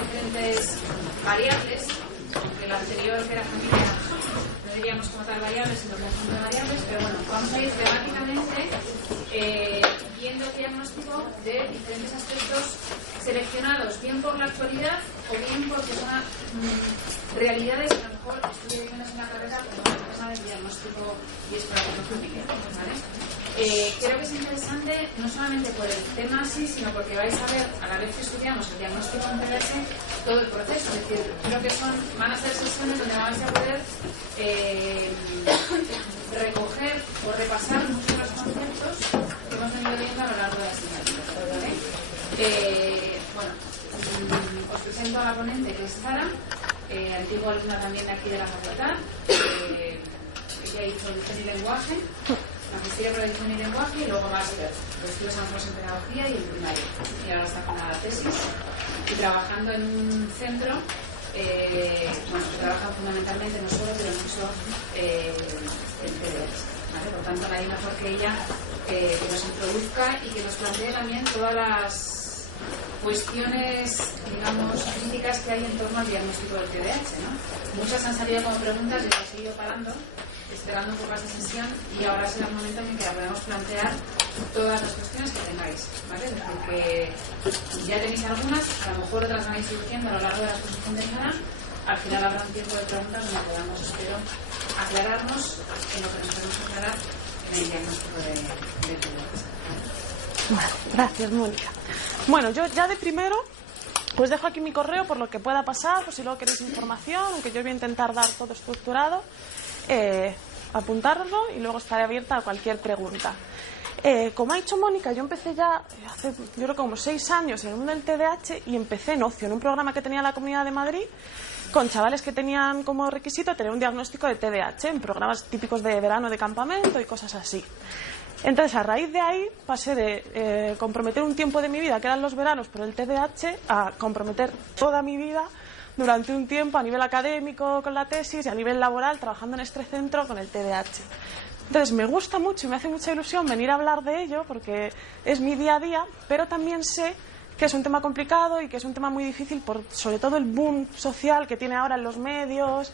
diferentes variables, aunque la anterior, que era familia, no diríamos como tal variables, sino conjunto de variables, pero bueno, vamos a ir temáticamente viendo el diagnóstico de diferentes aspectos seleccionados, bien por la actualidad o bien porque son realidades que a lo mejor estoy viendo en la carrera como una persona del diagnóstico y exploración, ¿vale? Creo que es interesante no solamente por el tema así, sino porque vais a ver a la vez que estudiamos el diagnóstico en TDAH todo el proceso. Es decir, creo que van a ser sesiones donde vais a poder recoger o repasar muchos de los conceptos que hemos venido viendo a lo largo de la asignatura, ¿vale? Bueno, os presento a la ponente, que es Sara, antigua alumna también de aquí de la facultad. Ella hizo diseño y lenguaje, magisterio por diseño y lenguaje y luego máster de estudios avanzados en pedagogía y en primaria. Y ahora está con la tesis y trabajando en un centro bueno, que trabaja fundamentalmente no solo, pero mucho en TDAH, ¿vale? Por tanto, nadie mejor que ella que nos introduzca y que nos plantee también todas las cuestiones, digamos, críticas que hay en torno al diagnóstico del TDAH, ¿no? Muchas han salido como preguntas y he seguido parando, esperando un poco esta sesión, y ahora será el momento en que la podamos plantear todas las cuestiones que tengáis, ¿vale? Es decir, que ya tenéis algunas, a lo mejor otras van a ir surgiendo a lo largo de la exposición de Sara. Al final habrá un tiempo de preguntas donde podamos, espero, aclararnos en lo que nos podemos aclarar en el diagnóstico de TDAH. Vale, gracias, Mónica. Bueno, yo ya de primero pues dejo aquí mi correo por lo que pueda pasar, pues si luego queréis información, aunque yo voy a intentar dar todo estructurado, apuntarlo y luego estaré abierta a cualquier pregunta. Como ha dicho Mónica, yo empecé ya hace, yo creo, como 6 años en el mundo del TDAH y empecé en Ocio, en un programa que tenía la Comunidad de Madrid, con chavales que tenían como requisito tener un diagnóstico de TDAH en programas típicos de verano, de campamento y cosas así. Entonces, a raíz de ahí, pasé de comprometer un tiempo de mi vida, que eran los veranos, por el TDAH, a comprometer toda mi vida durante un tiempo a nivel académico con la tesis y a nivel laboral trabajando en este centro con el TDAH. Entonces, me gusta mucho y me hace mucha ilusión venir a hablar de ello porque es mi día a día, pero también sé que es un tema complicado y que es un tema muy difícil por, sobre todo, el boom social que tiene ahora en los medios,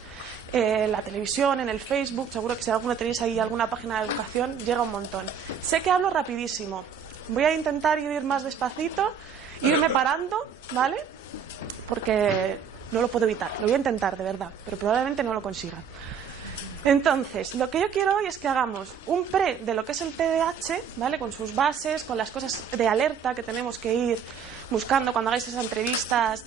la televisión, en el Facebook. Seguro que si alguno tenéis ahí alguna página de educación, llega un montón. Sé que hablo rapidísimo. Voy a intentar ir más despacito, irme parando, ¿vale? Porque no lo puedo evitar. Lo voy a intentar, de verdad, pero probablemente no lo consiga. Entonces, lo que yo quiero hoy es que hagamos un pre de lo que es el TDAH, ¿vale? Con sus bases, con las cosas de alerta que tenemos que ir buscando cuando hagáis esas entrevistas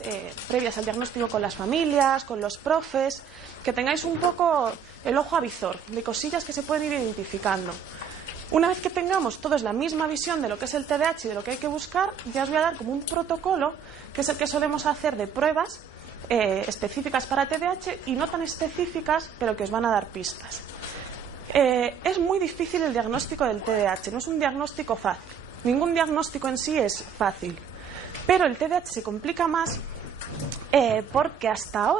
previas al diagnóstico con las familias, con los profes, que tengáis un poco el ojo avizor de cosillas que se pueden ir identificando. Una vez que tengamos todos la misma visión de lo que es el TDAH y de lo que hay que buscar, ya os voy a dar como un protocolo, que es el que solemos hacer de pruebas específicas para TDAH y no tan específicas, pero que os van a dar pistas. Es muy difícil el diagnóstico del TDAH, no es un diagnóstico fácil. Ningún diagnóstico en sí es fácil. Pero el TDAH se complica más porque hasta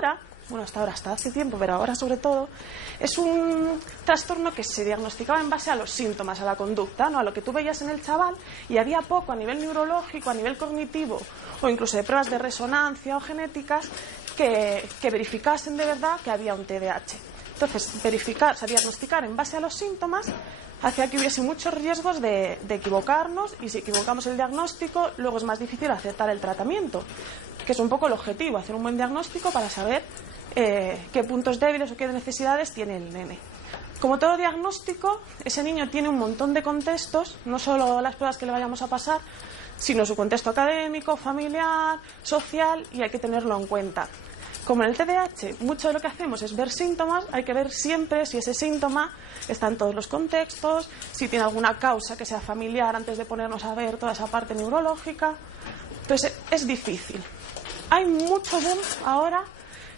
hace tiempo, pero ahora sobre todo, es un trastorno que se diagnosticaba en base a los síntomas, a la conducta, ¿no? A lo que tú veías en el chaval, y había poco a nivel neurológico, a nivel cognitivo, o incluso de pruebas de resonancia o genéticas que verificasen de verdad que había un TDAH. Entonces, diagnosticar en base a los síntomas hacía que hubiese muchos riesgos de equivocarnos, y si equivocamos el diagnóstico, luego es más difícil aceptar el tratamiento, que es un poco el objetivo, hacer un buen diagnóstico para saber qué puntos débiles o qué necesidades tiene el nene. Como todo diagnóstico, ese niño tiene un montón de contextos, no solo las pruebas que le vayamos a pasar, sino su contexto académico, familiar, social, y hay que tenerlo en cuenta. Como en el TDAH, mucho de lo que hacemos es ver síntomas, hay que ver siempre si ese síntoma está en todos los contextos, si tiene alguna causa que sea familiar antes de ponernos a ver toda esa parte neurológica. Entonces, es difícil. Hay mucho boom ahora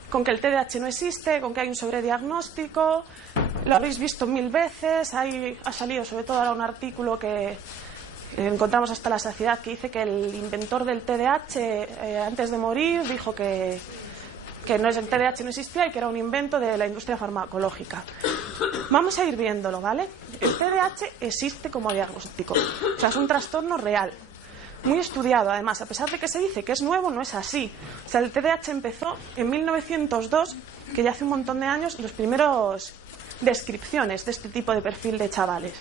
con que el TDAH no existe, con que hay un sobrediagnóstico, lo habéis visto 1000 veces, ha salido sobre todo ahora un artículo que encontramos hasta la saciedad que dice que el inventor del TDAH antes de morir dijo que no es el TDAH no existía y que era un invento de la industria farmacológica. Vamos a ir viéndolo, ¿vale? El TDAH existe como diagnóstico, o sea, es un trastorno real. muy estudiado además. A pesar de que se dice que es nuevo, no es así. O sea, el TDAH empezó en 1902, que ya hace un montón de años, los primeros descripciones de este tipo de perfil de chavales.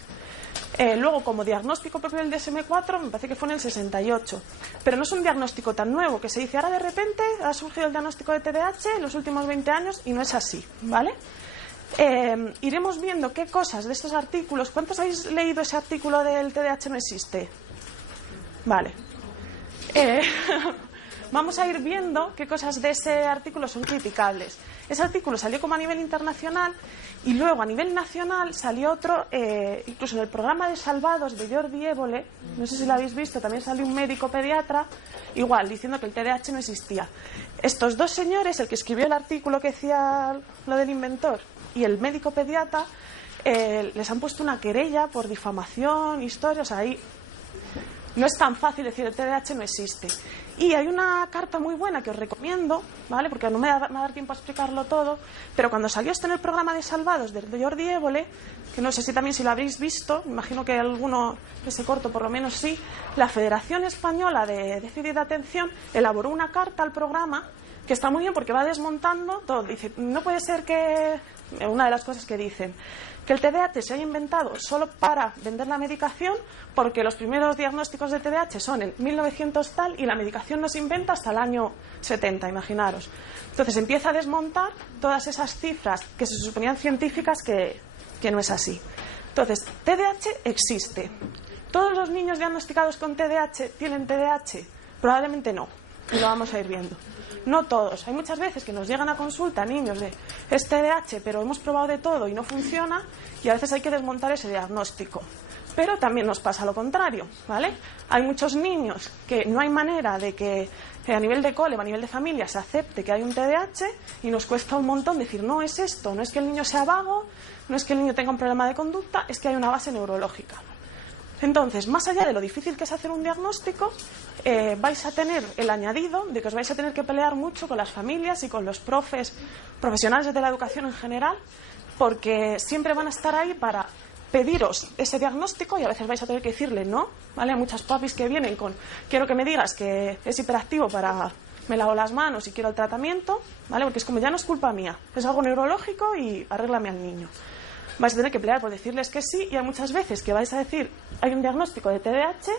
Luego, como diagnóstico propio del DSM-4, me parece que fue en el 68. Pero no es un diagnóstico tan nuevo, que se dice ahora de repente ha surgido el diagnóstico de TDAH en los últimos 20 años, y no es así, ¿vale? Iremos viendo qué cosas de estos artículos. ¿Cuántos habéis leído ese artículo del TDAH no existe? Vale. Vamos a ir viendo qué cosas de ese artículo son criticables. Ese artículo salió como a nivel internacional, y luego a nivel nacional salió otro, incluso en el programa de Salvados de Jordi Évole, no sé si lo habéis visto, también salió un médico pediatra, igual, diciendo que el TDAH no existía. Estos dos señores, el que escribió el artículo que decía lo del inventor y el médico pediatra, les han puesto una querella por difamación, historias, ahí no es tan fácil decir el TDAH no existe. Y hay una carta muy buena que os recomiendo, ¿vale? Porque no me va a dar tiempo a explicarlo todo, pero cuando salió esto en el programa de Salvados de Jordi Évole, que no sé si también si lo habréis visto, imagino que alguno, ese corto por lo menos sí, la Federación Española de Déficit de Atención elaboró una carta al programa que está muy bien porque va desmontando todo. Dice, no puede ser que, una de las cosas que dicen, que el TDAH se haya inventado solo para vender la medicación, porque los primeros diagnósticos de TDAH son en 1900 tal y la medicación no se inventa hasta el año 70, imaginaros. Entonces empieza a desmontar todas esas cifras que se suponían científicas que no es así. Entonces, TDAH existe. ¿Todos los niños diagnosticados con TDAH tienen TDAH? Probablemente no, y lo vamos a ir viendo. No todos. Hay muchas veces que nos llegan a consulta niños de es TDAH, pero hemos probado de todo y no funciona, y a veces hay que desmontar ese diagnóstico. Pero también nos pasa lo contrario, ¿vale? Hay muchos niños que no hay manera de que a nivel de cole o a nivel de familia se acepte que hay un TDAH, y nos cuesta un montón decir, no es esto, no es que el niño sea vago, no es que el niño tenga un problema de conducta, es que hay una base neurológica. Entonces, más allá de lo difícil que es hacer un diagnóstico, vais a tener el añadido de que os vais a tener que pelear mucho con las familias y con los profesionales de la educación en general, porque siempre van a estar ahí para pediros ese diagnóstico, y a veces vais a tener que decirle no, ¿vale? Hay muchas papis que vienen con, quiero que me digas que es hiperactivo para, me lavo las manos y quiero el tratamiento, ¿vale? Porque es como, ya no es culpa mía, es algo neurológico y arréglame al niño. Vais a tener que pelear por decirles que sí, y hay muchas veces que vais a decir, hay un diagnóstico de TDAH,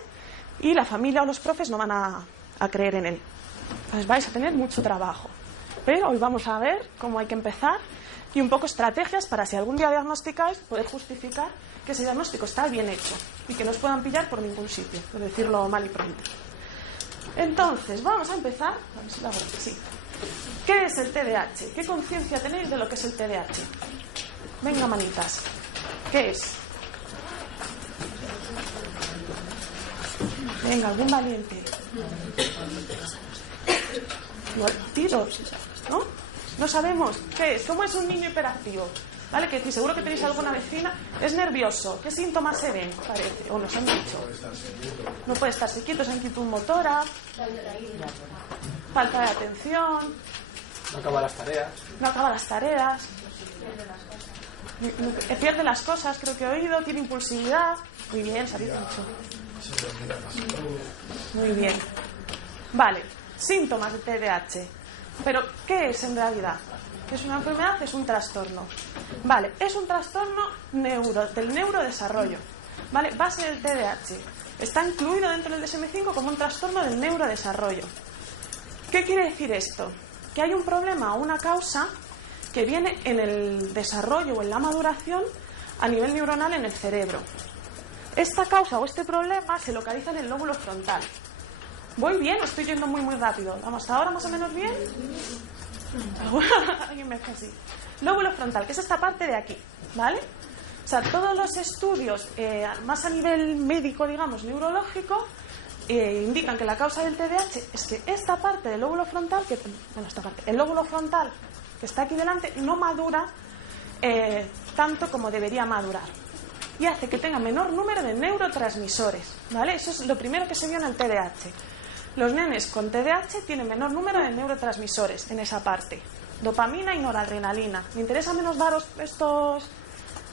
y la familia o los profes no van a creer en él. Entonces vais a tener mucho trabajo. Pero hoy vamos a ver cómo hay que empezar y un poco estrategias para, si algún día diagnosticáis, poder justificar que ese diagnóstico está bien hecho y que no os puedan pillar por ningún sitio, por decirlo mal y pronto. Entonces, vamos a empezar. A ver si lo hago así. ¿Qué es el TDAH? ¿Qué conciencia tenéis de lo que es el TDAH? Venga, manitas. ¿Qué es? Venga, algún valiente. Tiros, ¿no? No sabemos qué es. ¿Cómo es un niño hiperactivo? ¿Vale? Que si seguro que tenéis alguna vecina, es nervioso. ¿Qué síntomas se ven? Parece, o nos han dicho. No puede estarse quieto, es inquietud motora, falta de atención, no acaba las tareas, pierde las cosas, creo que he oído, tiene impulsividad. Muy bien, sabéis mucho. Muy bien. Vale, síntomas de TDAH. Pero, ¿qué es en realidad? ¿Es una enfermedad? ¿Es un trastorno? Vale, es un trastorno del neurodesarrollo. Vale, base del TDAH. Está incluido dentro del DSM-5 como un trastorno del neurodesarrollo. ¿Qué quiere decir esto? Que hay un problema o una causa que viene en el desarrollo o en la maduración a nivel neuronal en el cerebro. Esta causa o este problema se localiza en el lóbulo frontal. ¿Voy bien o estoy yendo muy rápido? ¿Vamos hasta ahora más o menos bien? Alguien me hace así. Lóbulo frontal, que es esta parte de aquí, ¿vale? O sea, todos los estudios, más a nivel médico, digamos, neurológico, indican que la causa del TDAH es que esta parte del lóbulo frontal, el lóbulo frontal que está aquí delante, no madura tanto como debería madurar. Y hace que tenga menor número de neurotransmisores, ¿vale? Eso es lo primero que se vio en el TDAH. Los nenes con TDAH tienen menor número de neurotransmisores en esa parte. Dopamina y noradrenalina. Me interesa menos daros estos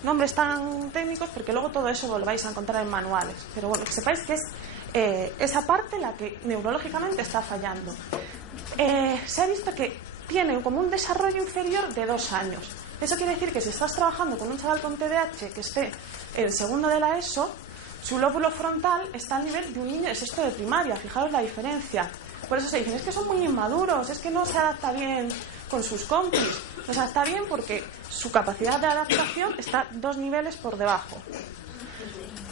nombres tan técnicos porque luego todo eso lo vais a encontrar en manuales. Pero bueno, que sepáis que es esa parte la que neurológicamente está fallando. Se ha visto que tienen como un desarrollo inferior de 2 años. Eso quiere decir que si estás trabajando con un chaval con TDAH que esté en segundo de la ESO, su lóbulo frontal está al nivel de un niño de sexto de primaria. Fijaros la diferencia. Por eso se dicen, es que son muy inmaduros, es que no se adapta bien con sus compis. O sea, está bien porque su capacidad de adaptación está 2 niveles por debajo.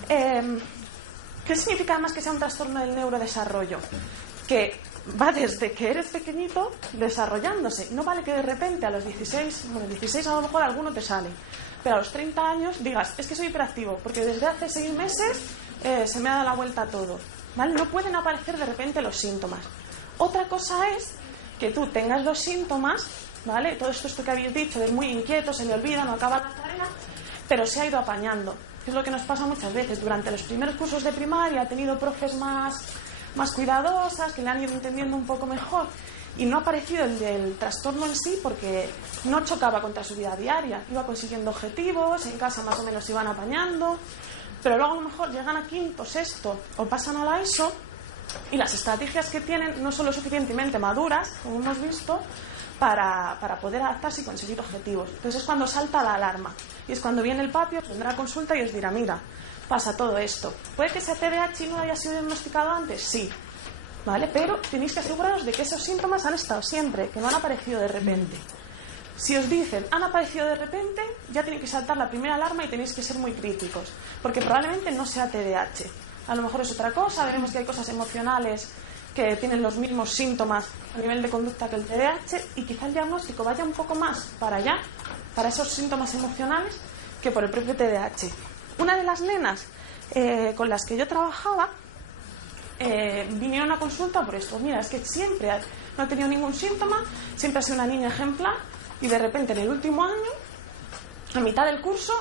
¿Qué significa además que sea un trastorno del neurodesarrollo? Que va desde que eres pequeñito desarrollándose. No vale que de repente a los 16 a lo mejor alguno te sale, pero a los 30 años digas, es que soy hiperactivo, porque desde hace 6 meses se me ha dado la vuelta a todo. ¿Vale? No pueden aparecer de repente los síntomas. Otra cosa es que tú tengas los síntomas, ¿vale? Todo esto que habéis dicho, de muy inquieto, se le olvida, no acaba la tarea, pero se ha ido apañando. Es lo que nos pasa muchas veces. Durante los primeros cursos de primaria ha tenido profes más cuidadosas, que le han ido entendiendo un poco mejor, y no ha aparecido el del trastorno en sí porque no chocaba contra su vida diaria. Iba consiguiendo objetivos, en casa más o menos iban apañando, pero luego a lo mejor llegan a quinto, sexto o pasan a la ESO y las estrategias que tienen no son lo suficientemente maduras, como hemos visto, para poder adaptarse y conseguir objetivos. Entonces es cuando salta la alarma y es cuando viene el papi, os vendrá a consulta y os dirá, mira, pasa todo esto. ¿Puede que ese TDAH no haya sido diagnosticado antes? Sí, ¿vale? Pero tenéis que aseguraros de que esos síntomas han estado siempre, que no han aparecido de repente. Si os dicen, han aparecido de repente, ya tiene que saltar la primera alarma y tenéis que ser muy críticos, porque probablemente no sea TDAH. A lo mejor es otra cosa, veremos que hay cosas emocionales que tienen los mismos síntomas a nivel de conducta que el TDAH, y quizá el diagnóstico vaya un poco más para allá, para esos síntomas emocionales, que por el propio TDAH. Una de las nenas con las que yo trabajaba vinieron a consulta por esto. Mira, es que siempre no ha tenido ningún síntoma, siempre ha sido una niña ejemplar, y de repente en el último año, a mitad del curso,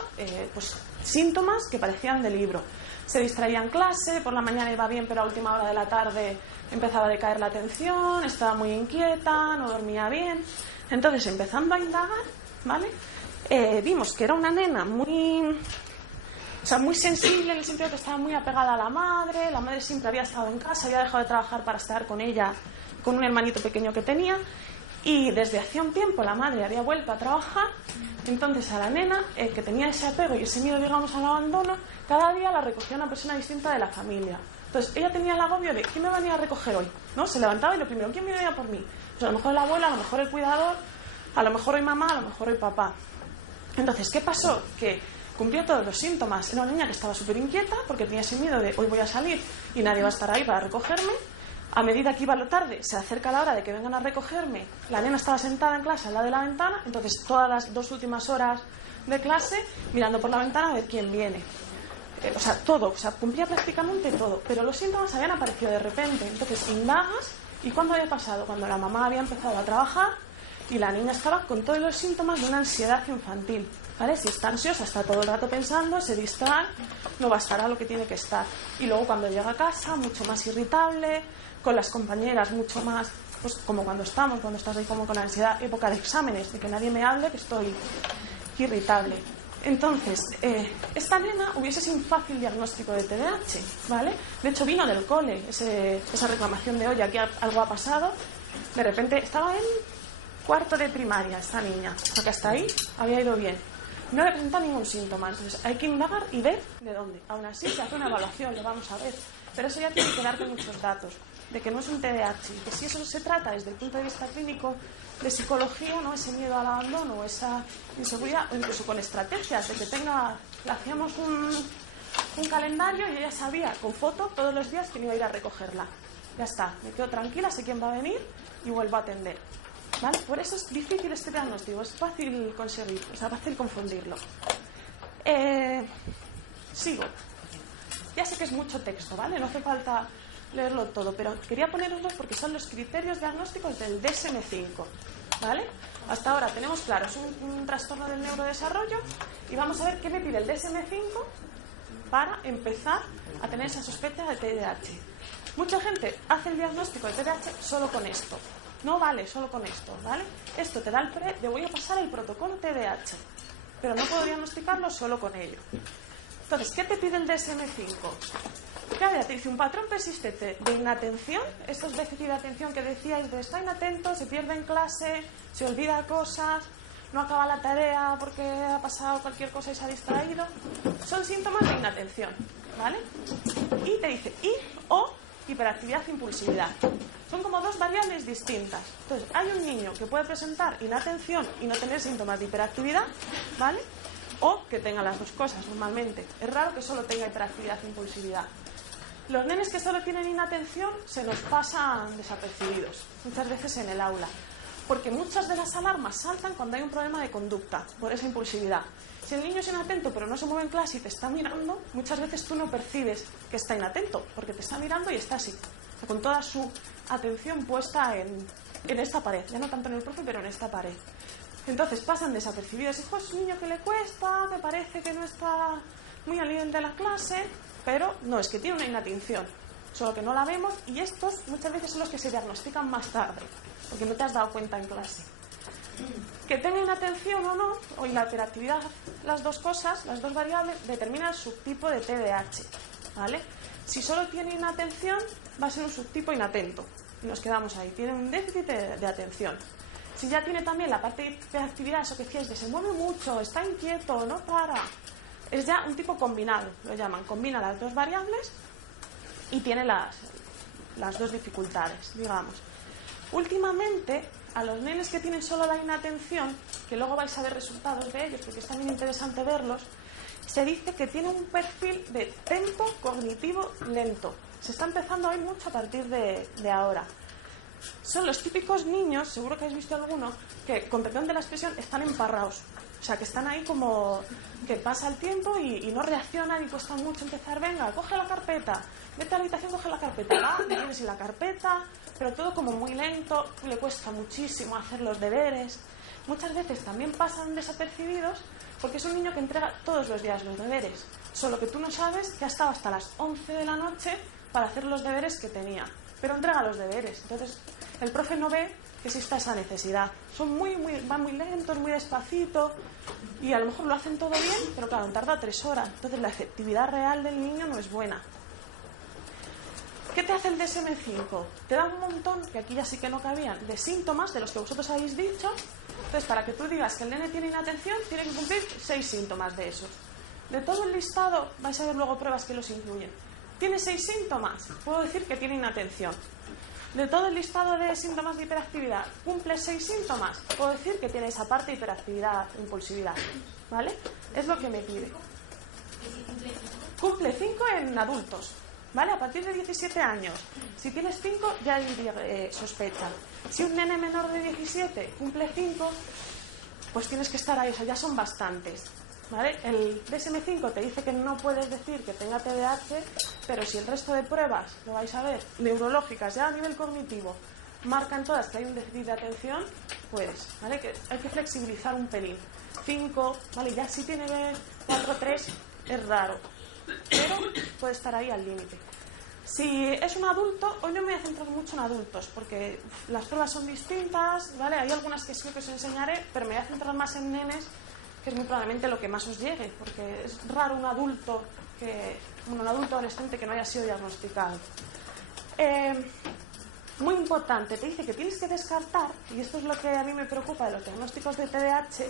pues síntomas que parecían de libro. Se distraía en clase, por la mañana iba bien, pero a última hora de la tarde empezaba a decaer la atención, estaba muy inquieta, no dormía bien. Entonces, empezando a indagar, ¿vale? Vimos que era una nena muy sensible, en el sentido que estaba muy apegada a la madre siempre había estado en casa, había dejado de trabajar para estar con ella, con un hermanito pequeño que tenía, y desde hacía un tiempo la madre había vuelto a trabajar. Entonces a la nena, que tenía ese apego y ese miedo, digamos, al abandono, cada día la recogía una persona distinta de la familia. Entonces ella tenía el agobio de, ¿quién me va a venir a recoger hoy? ¿No? Se levantaba y lo primero, ¿quién me viene por mí? Pues a lo mejor la abuela, a lo mejor el cuidador, a lo mejor hoy mamá, a lo mejor hoy papá. Entonces, ¿qué pasó? Que cumplía todos los síntomas. Era una niña que estaba súper inquieta porque tenía ese miedo de, hoy voy a salir y nadie va a estar ahí para recogerme. A medida que iba la tarde, se acerca la hora de que vengan a recogerme, la nena estaba sentada en clase al lado de la ventana, entonces todas las 2 últimas horas de clase mirando por la ventana a ver quién viene. Todo, cumplía prácticamente todo, pero los síntomas habían aparecido de repente. Entonces indagas, ¿y cuándo había pasado? Cuando la mamá había empezado a trabajar y la niña estaba con todos los síntomas de una ansiedad infantil, ¿vale? Si está ansiosa, está todo el rato pensando, se distrae, no va a estar a lo que tiene que estar. Y luego cuando llega a casa, mucho más irritable, con las compañeras mucho más, pues como cuando estás ahí como con ansiedad, época de exámenes, de que nadie me hable, que estoy irritable. Entonces, esta nena hubiese sido un fácil diagnóstico de TDAH, ¿vale? De hecho, vino del cole, esa reclamación de, oye, aquí algo ha pasado. De repente estaba en 4º de primaria esta niña, porque hasta ahí había ido bien. No le presenta ningún síntoma, entonces hay que indagar y ver de dónde. Aún así, se hace una evaluación, lo vamos a ver. Pero eso ya tiene que darte muchos datos, de que no es un TDAH, y que si eso se trata desde el punto de vista clínico de psicología, ¿no? Ese miedo al abandono, esa inseguridad, o incluso con estrategias de que le hacíamos un calendario y ella sabía con foto todos los días quién iba a ir a recogerla. Ya está, me quedo tranquila, sé quién va a venir y vuelvo a atender. ¿Vale? Por eso es difícil este diagnóstico, es fácil conseguir, fácil confundirlo. Sigo. Ya sé que es mucho texto, ¿vale? No hace falta leerlo todo, pero quería poneroslos porque son los criterios diagnósticos del DSM-5, ¿vale? Hasta ahora tenemos claro, es un trastorno del neurodesarrollo, y vamos a ver qué me pide el DSM-5 para empezar a tener esa sospecha de TDAH. Mucha gente hace el diagnóstico de TDAH solo con esto. No vale solo con esto, ¿vale? Esto te da el voy a pasar el protocolo TDAH, pero no puedo diagnosticarlo solo con ello. Entonces, ¿qué te pide el DSM-5? Cada día te dice un patrón persistente de inatención, estos déficits de atención que decíais, de está inatento, se pierde en clase, se olvida cosas, no acaba la tarea porque ha pasado cualquier cosa y se ha distraído, son síntomas de inatención, ¿vale? Y te dice o hiperactividad e impulsividad. Son como dos variables distintas. Entonces, hay un niño que puede presentar inatención y no tener síntomas de hiperactividad, ¿vale? O que tenga las dos cosas normalmente. Es raro que solo tenga hiperactividad e impulsividad. Los nenes que solo tienen inatención se nos pasan desapercibidos, muchas veces en el aula, porque muchas de las alarmas saltan cuando hay un problema de conducta, por esa impulsividad. Si el niño es inatento pero no se mueve en clase y te está mirando, muchas veces tú no percibes que está inatento, porque te está mirando y está así, o sea, con toda su atención puesta en esta pared, ya no tanto en el profe, pero en esta pared. Entonces pasan desapercibidos. Hijo, es un niño que le cuesta, que parece que no está muy al nivel de la clase, pero no, es que tiene una inatención, solo que no la vemos, y estos muchas veces son los que se diagnostican más tarde, porque no te has dado cuenta en clase. Que tenga inatención o no, o la hiperactividad, las dos cosas, las dos variables, determina el subtipo de TDAH, ¿vale? Si solo tiene inatención, va a ser un subtipo inatento, y nos quedamos ahí, tiene un déficit de atención. Si ya tiene también la parte de hiperactividad, eso que decíais, de se mueve mucho, está inquieto, no para, es ya un tipo combinado, lo llaman, combina las dos variables y tiene las dos dificultades, digamos. Últimamente, a los nenes que tienen solo la inatención, que luego vais a ver resultados de ellos, porque es también interesante verlos, se dice que tienen un perfil de tempo cognitivo lento. Se está empezando a ver mucho a partir de ahora. Son los típicos niños, seguro que habéis visto alguno, que, con perdón de la expresión, están emparrados. O sea, que están ahí como que pasa el tiempo y no reaccionan y cuesta mucho empezar. Venga, coge la carpeta, vete a la habitación, coge la carpeta. Va, me tienes en la carpeta, pero todo como muy lento, le cuesta muchísimo hacer los deberes. Muchas veces también pasan desapercibidos porque es un niño que entrega todos los días los deberes. Solo que tú no sabes que ha estado hasta las 11 de la noche para hacer los deberes que tenía. Pero entrega los deberes. Entonces, el profe no ve que exista esa necesidad. Van muy lentos, muy despacito, y a lo mejor lo hacen todo bien, pero claro, tarda 3 horas. Entonces, la efectividad real del niño no es buena. ¿Qué te hace el DSM-5? Te da un montón, que aquí ya sí que no cabían, de síntomas de los que vosotros habéis dicho. Entonces, para que tú digas que el nene tiene inatención, tiene que cumplir 6 síntomas de esos. De todo el listado, vais a ver luego pruebas que los incluyen. ¿Tiene 6 síntomas? Puedo decir que tiene inatención. De todo el listado de síntomas de hiperactividad, ¿cumple 6 síntomas? Puedo decir que tiene esa parte de hiperactividad, impulsividad. ¿Vale? Es lo que me pide. Cumple 5 en adultos. ¿Vale? A partir de 17 años. Si tienes 5, ya hay sospecha. Si un nene menor de 17 cumple 5, pues tienes que estar ahí. O sea, ya son bastantes. ¿Vale? El DSM-5 te dice que no puedes decir que tenga TDAH, pero si el resto de pruebas, lo vais a ver, neurológicas, ya a nivel cognitivo, marcan todas que hay un déficit de atención, puedes, ¿vale? Que hay que flexibilizar un pelín. 5, ¿vale? Ya si tiene 4, 3, es raro, pero puede estar ahí al límite. Si es un adulto, hoy no me voy a centrar mucho en adultos, porque las pruebas son distintas, ¿vale? Hay algunas que sí que os enseñaré, pero me voy a centrar más en nenes, que es muy probablemente lo que más os llegue, porque es raro un adulto adolescente que no haya sido diagnosticado. Muy importante, te dice que tienes que descartar, y esto es lo que a mí me preocupa de los diagnósticos de TDAH,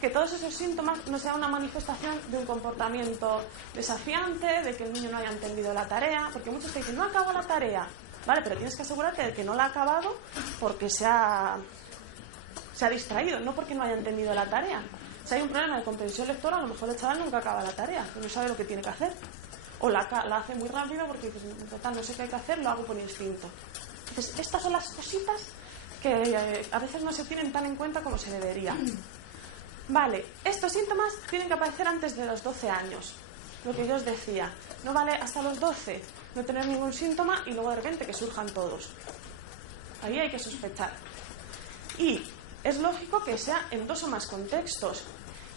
que todos esos síntomas no sean una manifestación de un comportamiento desafiante, de que el niño no haya entendido la tarea, porque muchos te dicen, no acabo la tarea, ¿vale? Pero tienes que asegurarte de que no la ha acabado porque se ha distraído, no porque no haya entendido la tarea. Si hay un problema de comprensión lectora, a lo mejor el chaval nunca acaba la tarea, no sabe lo que tiene que hacer. O la hace muy rápido porque en total no sé qué hay que hacer, lo hago por instinto. Entonces, estas son las cositas que a veces no se tienen tan en cuenta como se debería. Vale, estos síntomas tienen que aparecer antes de los 12 años. Lo que yo os decía, no vale hasta los 12 no tener ningún síntoma y luego de repente que surjan todos. Ahí hay que sospechar. Y es lógico que sea en 2 o más contextos.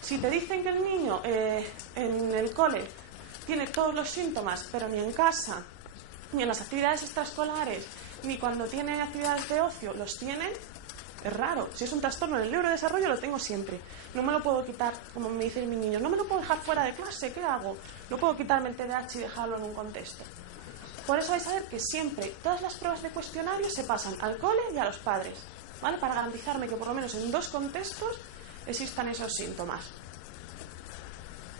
Si te dicen que el niño en el cole tiene todos los síntomas, pero ni en casa, ni en las actividades extraescolares, ni cuando tiene actividades de ocio los tiene, Es raro. Si es un trastorno en el neurodesarrollo, lo tengo siempre. No me lo puedo quitar, como me dicen mis niños, no me lo puedo dejar fuera de clase, ¿qué hago? No puedo quitarme el TDAH y dejarlo en un contexto. Por eso vais a ver que siempre todas las pruebas de cuestionario se pasan al cole y a los padres, ¿vale? Para garantizarme que por lo menos en 2 contextos existan esos síntomas.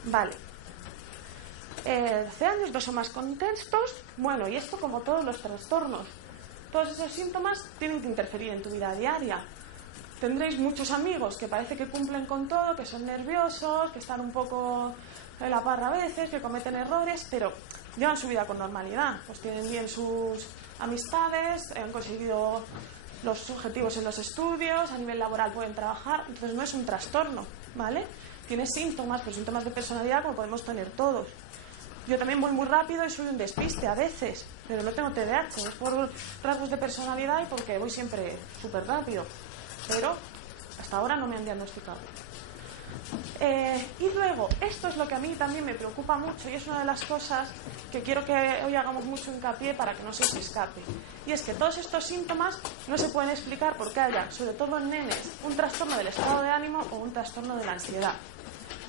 Vale. 12 años, 2 o más contextos. Bueno, y esto como todos los trastornos. Todos esos síntomas tienen que interferir en tu vida diaria. Tendréis muchos amigos que parece que cumplen con todo, que son nerviosos, que están un poco en la parra a veces, que cometen errores, pero llevan su vida con normalidad. Pues tienen bien sus amistades, han conseguido los objetivos en los estudios, a nivel laboral pueden trabajar, entonces no es un trastorno, ¿vale? Tiene síntomas, pero síntomas de personalidad como podemos tener todos. Yo también voy muy rápido y soy un despiste a veces, pero no tengo TDAH, es por rasgos de personalidad y porque voy siempre súper rápido. Pero hasta ahora no me han diagnosticado. Y luego, esto es lo que a mí también me preocupa mucho y es una de las cosas que quiero que hoy hagamos mucho hincapié para que no se os escape. Y es que todos estos síntomas no se pueden explicar porque haya, sobre todo en nenes, un trastorno del estado de ánimo o un trastorno de la ansiedad.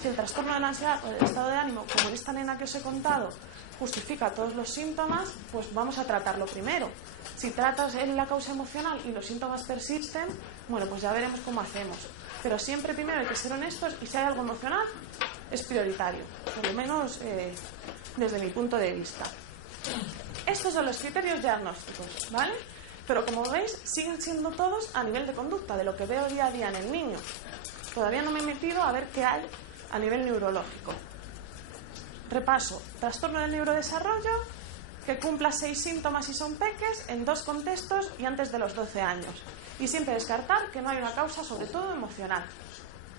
Si el trastorno de la ansiedad o del estado de ánimo, como en esta nena que os he contado, justifica todos los síntomas, pues vamos a tratarlo primero. Si tratas en la causa emocional y los síntomas persisten, bueno, pues ya veremos cómo hacemos. Pero siempre primero hay que ser honestos y si hay algo emocional, es prioritario, por lo menos desde mi punto de vista. Estos son los criterios diagnósticos, ¿vale? Pero como veis, siguen siendo todos a nivel de conducta, de lo que veo día a día en el niño. Todavía no me he metido a ver qué hay a nivel neurológico. Repaso, trastorno del neurodesarrollo, que cumpla 6 síntomas y son peques en 2 contextos y antes de los 12 años. Y siempre descartar que no hay una causa, sobre todo emocional,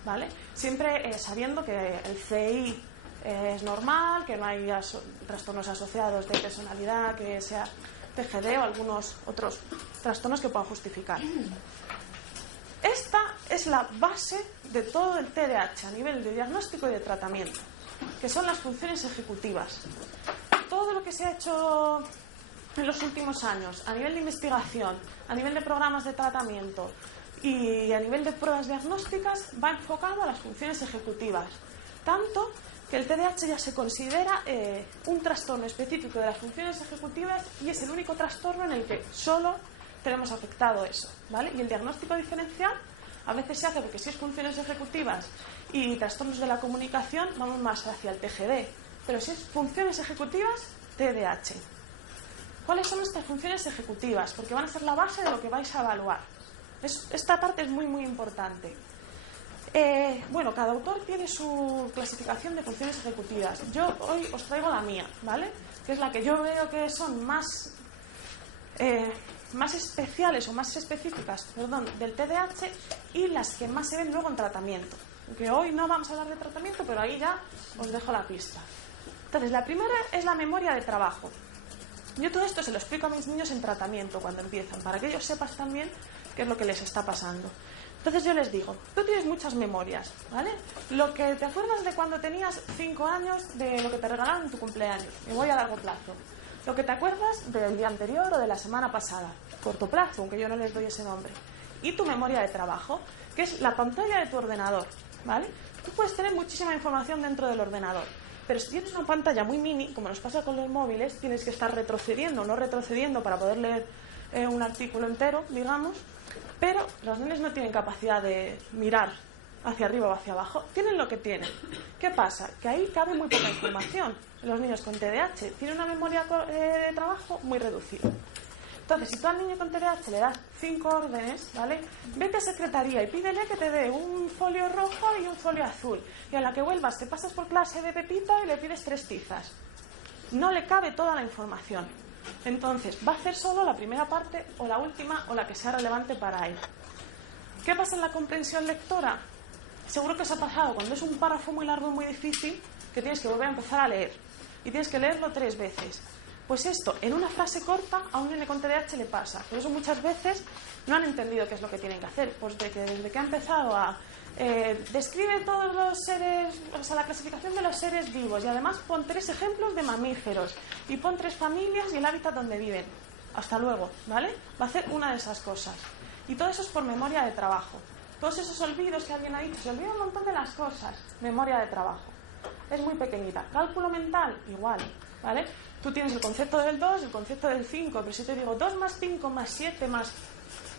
¿vale? Siempre sabiendo que el CI es normal, que no hay trastornos asociados de personalidad, que sea TGD o algunos otros trastornos que puedan justificar. Esta es la base de todo el TDAH a nivel de diagnóstico y de tratamiento, que son las funciones ejecutivas. Todo lo que se ha hecho en los últimos años, a nivel de investigación, a nivel de programas de tratamiento y a nivel de pruebas diagnósticas, va enfocado a las funciones ejecutivas. Tanto que el TDAH ya se considera un trastorno específico de las funciones ejecutivas y es el único trastorno en el que solo tenemos afectado eso, ¿vale? Y el diagnóstico diferencial a veces se hace porque si es funciones ejecutivas y trastornos de la comunicación vamos más hacia el TGD, pero si es funciones ejecutivas, TDAH. ¿Cuáles son estas funciones ejecutivas? Porque van a ser la base de lo que vais a evaluar. Esta parte es muy muy importante. Bueno, cada autor tiene su clasificación de funciones ejecutivas. Yo hoy os traigo la mía, ¿vale? Que es la que yo veo que son más especiales o más específicas, del TDAH y las que más se ven luego en tratamiento. Aunque hoy no vamos a hablar de tratamiento, pero ahí ya os dejo la pista. Entonces, la primera es la memoria de trabajo. Yo todo esto se lo explico a mis niños en tratamiento cuando empiezan, para que ellos sepas también qué es lo que les está pasando. Entonces yo les digo, tú tienes muchas memorias, ¿vale? Lo que te acuerdas de cuando tenías 5 años, de lo que te regalaron en tu cumpleaños, me voy a largo plazo. Lo que te acuerdas del día anterior o de la semana pasada, corto plazo, aunque yo no les doy ese nombre. Y tu memoria de trabajo, que es la pantalla de tu ordenador, ¿vale? Tú puedes tener muchísima información dentro del ordenador, pero si tienes una pantalla muy mini, como nos pasa con los móviles, tienes que estar retrocediendo, no retrocediendo para poder leer un artículo entero, digamos, pero los nenes no tienen capacidad de mirar hacia arriba o hacia abajo, tienen lo que tienen. ¿Qué pasa? Que ahí cabe muy poca información. Los niños con TDAH tienen una memoria de trabajo muy reducida. Entonces, si tú al niño con TDAH le das 5 órdenes, ¿vale? Vete a secretaría y pídele que te dé un folio rojo y un folio azul. Y a la que vuelvas te pasas por clase de Pepita y le pides 3 tizas. No le cabe toda la información. Entonces, va a hacer solo la primera parte o la última o la que sea relevante para él. ¿Qué pasa en la comprensión lectora? Seguro que os ha pasado cuando es un párrafo muy largo y muy difícil que tienes que volver a empezar a leer y tienes que leerlo 3 veces. Pues esto, en una frase corta, a un nene con TDAH le pasa. Por eso muchas veces no han entendido qué es lo que tienen que hacer. Pues desde que ha empezado a describe todos los seres, o sea, la clasificación de los seres vivos y además pon 3 ejemplos de mamíferos y pon 3 familias y el hábitat donde viven. Hasta luego, ¿vale? Va a hacer una de esas cosas. Y todo eso es por memoria de trabajo. Todos esos olvidos que alguien ha dicho, se olvida un montón de las cosas, memoria de trabajo. Es muy pequeñita. Cálculo mental, igual, ¿vale? Tú tienes el concepto del 2, el concepto del 5, pero si te digo 2 más 5 más 7 más...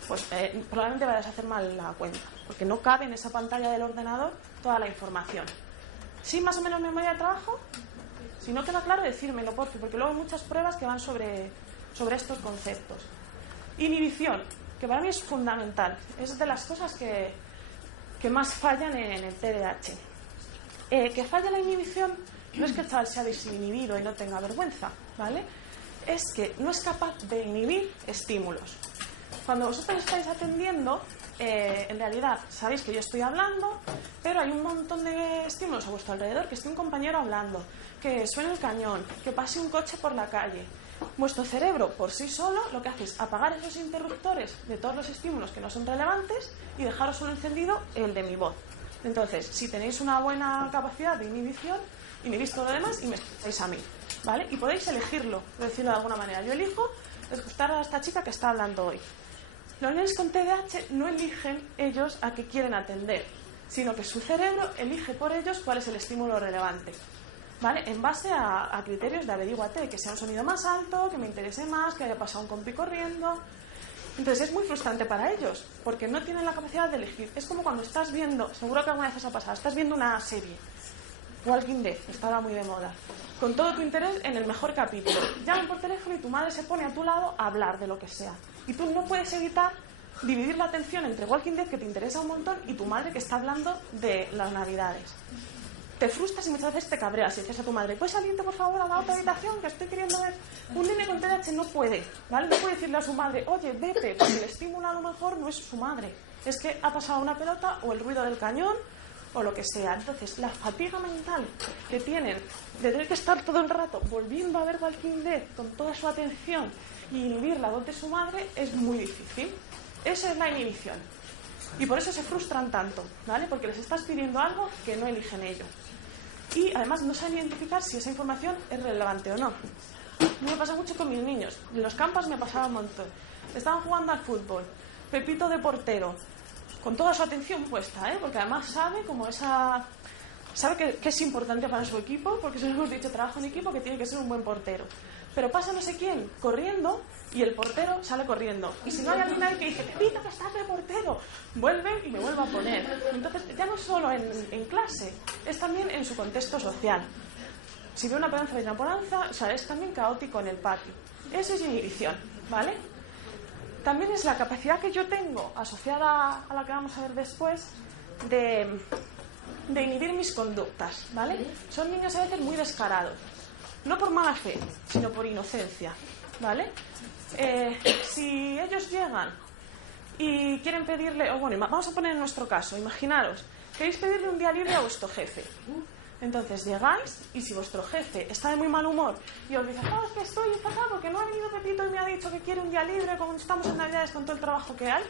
pues probablemente vayas a hacer mal la cuenta, porque no cabe en esa pantalla del ordenador toda la información. ¿Sí, más o menos memoria de trabajo? Si no queda claro, decírmelo, porque luego hay muchas pruebas que van sobre estos conceptos. Inhibición, que para mí es fundamental. Es de las cosas que más fallan en el TDAH. Que falle la inhibición no es que el chaval sea desinhibido y no tenga vergüenza, ¿vale? Es que no es capaz de inhibir estímulos. Cuando vosotros estáis atendiendo, en realidad sabéis que yo estoy hablando, pero hay un montón de estímulos a vuestro alrededor, que esté un compañero hablando, que suene el cañón, que pase un coche por la calle. Vuestro cerebro, por sí solo, lo que hace es apagar esos interruptores de todos los estímulos que no son relevantes y dejaros solo encendido el de mi voz. Entonces, si tenéis una buena capacidad de inhibición, inhibís todo lo demás y me escucháis a mí, ¿vale? Y podéis elegirlo, por decirlo de alguna manera. Yo elijo escuchar a esta chica que está hablando hoy. Los niños con TDAH no eligen ellos a qué quieren atender, sino que su cerebro elige por ellos cuál es el estímulo relevante, ¿vale? En base a criterios de averíguate, que sea un sonido más alto, que me interese más, que haya pasado un compi corriendo. Entonces es muy frustrante para ellos, porque no tienen la capacidad de elegir. Es como cuando estás viendo, seguro que alguna vez os ha pasado, estás viendo una serie, Walking Dead, está ahora muy de moda, con todo tu interés en el mejor capítulo. Llaman por teléfono y tu madre se pone a tu lado a hablar de lo que sea. Y tú no puedes evitar dividir la atención entre Walking Dead, que te interesa un montón, y tu madre, que está hablando de las Navidades. Te frustras y muchas veces te cabreas y dices a tu madre, ¿puedes salirte por favor a la otra habitación que estoy queriendo ver? Un nene con TDAH no puede, ¿vale? No puede decirle a su madre, oye, vete, porque el estímulo a lo mejor no es su madre, es que ha pasado una pelota o el ruido del cañón o lo que sea. Entonces, la fatiga mental que tienen de tener que estar todo el rato volviendo a ver Walking Dead con toda su atención y inhibir la voz de su madre es muy difícil. Esa es la inhibición. Y por eso se frustran tanto, ¿vale? Porque les estás pidiendo algo que no eligen ellos. Y además no saben identificar si esa información es relevante o no. A mí me pasa mucho con mis niños. En los campos me pasaba un montón. Estaban jugando al fútbol, Pepito de portero, con toda su atención puesta, ¿eh? Porque además sabe que es importante para su equipo, porque se lo hemos dicho, trabajo en equipo, que tiene que ser un buen portero. Pero pasa no sé quién corriendo y el portero sale corriendo. Y si no hay alguien ahí que dice, Pepita, que estás de portero, vuelve y me vuelve a poner. Entonces, ya no solo en clase, es también en su contexto social. Si ve una pedanza y una poranza, o sea, es también caótico en el patio. Eso es inhibición, ¿vale? También es la capacidad que yo tengo, asociada a la que vamos a ver después, de inhibir mis conductas, ¿vale? Son niños a veces muy descarados. No por mala fe, sino por inocencia, ¿vale? Si ellos llegan y quieren pedirle, o bueno, vamos a poner en nuestro caso, imaginaros, queréis pedirle un día libre a vuestro jefe. Entonces llegáis y si vuestro jefe está de muy mal humor y os dice, es que estoy enfadado porque no ha venido Pepito y me ha dicho que quiere un día libre, como estamos en Navidades con todo el trabajo que hay,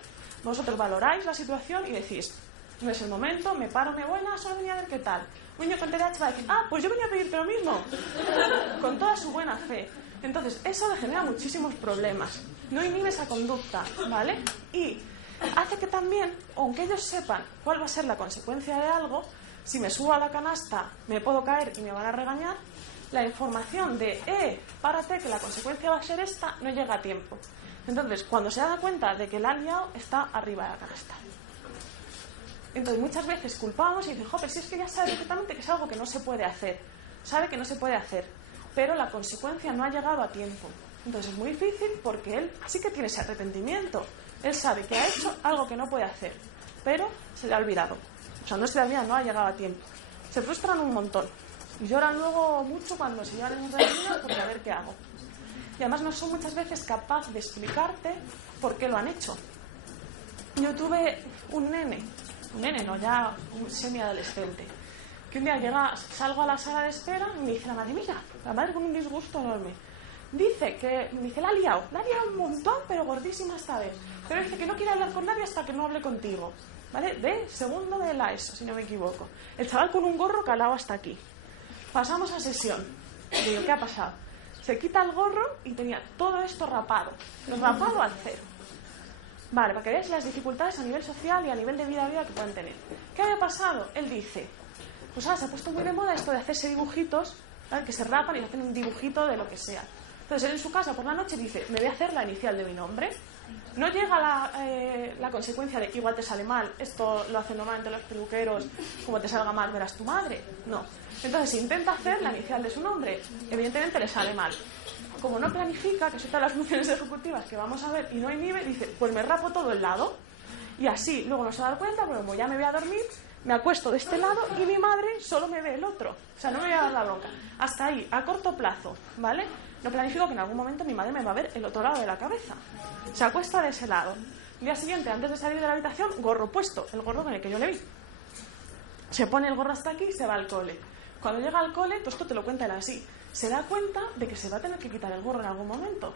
vosotros valoráis la situación y decís, no es el momento, me paro, me voy, solo venía a ver qué tal. Un niño con TDAH va a decir, pues yo venía a pedirte lo mismo, con toda su buena fe. Entonces, eso le genera muchísimos problemas. No inhibe esa conducta, ¿vale? Y hace que también, aunque ellos sepan cuál va a ser la consecuencia de algo, si me subo a la canasta me puedo caer y me van a regañar, la información de, párate, que la consecuencia va a ser esta, no llega a tiempo. Entonces, cuando se da cuenta de que la ha liado, está arriba de la canasta. Entonces muchas veces culpamos y dicen, pero si es que ya sabe perfectamente que es algo que no se puede hacer, sabe que no se puede hacer, pero la consecuencia no ha llegado a tiempo. Entonces es muy difícil porque él sí que tiene ese arrepentimiento, él sabe que ha hecho algo que no puede hacer, pero se le ha olvidado, o sea, no se le ha olvidado, no ha llegado a tiempo. Se frustran un montón y lloran luego mucho cuando se llevan en un retiro porque a ver qué hago. Y además no son muchas veces capaces de explicarte por qué lo han hecho. Yo tuve un nene, no, ya un semiadolescente, que un día salgo a la sala de espera y me dice la madre con un disgusto enorme, la ha liado un montón, pero gordísima esta vez, pero dice que no quiere hablar con nadie hasta que no hable contigo, ¿vale? De segundo de la ESO, si no me equivoco, el chaval con un gorro calado hasta aquí. Pasamos a sesión, digo, ¿qué ha pasado? Se quita el gorro y tenía todo esto rapado al cero. Vale, para que veáis las dificultades a nivel social y a nivel de vida a vida que pueden tener. ¿Qué había pasado? Él dice, pues ahora se ha puesto muy de moda esto de hacerse dibujitos, ¿vale? Que se rapan y hacen un dibujito de lo que sea. Entonces él en su casa por la noche dice, me voy a hacer la inicial de mi nombre. No llega la consecuencia de que igual te sale mal, esto lo hacen normalmente los peluqueros, como te salga mal verás tu madre. No. Entonces si intenta hacer la inicial de su nombre, evidentemente le sale mal. Como no planifica, que son todas las funciones ejecutivas que vamos a ver, y no inhibe, dice, pues me rapo todo el lado. Y así, luego no se da cuenta, porque como ya me voy a dormir, me acuesto de este lado y mi madre solo me ve el otro. O sea, no me voy a dar la bronca. Hasta ahí, a corto plazo, ¿vale? No planifico que en algún momento mi madre me va a ver el otro lado de la cabeza. Se acuesta de ese lado. El día siguiente, antes de salir de la habitación, gorro puesto, el gorro con el que yo le vi. Se pone el gorro hasta aquí y se va al cole. Cuando llega al cole, pues esto te lo cuenta él así, se da cuenta de que se va a tener que quitar el gorro en algún momento.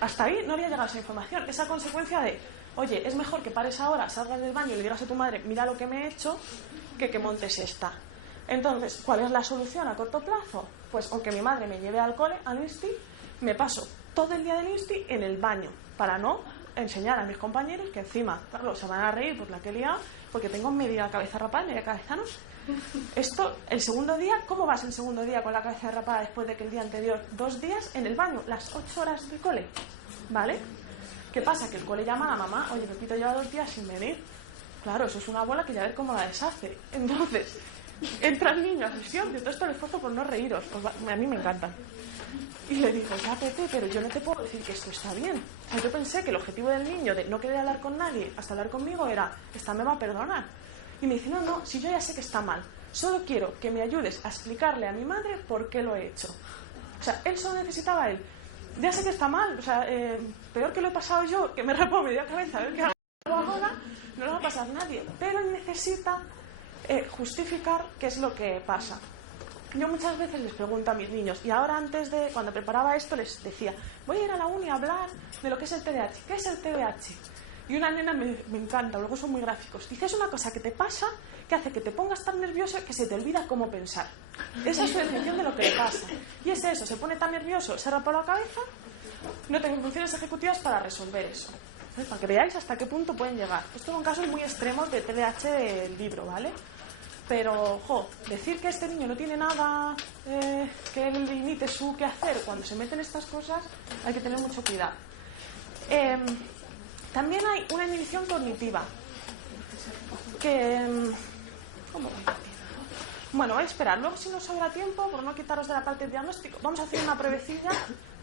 Hasta ahí no había llegado esa información, esa consecuencia de, oye, es mejor que pares ahora, salgas del baño y le digas a tu madre, mira lo que me he hecho, que montes esta. Entonces, ¿cuál es la solución a corto plazo? Pues aunque mi madre me lleve al cole, al insti, me paso todo el día del insti en el baño, para no enseñar a mis compañeros que encima, claro, se van a reír por la que he liado, porque tengo media cabeza rapada, media cabeza no. Esto, el segundo día, ¿cómo vas el segundo día con la cabeza rapada después de que el día anterior, 2 días en el baño, las 8 horas de cole? ¿Vale? ¿Qué pasa? Que el cole llama a la mamá, oye, Pepito lleva 2 días sin venir. Claro, eso es una bola que ya ver cómo la deshace. Entonces, entra el niño a sesión, de todo esto el esfuerzo por no reíros, pues a mí me encantan. Y le digo, ya Pepe, pero yo no te puedo decir que esto está bien. Yo pensé que el objetivo del niño de no querer hablar con nadie hasta hablar conmigo era, esta me va a perdonar. Y me dice, no, si yo ya sé que está mal, solo quiero que me ayudes a explicarle a mi madre por qué lo he hecho. O sea, él solo necesitaba él. Ya sé que está mal, o sea, peor que lo he pasado yo, que me rapo media cabeza, a ver qué hago ahora, no lo va a pasar nadie. Pero él necesita justificar qué es lo que pasa. Yo muchas veces les pregunto a mis niños, y ahora antes de, cuando preparaba esto, les decía, voy a ir a la uni a hablar de lo que es el TDAH. ¿Qué es el TDAH? Y una nena me encanta, luego son muy gráficos. Dice, es una cosa que te pasa, que hace que te pongas tan nervioso que se te olvida cómo pensar. Esa es su definición de lo que le pasa. Y es eso, se pone tan nervioso, se rapa la cabeza, no tengo funciones ejecutivas para resolver eso. Para que veáis hasta qué punto pueden llegar. Estos son casos muy extremos de TDAH del libro, ¿vale? Pero, decir que este niño no tiene nada que le limite su quehacer cuando se meten estas cosas, hay que tener mucho cuidado. También hay una inhibición cognitiva que... ¿Cómo? Bueno, voy a esperar. Luego, si nos sobra tiempo, por no quitaros de la parte del diagnóstico, vamos a hacer una pruebecilla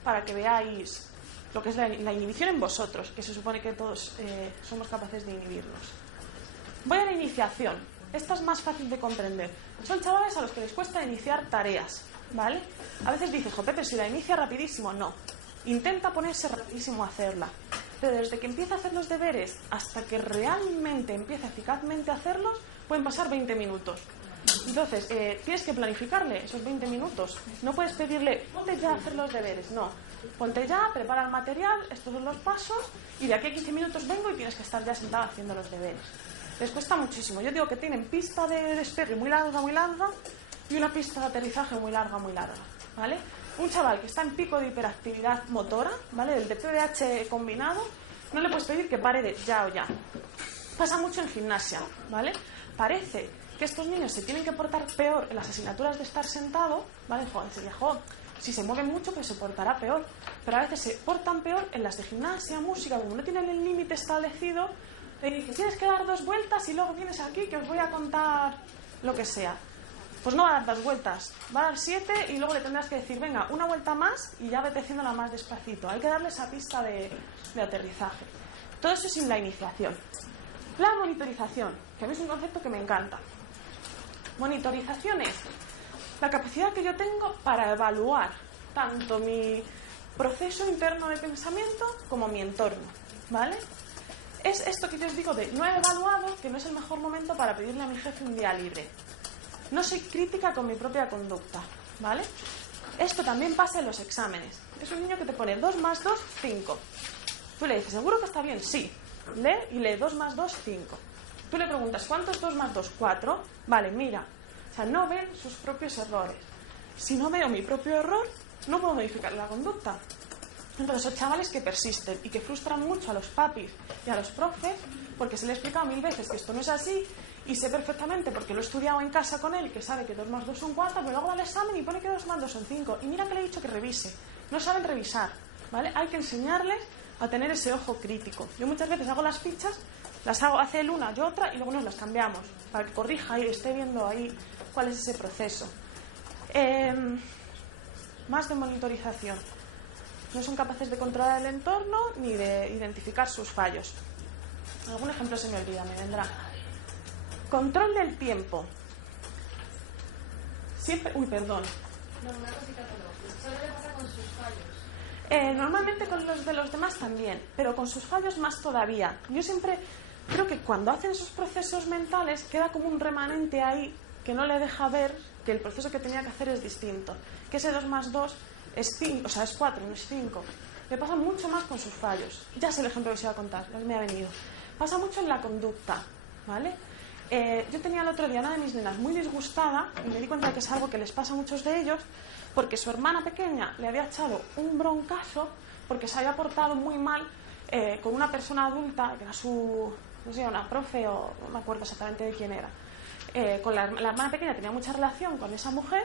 para que veáis lo que es la inhibición en vosotros, que se supone que todos somos capaces de inhibirnos. Voy a la iniciación. Esta es más fácil de comprender. Son chavales a los que les cuesta iniciar tareas, ¿vale? A veces dices, Pepe, si la inicia rapidísimo. No. Intenta ponerse rapidísimo a hacerla. Pero desde que empieza a hacer los deberes hasta que realmente empieza eficazmente a hacerlos, pueden pasar 20 minutos. Entonces, tienes que planificarle esos 20 minutos. No puedes pedirle, ponte ya a hacer los deberes. No. Ponte ya, prepara el material, estos son los pasos, y de aquí a 15 minutos vengo y tienes que estar ya sentado haciendo los deberes. Les cuesta muchísimo. Yo digo que tienen pista de despegue muy larga, y una pista de aterrizaje muy larga, ¿vale? Un chaval que está en pico de hiperactividad motora, ¿vale? Del TDAH combinado, no le puedes pedir que pare de ya o ya. Pasa mucho en gimnasia, ¿vale? Parece que estos niños se tienen que portar peor en las asignaturas de estar sentado, ¿vale? Si se mueven mucho, pues se portará peor. Pero a veces se portan peor en las de gimnasia, música, como no tienen el límite establecido, le dices, tienes que dar 2 vueltas y luego vienes aquí que os voy a contar lo que sea. Pues no va a dar 2 vueltas, va a dar 7 y luego le tendrás que decir, venga, una vuelta más y ya vete haciéndola más despacito. Hay que darle esa pista de aterrizaje. Todo eso sin la iniciación. La monitorización, que a mí es un concepto que me encanta. Monitorización es la capacidad que yo tengo para evaluar tanto mi proceso interno de pensamiento como mi entorno, ¿vale? Es esto que yo os digo de no he evaluado, que no es el mejor momento para pedirle a mi jefe un día libre. No soy crítica con mi propia conducta, ¿vale? Esto también pasa en los exámenes. Es un niño que te pone 2 más 2, 5. Tú le dices, ¿seguro que está bien? Sí. Lee y lee 2 más 2, 5. Tú le preguntas, ¿cuánto es 2 más 2? 4. Vale, mira. O sea, no ven sus propios errores. Si no veo mi propio error, no puedo modificar la conducta. Entonces son chavales que persisten y que frustran mucho a los papis y a los profes porque se le ha explicado 1000 veces que esto no es así y sé perfectamente porque lo he estudiado en casa con él que sabe que 2 más 2 son 4, pero luego va al examen y pone que 2 más 2 son 5 y mira que le he dicho que revise. No saben revisar, ¿vale? Hay que enseñarles a tener ese ojo crítico. Yo muchas veces hago las fichas, las hago, hace él una, yo otra y luego nos las cambiamos para que corrija y esté viendo ahí cuál es ese proceso. Más de monitorización. No son capaces de controlar el entorno ni de identificar sus fallos. Algún ejemplo se me olvida, me vendrá. Control del tiempo. Siempre... Uy, perdón. No, una cosita solo. Solo le pasa con sus fallos. Normalmente con los de los demás también, pero con sus fallos más todavía. Yo siempre creo que cuando hacen esos procesos mentales queda como un remanente ahí que no le deja ver que el proceso que tenía que hacer es distinto. Que ese 2 más 2 es 5, o sea, es 4, no es 5. Le pasa mucho más con sus fallos. Ya sé el ejemplo que os iba a contar, ya me ha venido. Pasa mucho en la conducta, ¿vale? Yo tenía el otro día una de mis nenas muy disgustada y me di cuenta de que es algo que les pasa a muchos de ellos porque su hermana pequeña le había echado un broncazo porque se había portado muy mal con una persona adulta que era su, no sé, una profe o no me acuerdo exactamente de quién era. Con la hermana pequeña tenía mucha relación con esa mujer.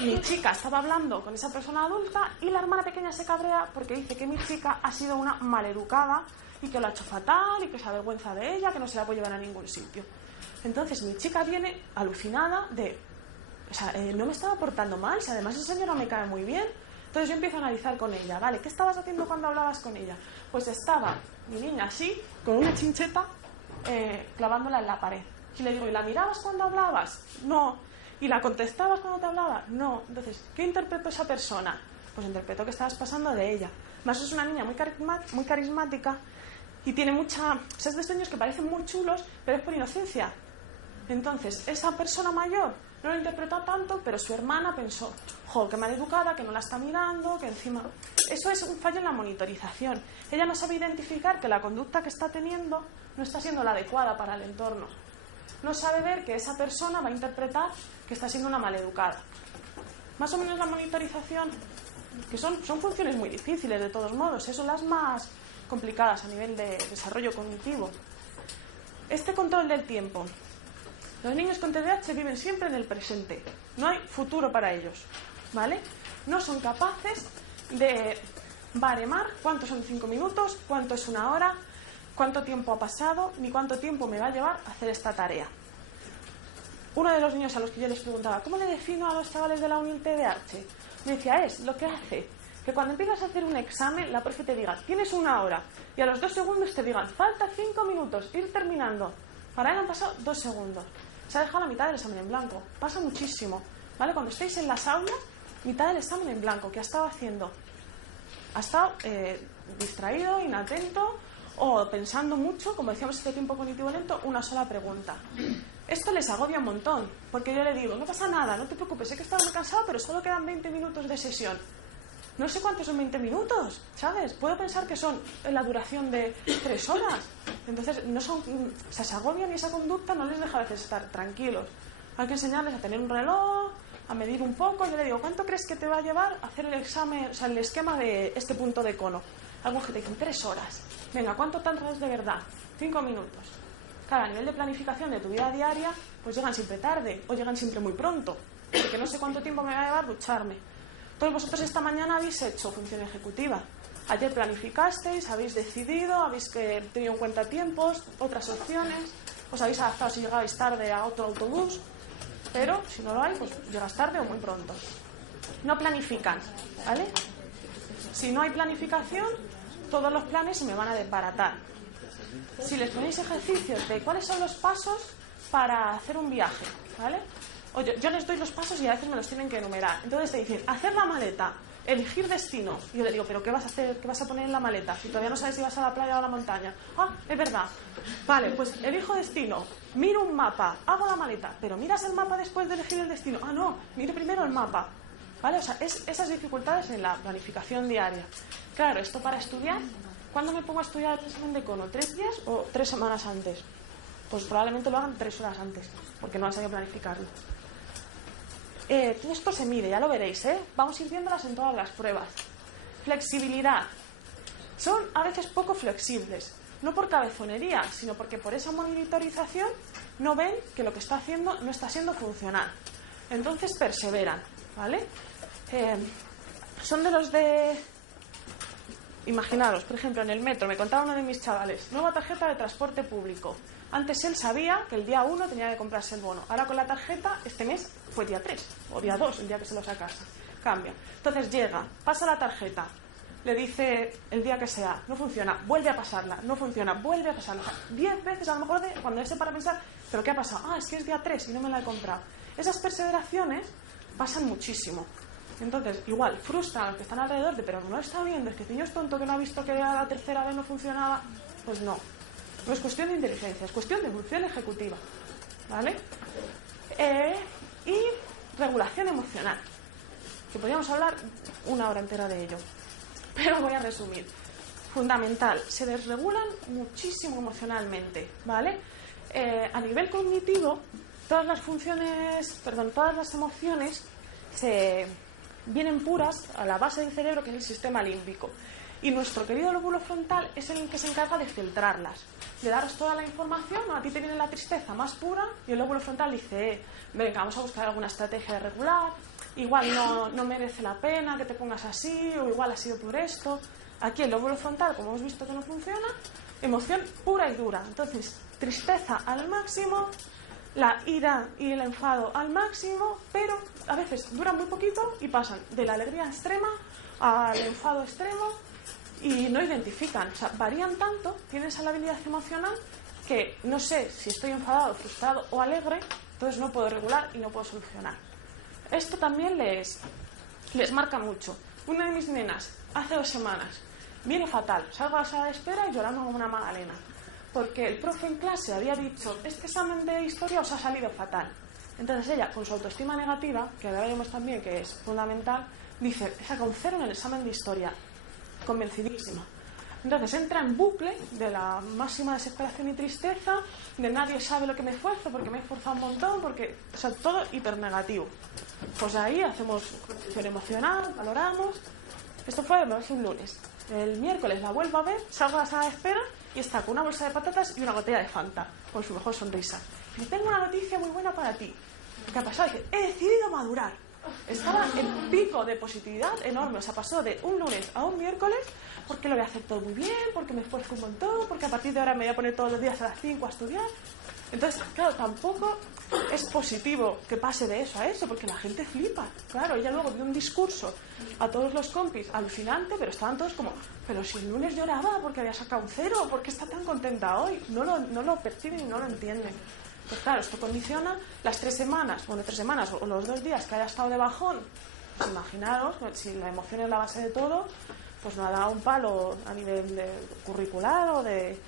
Mi chica estaba hablando con esa persona adulta y la hermana pequeña se cabrea porque dice que mi chica ha sido una maleducada y que lo ha hecho fatal y que se avergüenza de ella, que no se la puede llevar a ningún sitio. Entonces mi chica viene alucinada de, o sea, no me estaba portando mal, si además esa señora me cae muy bien. Entonces yo empiezo a analizar con ella, ¿vale? ¿Qué estabas haciendo cuando hablabas con ella? Pues estaba mi niña así, con una chincheta, clavándola en la pared. Y le digo, ¿y la mirabas cuando hablabas? No. ¿Y la contestabas cuando te hablaba? No. Entonces, ¿qué interpretó esa persona? Pues interpretó que estabas pasando de ella. Más es una niña muy carismática y tiene mucha... O sea, es de estos niños que parecen muy chulos, pero es por inocencia. Entonces, esa persona mayor no lo interpretó tanto, pero su hermana pensó, jo, qué maleducada, que no la está mirando, que encima... Eso es un fallo en la monitorización. Ella no sabe identificar que la conducta que está teniendo no está siendo la adecuada para el entorno. No sabe ver que esa persona va a interpretar que está siendo una maleducada. Más o menos la monitorización, que son funciones muy difíciles de todos modos, son las más complicadas a nivel de desarrollo cognitivo. Este control del tiempo. Los niños con TDAH viven siempre en el presente, no hay futuro para ellos, ¿vale? No son capaces de baremar cuánto son 5 minutos, cuánto es 1 hora, cuánto tiempo ha pasado, ni cuánto tiempo me va a llevar a hacer esta tarea. Uno de los niños a los que yo les preguntaba, ¿cómo le defino a los chavales de la uni el TDAH? Me decía, es lo que hace que cuando empiezas a hacer un examen, la profe te diga, tienes 1 hora, y a los 2 segundos te digan, falta 5 minutos, ir terminando. Para él han pasado 2 segundos. Se ha dejado la mitad del examen en blanco. Pasa muchísimo, ¿vale? Cuando estéis en las aulas, mitad del examen en blanco. ¿Qué ha estado haciendo? Ha estado distraído, inatento, o pensando mucho, como decíamos este tiempo cognitivo lento, una sola pregunta. Esto les agobia un montón, porque yo le digo, no pasa nada, no te preocupes, sé que estás muy cansado, pero solo quedan 20 minutos de sesión. No sé cuántos son 20 minutos, ¿sabes? Puedo pensar que son la duración de 3 horas. Entonces, no son, o sea, se agobian y esa conducta no les deja a veces estar tranquilos. Hay que enseñarles a tener un reloj, a medir un poco. Yo le digo, ¿cuánto crees que te va a llevar a hacer el examen, o sea, el esquema de este punto de cono? Algunos que te dicen 3 horas. Venga, ¿cuánto tardas de verdad? 5 minutos. Claro, a nivel de planificación de tu vida diaria, pues llegan siempre tarde o llegan siempre muy pronto, porque no sé cuánto tiempo me va a llevar ducharme. Todos vosotros esta mañana habéis hecho función ejecutiva. Ayer planificasteis, habéis decidido, habéis tenido en cuenta tiempos, otras opciones, os habéis adaptado si llegabais tarde a otro autobús, pero si no lo hay, pues llegas tarde o muy pronto. No planifican, ¿vale? Si no hay planificación, todos los planes se me van a desbaratar. Si les ponéis ejercicios de cuáles son los pasos para hacer un viaje, ¿vale? O yo les doy los pasos y a veces me los tienen que enumerar. Entonces te dicen, hacer la maleta, elegir destino. Y yo le digo, ¿pero qué vas a hacer? ¿Qué vas a poner en la maleta? Si todavía no sabes si vas a la playa o a la montaña. Ah, es verdad. Vale, pues elijo destino, miro un mapa, hago la maleta. ¿Pero miras el mapa después de elegir el destino? Ah, no, miro primero el mapa. ¿Vale? O sea, esas dificultades en la planificación diaria. Claro, esto para estudiar, ¿cuándo me pongo a estudiar el examen de cono? ¿3 días o 3 semanas antes? Pues probablemente lo hagan 3 horas antes, porque no han sabido planificarlo. Todo esto se mide, ya lo veréis, ¿eh? Vamos a ir viéndolas en todas las pruebas. Flexibilidad. Son a veces poco flexibles, no por cabezonería, sino porque por esa monitorización no ven que lo que está haciendo no está siendo funcional. Entonces perseveran, ¿vale? Son de los de... Imaginaros, por ejemplo, en el metro, me contaba uno de mis chavales, nueva tarjeta de transporte público. Antes él sabía que el día 1 tenía que comprarse el bono. Ahora con la tarjeta, este mes fue día 3 o día 2, el día que se lo sacase. Cambia. Entonces llega, pasa la tarjeta, le dice el día que sea, no funciona, vuelve a pasarla, no funciona, vuelve a pasarla. 10 veces a lo mejor cuando él se para pensar, ¿pero qué ha pasado? Ah, es que es día 3 y no me la he comprado. Esas perseveraciones pasan muchísimo. Entonces, igual, frustran a los que están alrededor de, pero no está viendo, es que si yo es tonto que no ha visto que a la tercera vez no funcionaba, pues no. No es cuestión de inteligencia, es cuestión de función ejecutiva, ¿vale? Y regulación emocional, que podríamos hablar una hora entera de ello, pero voy a resumir. Fundamental, se desregulan muchísimo emocionalmente, ¿vale? A nivel cognitivo, todas las emociones vienen puras a la base del cerebro, que es el sistema límbico. Y nuestro querido lóbulo frontal es el que se encarga de filtrarlas, de daros toda la información, ¿no? A ti te viene la tristeza más pura y el lóbulo frontal dice, venga, vamos a buscar alguna estrategia de regular, igual no merece la pena que te pongas así, o igual ha sido por esto. Aquí el lóbulo frontal, como hemos visto que no funciona, emoción pura y dura. Entonces, tristeza al máximo, la ira y el enfado al máximo, pero a veces duran muy poquito y pasan de la alegría extrema al enfado extremo y no identifican, o sea, varían tanto, tienen esa labilidad emocional que no sé si estoy enfadado, frustrado o alegre, entonces no puedo regular y no puedo solucionar. Esto también les marca mucho. Una de mis nenas, hace 2 semanas, viene fatal, salgo a la sala de espera y llorando como una magdalena, porque el profe en clase había dicho, este examen de historia os ha salido fatal. Entonces ella, con su autoestima negativa, que ahora veremos también que es fundamental, dice, saca un 0 en el examen de historia, convencidísima. Entonces entra en bucle de la máxima desesperación y tristeza, de nadie sabe lo que me esfuerzo, porque me he esforzado un montón, porque, o sea, todo hipernegativo. Pues ahí hacemos construcción emocional, valoramos. Esto fue un lunes. El miércoles la vuelvo a ver, salgo a la sala de espera y está con una bolsa de patatas y una botella de Fanta, con su mejor sonrisa. Y tengo una noticia muy buena para ti. ¿Qué ha pasado? Dice, he decidido madurar. Estaba en pico de positividad enorme, o sea, pasó de un lunes a un miércoles, porque lo voy a hacer todo muy bien, porque me esfuerzo un montón, porque a partir de ahora me voy a poner todos los días a las 5 a estudiar. Entonces, claro, tampoco es positivo que pase de eso a eso, porque la gente flipa. Claro, ella luego dio un discurso a todos los compis alucinante, pero estaban todos como, pero si el lunes lloraba porque había sacado un 0, ¿por qué está tan contenta hoy? No lo perciben y no lo entienden. Pues claro, esto condiciona las 3 semanas o los 2 días que haya estado de bajón. Pues imaginaros, si la emoción es la base de todo, pues no ha dado un palo a nivel curricular o de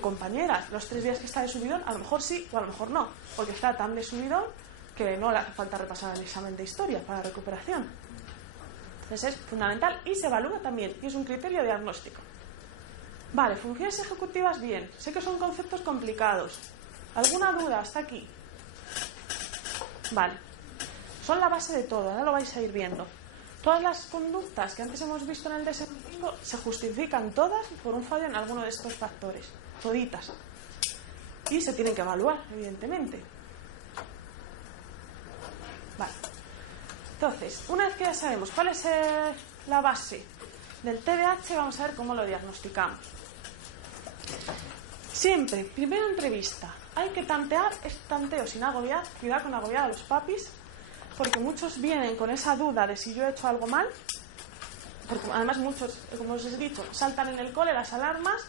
compañeras. Los 3 días que está de subidón, a lo mejor sí o a lo mejor no, porque está tan de subidón que no le hace falta repasar el examen de historia para recuperación. Entonces es fundamental y se evalúa también, y es un criterio diagnóstico. Vale, funciones ejecutivas bien. Sé que son conceptos complicados. ¿Alguna duda hasta aquí? Vale. Son la base de todo, ahora lo vais a ir viendo. Todas las conductas que antes hemos visto en el DSM-5 se justifican todas por un fallo en alguno de estos factores. Toditas. Y se tienen que evaluar, evidentemente. Vale. Entonces, una vez que ya sabemos cuál es la base del TDAH, vamos a ver cómo lo diagnosticamos. Siempre, primera entrevista, hay que tantear, es tanteo sin agobiar, cuidado con agobiar a los papis, porque muchos vienen con esa duda de si yo he hecho algo mal, porque además muchos, como os he dicho, saltan en el cole las alarmas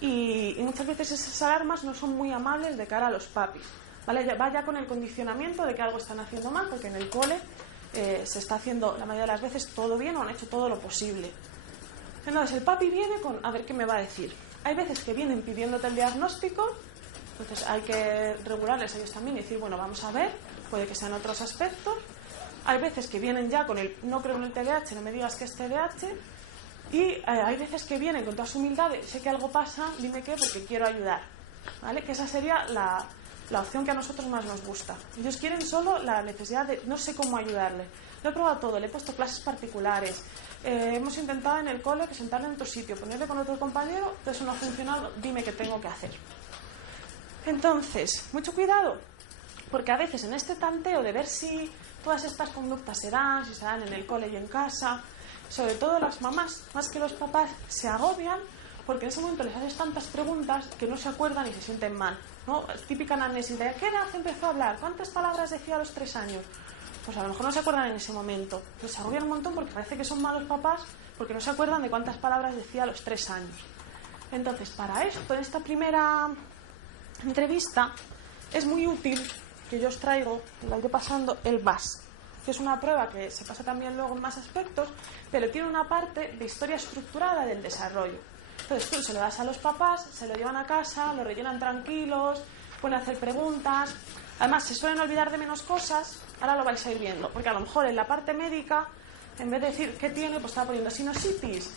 y muchas veces esas alarmas no son muy amables de cara a los papis, ¿vale? Vaya con el condicionamiento de que algo están haciendo mal, porque en el cole se está haciendo la mayoría de las veces todo bien o han hecho todo lo posible. Entonces el papi viene con a ver qué me va a decir. Hay veces que vienen pidiéndote el diagnóstico, entonces hay que regularles a ellos también y decir, bueno, vamos a ver, puede que sean otros aspectos. Hay veces que vienen ya con el no creo en el TDAH, no me digas que es TDAH. Y hay veces que vienen con toda su humildad de, sé que algo pasa, dime qué, porque quiero ayudar, ¿vale? Que esa sería la la opción que a nosotros más nos gusta. Ellos quieren solo la necesidad de no sé cómo ayudarle. Lo he probado todo, le he puesto clases particulares, hemos intentado en el cole sentarle en otro sitio, ponerle con otro compañero, pero eso no ha funcionado, dime qué tengo que hacer. Entonces, mucho cuidado, porque a veces en este tanteo de ver si todas estas conductas se dan, si se dan en el cole y en casa, sobre todo las mamás, más que los papás, se agobian porque en ese momento les haces tantas preguntas que no se acuerdan y se sienten mal, ¿no? Es típica anamnesis de ¿a qué edad empezó a hablar? ¿Cuántas palabras decía a los 3 años? Pues a lo mejor no se acuerdan en ese momento. Pues se agobian un montón porque parece que son malos papás porque no se acuerdan de cuántas palabras decía a los 3 años. Entonces, para esto, en esta primera entrevista, es muy útil que yo os traigo, la iré pasando, el VAS, que es una prueba que se pasa también luego en más aspectos, pero tiene una parte de historia estructurada del desarrollo. Entonces tú se lo das a los papás, se lo llevan a casa, lo rellenan tranquilos, pueden hacer preguntas. Además, se suelen olvidar de menos cosas, ahora lo vais a ir viendo, porque a lo mejor en la parte médica, en vez de decir qué tiene, pues estaba poniendo sinusitis,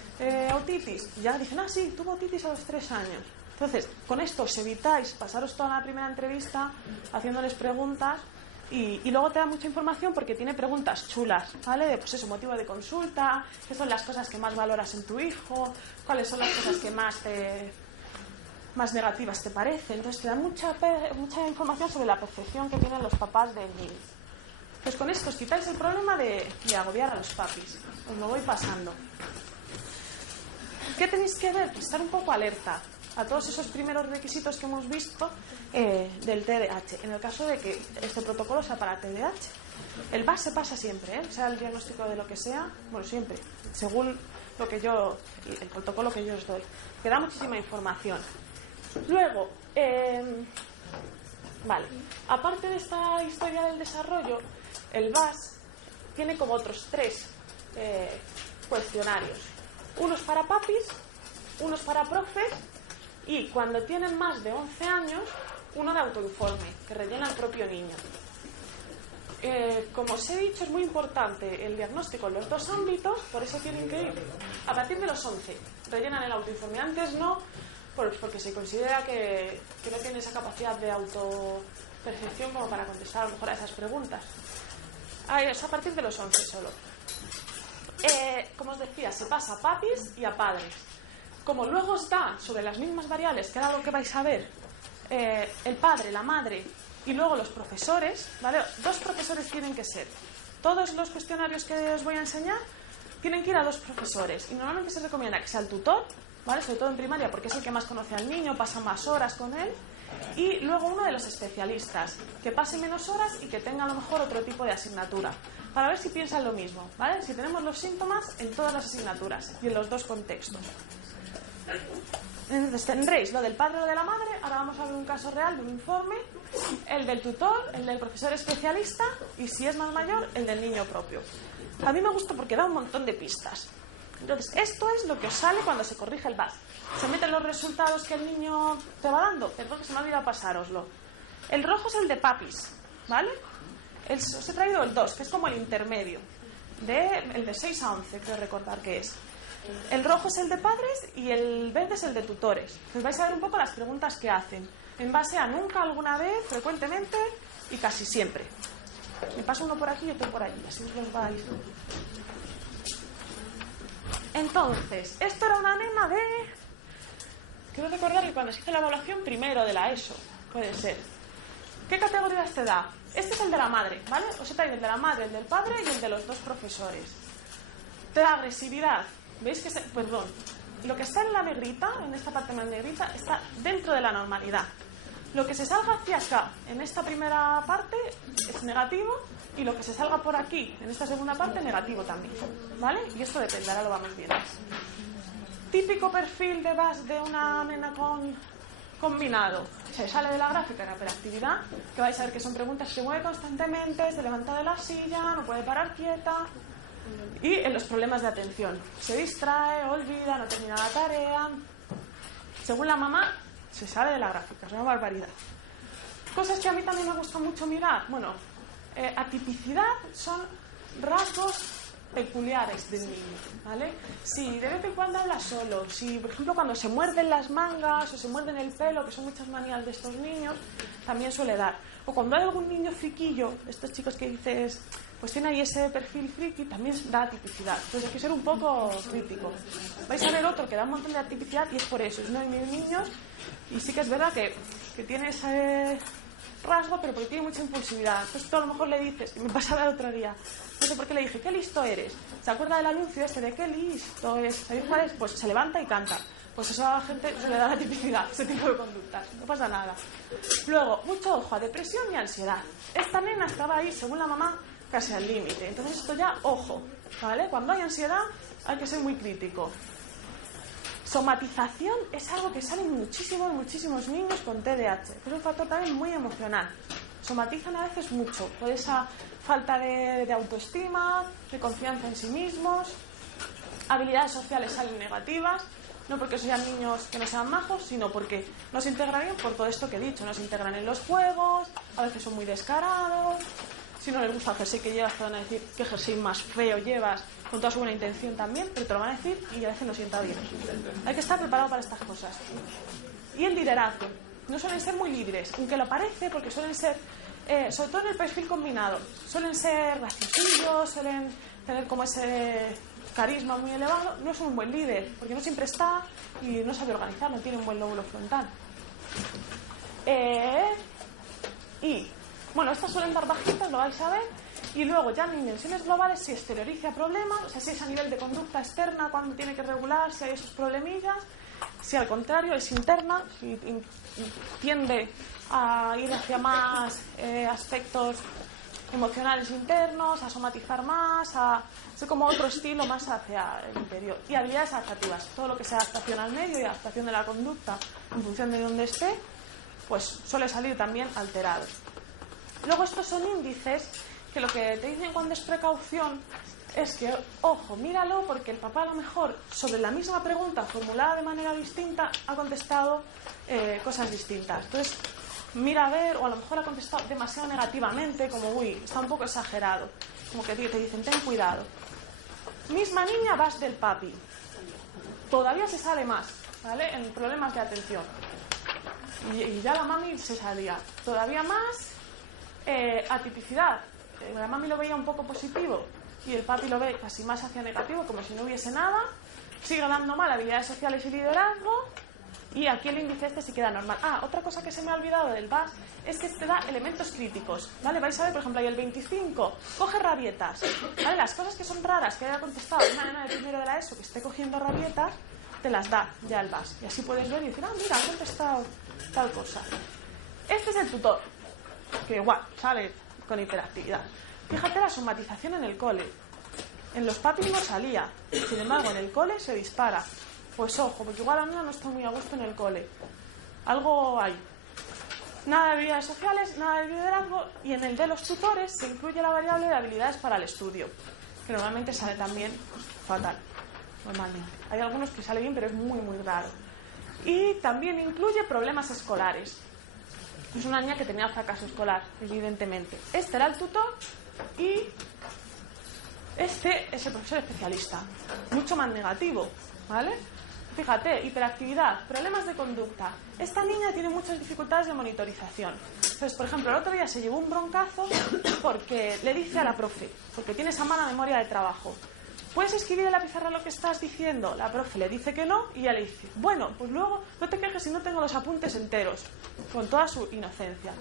otitis, y ya dicen, sí, tuvo otitis a los 3 años. Entonces, con esto os evitáis pasaros toda la primera entrevista haciéndoles preguntas y luego te da mucha información porque tiene preguntas chulas, ¿vale? De, pues eso, motivo de consulta, qué son las cosas que más valoras en tu hijo, cuáles son las cosas que más negativas te parecen. Entonces te da mucha información sobre la percepción que tienen los papás del niño. Pues con esto os quitáis el problema de agobiar a los papis. Os lo voy pasando. ¿Qué tenéis que ver? Pues estar un poco alerta a todos esos primeros requisitos que hemos visto del TDAH. En el caso de que este protocolo sea para TDAH, el VAS se pasa siempre, sea el diagnóstico de lo que sea, bueno, siempre, según lo que el protocolo que yo os doy, que da muchísima información. Luego, vale, aparte de esta historia del desarrollo, el VAS tiene como otros 3 cuestionarios. Unos para papis, unos para profes y cuando tienen más de 11 años, uno de autoinforme, que rellena el propio niño. Como os he dicho, es muy importante el diagnóstico en los 2 ámbitos, por eso tienen que ir a partir de los 11. Rellenan el autoinforme, antes no, porque se considera que no tiene esa capacidad de autopercepción como para contestar a lo mejor a esas preguntas. Es a partir de los 11 solo. Como os decía, se pasa a papis y a padres. Como luego os da sobre las mismas variables, que era lo que vais a ver, el padre, la madre y luego los profesores, ¿vale? 2 profesores tienen que ser. Todos los cuestionarios que os voy a enseñar tienen que ir a 2 profesores y normalmente se recomienda que sea el tutor, ¿vale? Sobre todo en primaria porque es el que más conoce al niño, pasa más horas con él, y luego uno de los especialistas que pase menos horas y que tenga a lo mejor otro tipo de asignatura para ver si piensan lo mismo, ¿vale? Si tenemos los síntomas en todas las asignaturas y en los 2 contextos. Entonces tendréis lo del padre o de la madre. Ahora vamos a ver un caso real de un informe, el del tutor, el del profesor especialista y si es más mayor, el del niño propio. A mí me gusta porque da un montón de pistas. Entonces esto es lo que os sale cuando se corrige el VAS. Se meten los resultados que el niño te va dando. Perdón que se me ha olvidado pasároslo. El rojo es el de papis, ¿vale? Os he traído el 2, que es como el intermedio, el de 6 a 11, creo recordar que es. El rojo es el de padres y el verde es el de tutores. Entonces vais a ver un poco las preguntas que hacen, en base a nunca, alguna vez, frecuentemente y casi siempre. Me paso uno por aquí y otro por allí, así os los vais. Entonces, esto era una nena de... Quiero recordar que cuando se hizo la evaluación primero de la ESO, puede ser. ¿Qué categorías te da? Este es el de la madre, ¿vale? Os he traído el de la madre, el del padre y el de los 2 profesores. Te da agresividad. ¿Veis que lo que está en la negrita, en esta parte más negrita, está dentro de la normalidad? Lo que se salga hacia acá, en esta primera parte, es negativo, y lo que se salga por aquí, en esta segunda parte, negativo también, ¿vale? Y esto depende, ahora lo vamos viendo. Típico perfil de VAS de una nena combinado. Se sale de la gráfica en la hiperactividad, que vais a ver que son preguntas que se mueve constantemente, se levanta de la silla, no puede parar quieta. Y en los problemas de atención, se distrae, olvida, no termina la tarea. Según la mamá, se sale de la gráfica, es una barbaridad. Cosas que a mí también me gusta mucho mirar. Bueno, atipicidad son rasgos peculiares del niño, ¿vale? Si de vez en cuando habla solo, si por ejemplo cuando se muerden las mangas o se muerden el pelo, que son muchas manías de estos niños, también suele dar. O cuando hay algún niño friquillo, estos chicos que dices, pues tiene ahí ese perfil friki, también da tipicidad. Entonces hay que ser un poco crítico. Vais a ver otro que da un montón de tipicidad y es por eso, es uno de mis niños y sí que es verdad que tiene ese rasgo, pero porque tiene mucha impulsividad. Entonces tú a lo mejor le dices, y me pasaba el otro día, no sé por qué le dije, qué listo eres. ¿Se acuerda del anuncio este de qué listo es? ¿Sabéis cuál es? Pues se levanta y canta. Pues eso a la gente se le da la tipicidad, ese tipo de conductas, no pasa nada. Luego, mucho ojo a depresión y ansiedad. Esta nena estaba ahí, según la mamá, casi al límite. Entonces esto ya, ojo, ¿vale? Cuando hay ansiedad hay que ser muy crítico. Somatización es algo que sale muchísimos niños con TDAH. Es un factor también muy emocional. Somatizan a veces mucho por esa falta de autoestima, de confianza en sí mismos. Habilidades sociales salen negativas, no porque sean niños que no sean majos, sino porque no se integran bien por todo esto que he dicho. No se integran en los juegos, a veces son muy descarados. Si no les gusta el jersey que llevas, te van a decir qué jersey más feo llevas, con toda su buena intención también, pero te lo van a decir y a veces no sienta bien. Hay que estar preparado para estas cosas. Y el liderazgo. No suelen ser muy libres, aunque lo parece, porque suelen ser, sobre todo en el perfil combinado, suelen ser graciosillos, suelen tener como ese carisma muy elevado. No es un buen líder, porque no siempre está y no sabe organizar, no tiene un buen lóbulo frontal. Y bueno, estas suelen dar bajitas, lo vais a ver. Y luego ya en dimensiones globales, si exterioriza problemas, o sea, si es a nivel de conducta externa, cuando tiene que regular, si hay esos problemillas. Si al contrario es interna, si tiende a ir hacia más aspectos emocionales internos, a somatizar más, a ser como otro estilo más hacia el interior. Y habilidades adaptativas, todo lo que sea adaptación al medio y adaptación de la conducta en función de donde esté, pues suele salir también alterado. Luego estos son índices que lo que te dicen cuando es precaución es que, ojo, míralo porque el papá a lo mejor sobre la misma pregunta formulada de manera distinta ha contestado cosas distintas. Entonces, mira a ver, o a lo mejor ha contestado demasiado negativamente, como, uy, está un poco exagerado. Como que te dicen, ten cuidado. Misma niña, vas del papi. Todavía se sale más, ¿vale? En problemas de atención. Y ya la mami se salía. Todavía más atipicidad. La mami lo veía un poco positivo y el papi lo ve casi más hacia negativo, como si no hubiese nada. Sigue dando mal habilidades sociales y liderazgo. Y aquí el índice este sí queda normal. Otra cosa que se me ha olvidado del VAS es que te da elementos críticos, ¿vale? Vais a ver, por ejemplo, ahí el 25 coge rabietas, ¿vale? Las cosas que son raras que haya contestado una nena de primero de la ESO que esté cogiendo rabietas, te las da ya el VAS. Y así puedes ver y decir, mira, ha contestado tal cosa. Este es el tutor, que igual sale con hiperactividad. Fíjate la somatización en el cole. En los papis no salía, sin embargo en el cole se dispara. Pues ojo, porque igual la niña no está muy a gusto en el cole. Algo hay. Nada de habilidades sociales, nada de liderazgo, y en el de los tutores se incluye la variable de habilidades para el estudio, que normalmente sale también fatal, normalmente. Hay algunos que sale bien, pero es muy raro. Y también incluye problemas escolares. Es una niña que tenía fracaso escolar, evidentemente. Este era el tutor y este es el profesor especialista. Mucho más negativo, ¿vale? Fíjate, hiperactividad, problemas de conducta. Esta niña tiene muchas dificultades de monitorización. Entonces, por ejemplo, el otro día se llevó un broncazo porque le dice a la profe, porque tiene esa mala memoria de trabajo, ¿puedes escribir en la pizarra lo que estás diciendo? La profe le dice que no y ella le dice, bueno, pues luego no te quejes si no tengo los apuntes enteros, con toda su inocencia.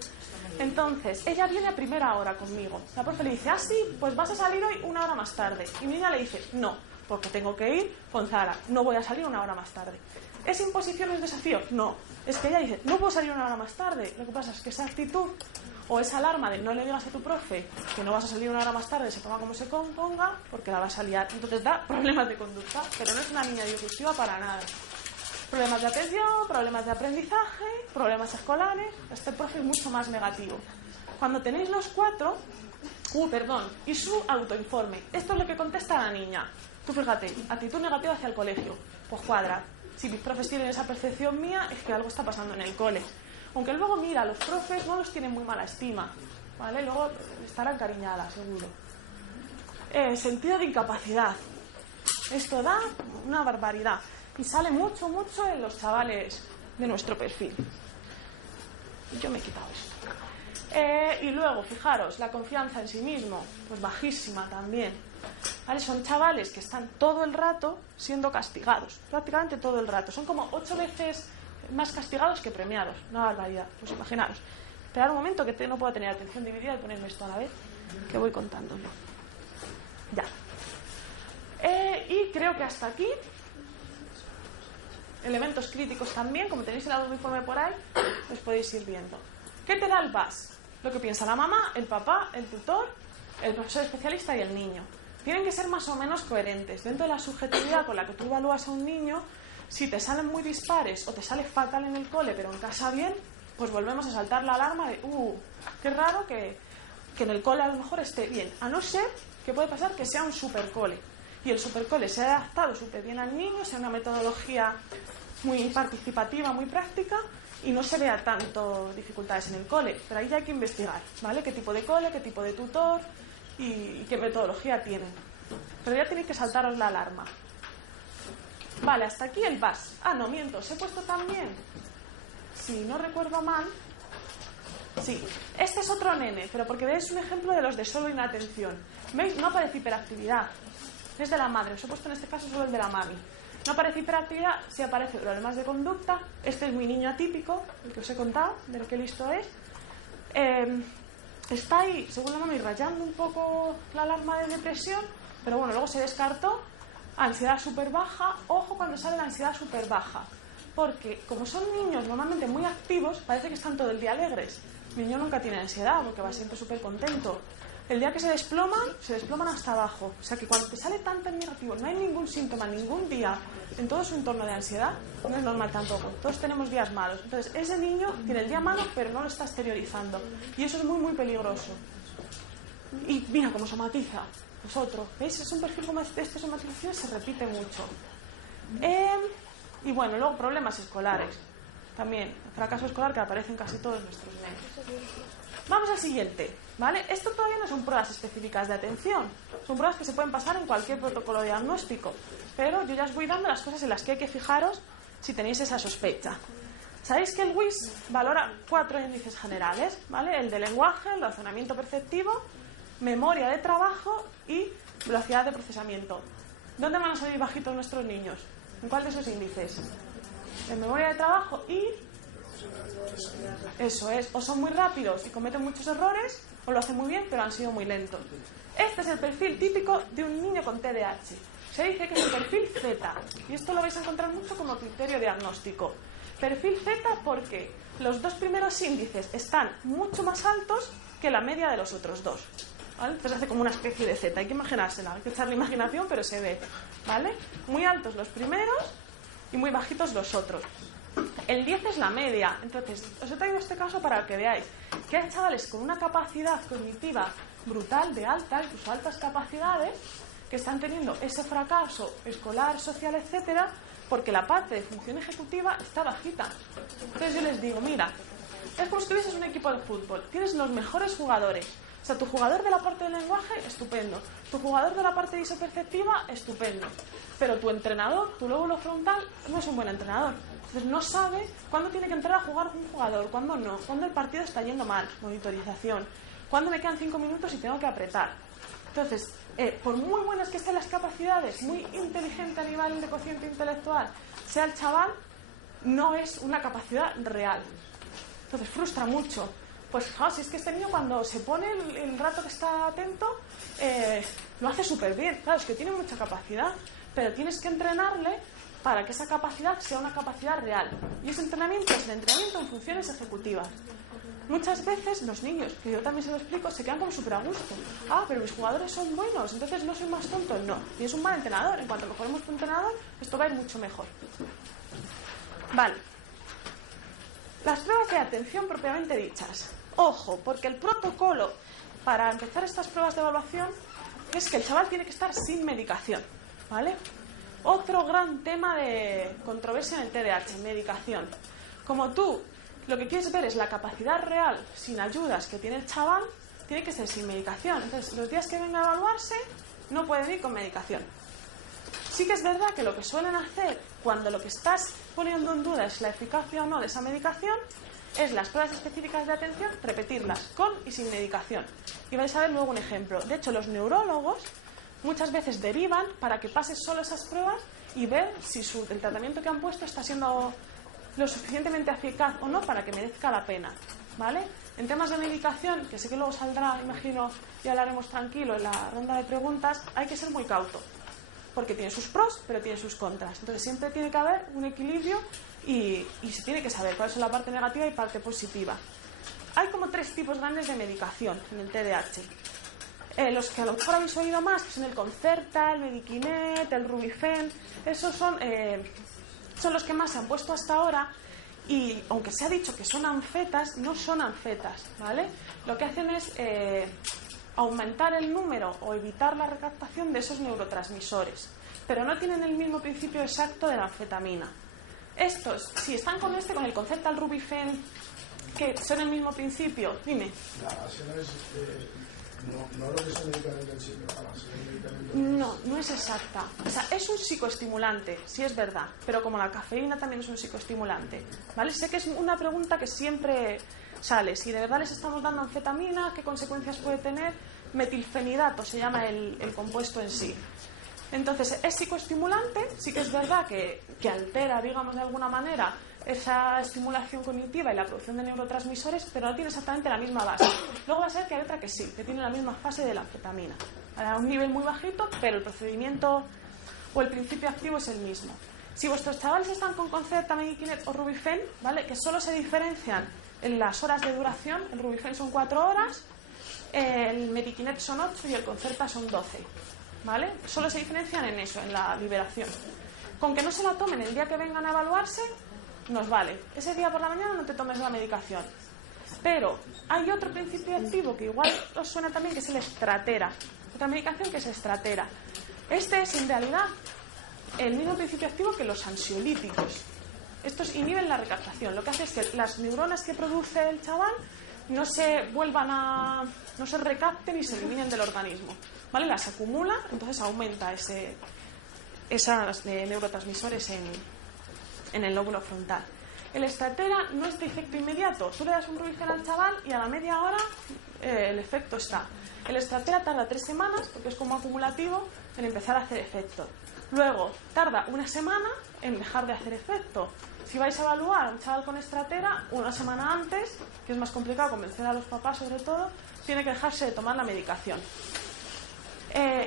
Entonces, ella viene a primera hora conmigo. La profe le dice, sí, pues vas a salir hoy una hora más tarde. Y mi niña le dice, no, porque tengo que ir con Zara, no voy a salir una hora más tarde. ¿Es imposición o es desafío? No, es que ella dice, no puedo salir una hora más tarde. Lo que pasa es que esa actitud o esa alarma de no le digas a tu profe que no vas a salir una hora más tarde, se ponga como se componga, porque la vas a liar. Entonces da problemas de conducta, pero no es una niña disruptiva para nada. Problemas de atención, problemas de aprendizaje, problemas escolares. Este profe es mucho más negativo. Cuando tenéis los cuatro, y su autoinforme. Esto es lo que contesta la niña. Tú fíjate, actitud negativa hacia el colegio. Pues cuadra. Si mis profes tienen esa percepción mía, es que algo está pasando en el cole. Aunque luego, mira, los profes no los tienen muy mala estima, ¿vale? Luego estará encariñada, seguro. Sentido de incapacidad. Esto da una barbaridad. Y sale mucho en los chavales de nuestro perfil. Yo me he quitado esto. Y luego, fijaros, la confianza en sí mismo, pues bajísima también. ¿Vale? Son chavales que están todo el rato siendo castigados, prácticamente todo el rato. Son como 8 veces más castigados que premiados. Una barbaridad, pues imaginaros. Esperad un momento que no puedo tener atención dividida y ponerme esto a la vez, que voy contándolo. Ya. Y creo que hasta aquí. Elementos críticos también, como tenéis el uniforme por ahí, los podéis ir viendo. ¿Qué te da el PAS? Lo que piensa la mamá, el papá, el tutor, el profesor especialista y el niño. Tienen que ser más o menos coherentes. Dentro de la subjetividad con la que tú evalúas a un niño, si te salen muy dispares o te sale fatal en el cole, pero en casa bien, pues volvemos a saltar la alarma de qué raro que en el cole a lo mejor esté bien. A no ser que puede pasar que sea un supercole. Y el supercole se ha adaptado súper bien al niño, sea una metodología muy participativa, muy práctica, y no se vea tanto dificultades en el cole. Pero ahí ya hay que investigar, ¿vale? Qué tipo de cole, qué tipo de tutor y qué metodología tienen. Pero ya tenéis que saltaros la alarma. Vale, hasta aquí el PAS. No, miento, os he puesto también, si no recuerdo mal, sí, este es otro nene, pero porque veis un ejemplo de los de solo inatención. ¿Veis? No aparece hiperactividad. Es de la madre, os he puesto en este caso solo el de la mami. No aparece hiperactividad, sí aparece problemas de conducta. Este es mi niño atípico, el que os he contado, de lo que listo es. Está ahí, según la mami, rayando un poco la alarma de depresión, pero bueno, luego se descartó. Ansiedad súper baja. Ojo cuando sale la ansiedad súper baja, porque como son niños normalmente muy activos, parece que están todo el día alegres. El niño nunca tiene ansiedad porque va siempre súper contento. El día que se desploman hasta abajo. O sea que cuando te sale tanto en negativo, no hay ningún síntoma, ningún día en todo su entorno de ansiedad, no es normal tampoco. Todos tenemos días malos. Entonces ese niño tiene el día malo, pero no lo está exteriorizando. Y eso es muy peligroso. Y mira cómo somatiza. Vosotros, ¿veis? Es un perfil como este, somatización se repite mucho. Y bueno, luego problemas escolares. También, fracaso escolar que aparece en casi todos nuestros niños. Vamos al siguiente, ¿vale? Esto todavía no son pruebas específicas de atención. Son pruebas que se pueden pasar en cualquier protocolo diagnóstico. Pero yo ya os voy dando las cosas en las que hay que fijaros si tenéis esa sospecha. Sabéis que el WIS valora 4 índices generales, ¿vale? El de lenguaje, el razonamiento perceptivo, memoria de trabajo y velocidad de procesamiento. ¿Dónde van a salir bajitos nuestros niños? ¿En cuál de esos índices? En memoria de trabajo y... Eso es, o son muy rápidos y cometen muchos errores, o lo hacen muy bien pero han sido muy lentos. Este es el perfil típico de un niño con TDAH. Se dice que es el perfil Z, y esto lo vais a encontrar mucho como criterio diagnóstico. Perfil Z porque los 2 primeros índices están mucho más altos que la media de los otros 2. ¿Vale? Entonces hace como una especie de Z, hay que imaginársela, hay que echar la imaginación, pero se ve, ¿vale? Muy altos los primeros y muy bajitos los otros. El 10 es la media. Entonces, os he traído este caso para que veáis que hay chavales con una capacidad cognitiva brutal, de alta, incluso altas capacidades, que están teniendo ese fracaso escolar, social, etcétera, porque la parte de función ejecutiva está bajita. Entonces yo les digo, mira, es como si tuvieses un equipo de fútbol, tienes los mejores jugadores. O sea, tu jugador de la parte del lenguaje, estupendo. Tu jugador de la parte visoperceptiva, estupendo. Pero tu entrenador, tu lóbulo frontal, no es un buen entrenador. Entonces no sabe cuándo tiene que entrar a jugar un jugador, cuándo no, cuándo el partido está yendo mal, monitorización, cuándo me quedan 5 minutos y tengo que apretar. Entonces, por muy buenas que estén las capacidades, muy inteligente a nivel de cociente intelectual, sea el chaval, no es una capacidad real. Entonces frustra mucho. Pues fijaos, si es que este niño cuando se pone el rato que está atento, lo hace súper bien. Claro, es que tiene mucha capacidad, pero tienes que entrenarle para que esa capacidad sea una capacidad real. Y ese entrenamiento es el entrenamiento en funciones ejecutivas. Muchas veces los niños, que yo también se lo explico, se quedan como súper a gusto. Pero mis jugadores son buenos, entonces no soy más tonto. No, y es un mal entrenador. En cuanto mejoremos tu entrenador, esto va a ir mucho mejor. Vale. Las pruebas de atención propiamente dichas. Ojo, porque el protocolo para empezar estas pruebas de evaluación es que el chaval tiene que estar sin medicación, ¿vale? Otro gran tema de controversia en el TDAH, medicación. Como tú lo que quieres ver es la capacidad real sin ayudas que tiene el chaval, tiene que ser sin medicación. Entonces, los días que venga a evaluarse, no pueden ir con medicación. Sí que es verdad que lo que suelen hacer cuando lo que estás poniendo en duda es la eficacia o no de esa medicación es las pruebas específicas de atención, repetirlas con y sin medicación. Y vais a ver luego un ejemplo. De hecho, los neurólogos muchas veces derivan para que pases solo esas pruebas y ver si el tratamiento que han puesto está siendo lo suficientemente eficaz o no para que merezca la pena, ¿vale? En temas de medicación, que sé que luego saldrá, imagino, y hablaremos tranquilo en la ronda de preguntas, hay que ser muy cauto, porque tiene sus pros, pero tiene sus contras. Entonces siempre tiene que haber un equilibrio y se tiene que saber cuál es la parte negativa y parte positiva. Hay como 3 tipos grandes de medicación en el TDAH. Los que a lo mejor habéis oído más, que son el Concerta, el Medikinet, el Rubifen, esos son los que más se han puesto hasta ahora. Y aunque se ha dicho que son anfetas, no son anfetas, ¿vale? Lo que hacen es aumentar el número o evitar la recaptación de esos neurotransmisores, pero no tienen el mismo principio exacto de la anfetamina. Estos, si están con el Concerta, el Rubifen, que son el mismo principio, dime. La base no es no lo que es el medicamento en sí, pero la base del medicamento. No es exacta. O sea, es un psicoestimulante, sí es verdad, pero como la cafeína también es un psicoestimulante, ¿vale? Sé que es una pregunta que siempre sale. Si de verdad les estamos dando anfetamina, ¿qué consecuencias puede tener? Metilfenidato se llama el compuesto en sí. Entonces, es psicoestimulante, sí que es verdad que altera, digamos, de alguna manera esa estimulación cognitiva y la producción de neurotransmisores, pero no tiene exactamente la misma base. Luego va a ser que hay otra que sí, que tiene la misma fase de la anfetamina, a un nivel muy bajito, pero el procedimiento o el principio activo es el mismo. Si vuestros chavales están con Concerta, Medikinet o Rubifen, ¿vale?, que solo se diferencian en las horas de duración, el Rubifen son 4 horas, el Medikinet son 8 y el Concerta son 12, ¿vale? Solo se diferencian en eso, en la liberación. Con que no se la tomen el día que vengan a evaluarse, nos vale. Ese día por la mañana no te tomes la medicación. Pero hay otro principio activo que igual os suena también, que es el estratera. Otra medicación que es estratera. Este es en realidad el mismo principio activo que los ansiolíticos. Estos inhiben la recaptación. Lo que hace es que las neuronas que produce el chaval no se recapten y se eliminen del organismo, ¿vale? Las acumula, entonces aumenta esos neurotransmisores en el lóbulo frontal. El estratera no es de efecto inmediato. Tú le das un Rubifen al chaval y a la media hora el efecto está. El estratera tarda 3 semanas, porque es como acumulativo, en empezar a hacer efecto. Luego tarda 1 semana en dejar de hacer efecto. Si vais a evaluar a un chaval con estratera, 1 semana antes, que es más complicado convencer a los papás sobre todo, tiene que dejarse de tomar la medicación.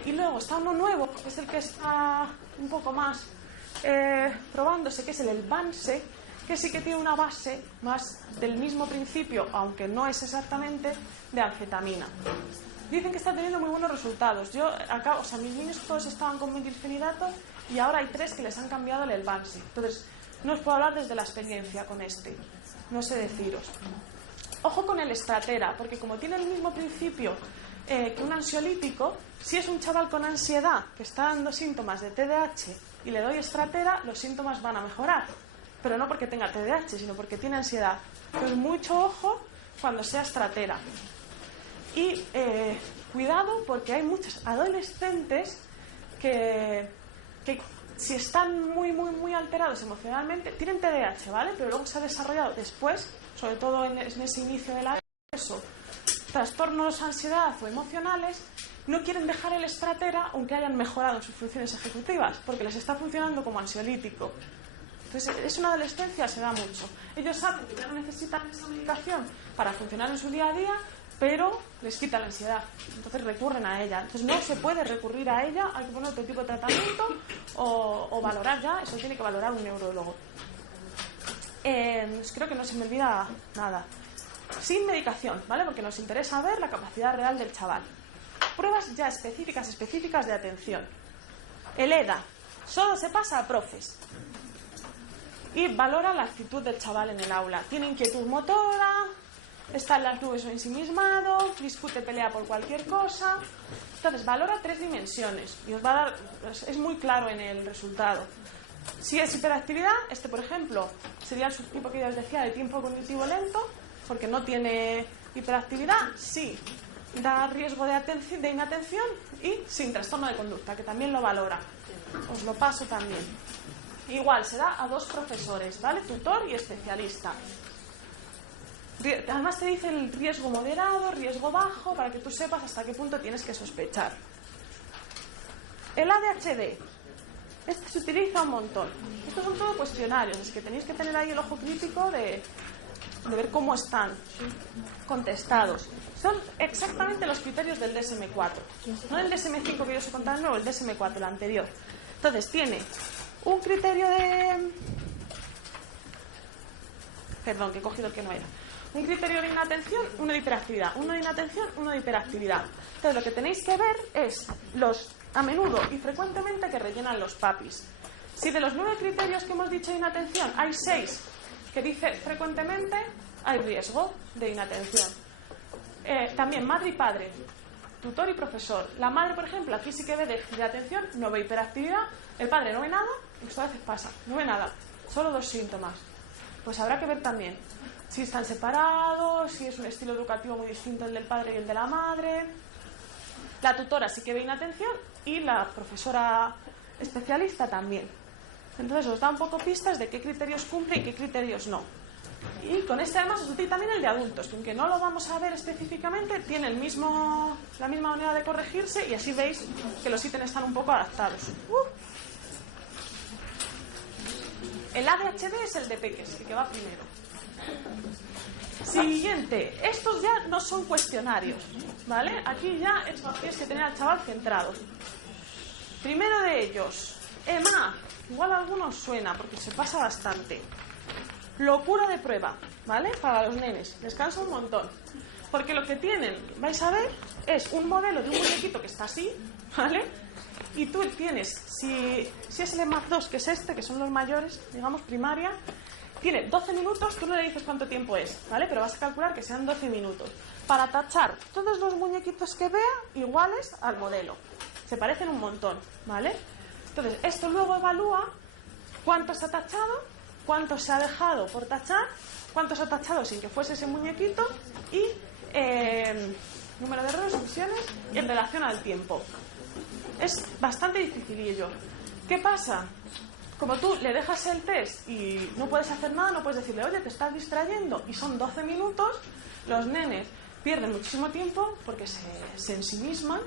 Y luego está uno nuevo, que es el que está un poco más probándose, que es el Elvanse, que sí que tiene una base más del mismo principio, aunque no es exactamente, de anfetamina. Dicen que está teniendo muy buenos resultados. Mis niños todos estaban con metilfenidato y ahora hay 3 que les han cambiado el Elvanse. Entonces, no os puedo hablar desde la experiencia con este. No sé deciros. Ojo con el estratera, porque como tiene el mismo principio que un ansiolítico, si es un chaval con ansiedad que está dando síntomas de TDAH y le doy estratera, los síntomas van a mejorar. Pero no porque tenga TDAH, sino porque tiene ansiedad. Entonces, mucho ojo cuando sea estratera. Y cuidado, porque hay muchos adolescentes que si están muy, muy, muy alterados emocionalmente, tienen TDAH, ¿vale? Pero luego se ha desarrollado después, sobre todo en ese inicio de la ESO, trastornos, ansiedad o emocionales, no quieren dejar el estratera aunque hayan mejorado en sus funciones ejecutivas, porque les está funcionando como ansiolítico. Entonces, es una adolescencia, se da mucho. Ellos saben que ya no necesitan esa medicación para funcionar en su día a día, pero les quita la ansiedad. Entonces recurren a ella. Entonces no se puede recurrir a ella, hay que poner otro tipo de tratamiento o valorar ya, eso tiene que valorar un neurólogo. Creo que no se me olvida nada. Sin medicación, ¿vale? Porque nos interesa ver la capacidad real del chaval. Pruebas ya específicas de atención. El EDA solo se pasa a profes y valora la actitud del chaval en el aula. Tiene inquietud motora, está en las nubes o ensimismado, discute, pelea por cualquier cosa. Entonces valora 3 dimensiones y os va a dar, es muy claro en el resultado. Si es hiperactividad, por ejemplo sería el subtipo que ya os decía de tiempo cognitivo lento, porque no tiene hiperactividad. Sí, da riesgo de inatención y sin trastorno de conducta, que también lo valora. Os lo paso también. Igual, se da a 2 profesores, ¿vale? Tutor y especialista. Además te dice el riesgo moderado, riesgo bajo, para que tú sepas hasta qué punto tienes que sospechar. El ADHD. Este se utiliza un montón. Estos son todos cuestionarios, es que tenéis que tener ahí el ojo crítico de ver cómo están contestados. Son exactamente los criterios del DSM-4. No el DSM-5 que yo os he contado, no, el DSM-4, el anterior. Entonces tiene un criterio de... Perdón, que he cogido el que no era. Un criterio de inatención, uno de hiperactividad. Uno de inatención, uno de hiperactividad. Entonces lo que tenéis que ver es los a menudo y frecuentemente que rellenan los papis. Si de los 9 criterios que hemos dicho de inatención hay 6 que dice frecuentemente, hay riesgo de inatención. También madre y padre, tutor y profesor. La madre, por ejemplo, aquí sí que ve de atención, no ve hiperactividad. El padre no ve nada, esto a veces pasa, no ve nada, solo 2 síntomas. Pues habrá que ver también si están separados, si es un estilo educativo muy distinto el del padre y el de la madre. La tutora sí que ve inatención y la profesora especialista también. Entonces os da un poco pistas de qué criterios cumple y qué criterios no. Y con este además os doy también el de adultos, que aunque no lo vamos a ver específicamente, tiene la misma manera de corregirse y así veis que los ítems están un poco adaptados. El ADHD es el de Peques, el que va primero. Siguiente, estos ya no son cuestionarios, ¿vale? Aquí ya tienes que tener al chaval centrado. Primero de ellos, EMA, igual a algunos suena porque se pasa bastante. Locura de prueba, ¿vale? Para los nenes, les cansa un montón. Porque lo que tienen, vais a ver, es un modelo de un muñequito que está así, ¿vale? Y tú tienes, si es el EMAF 2, que es este, que son los mayores, digamos, primaria, tiene 12 minutos, tú no le dices cuánto tiempo es, ¿vale? Pero vas a calcular que sean 12 minutos. Para tachar todos los muñequitos que vea iguales al modelo. Se parecen un montón, ¿vale? Entonces, esto luego evalúa cuánto se ha tachado, cuánto se ha dejado por tachar, cuánto se ha tachado sin que fuese ese muñequito y número de errores, omisiones y en relación al tiempo. Es bastante dificilillo. ¿Qué pasa? Como tú le dejas el test y no puedes hacer nada, no puedes decirle, oye, te estás distrayendo, y son 12 minutos, los nenes pierden muchísimo tiempo porque se ensimisman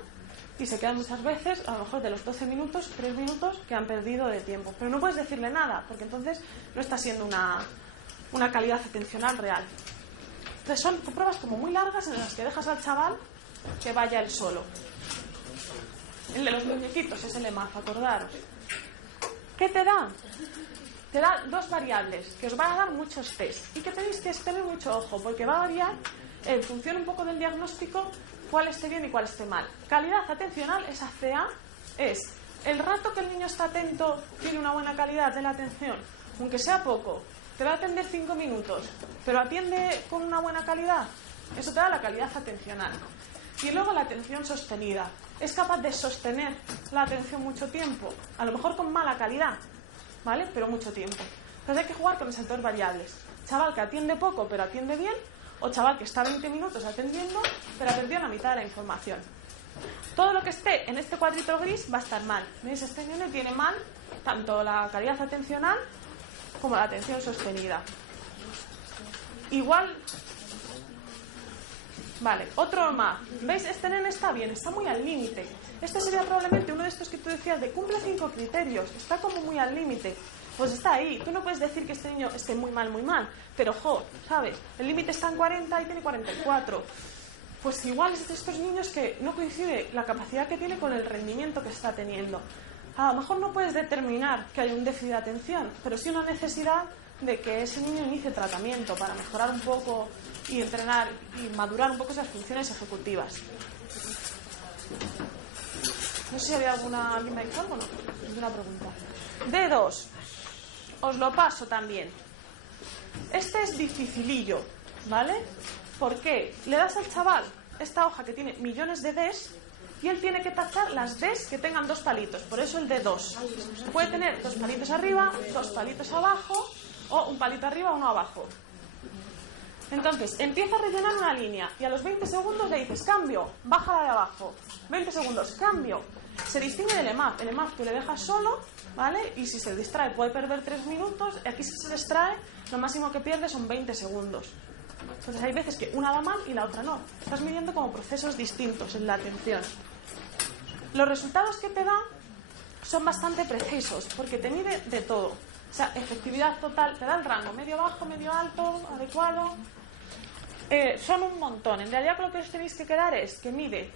y se quedan muchas veces, a lo mejor de los 12 minutos, 3 minutos que han perdido de tiempo. Pero no puedes decirle nada, porque entonces no está siendo una calidad atencional real. Entonces son pruebas como muy largas en las que dejas al chaval que vaya él solo. El de los muñequitos es el EMAF, acordaros. ¿Qué te da? Te da 2 variables que os van a dar muchos test y que tenéis que tener mucho ojo porque va a variar en función un poco del diagnóstico cuál esté bien y cuál esté mal. Calidad atencional, esa CA, es el rato que el niño está atento, tiene una buena calidad de la atención, aunque sea poco, te va a atender 5 minutos, pero atiende con una buena calidad, eso te da la calidad atencional. Y luego la atención sostenida. Es capaz de sostener la atención mucho tiempo, a lo mejor con mala calidad, ¿vale? Pero mucho tiempo. Entonces hay que jugar con esas 2 variables. Chaval que atiende poco pero atiende bien, o chaval que está 20 minutos atendiendo pero atendió la mitad de la información. Todo lo que esté en este cuadrito gris va a estar mal. ¿Veis? Este niño tiene mal tanto la calidad atencional como la atención sostenida. Igual... Vale, otro más. ¿Veis? Este nene está bien, está muy al límite. Este sería probablemente uno de estos que tú decías de cumple 5 criterios, está como muy al límite. Pues está ahí. Tú no puedes decir que este niño esté muy mal, pero ¿sabes? El límite está en 40 y tiene 44. Pues igual es de estos niños que no coincide la capacidad que tiene con el rendimiento que está teniendo. A lo mejor no puedes determinar que hay un déficit de atención, pero sí una necesidad de que ese niño inicie tratamiento para mejorar un poco y entrenar y madurar un poco esas funciones ejecutivas. No sé si había alguna examen o no. Una pregunta. D2. Os lo paso también. Este es dificilillo, ¿vale? ¿Por qué? Le das al chaval esta hoja que tiene millones de Ds y él tiene que tachar las Ds que tengan 2 palitos. Por eso el D2. Puede tener 2 palitos arriba, 2 palitos abajo o un palito arriba, uno abajo. Entonces, empieza a rellenar una línea y a los 20 segundos le dices, cambio, bájala de abajo. 20 segundos, cambio. Se distingue del EMAP. El EMAP tú le dejas solo, ¿vale? Y si se distrae puede perder 3 minutos. Aquí si se distrae, lo máximo que pierde son 20 segundos. Entonces hay veces que una va mal y la otra no. Estás midiendo como procesos distintos en la atención. Los resultados que te da son bastante precisos porque te mide de todo. O sea, efectividad total, te da el rango medio bajo, medio alto, adecuado. Son un montón. En realidad lo que os tenéis que quedar es que mide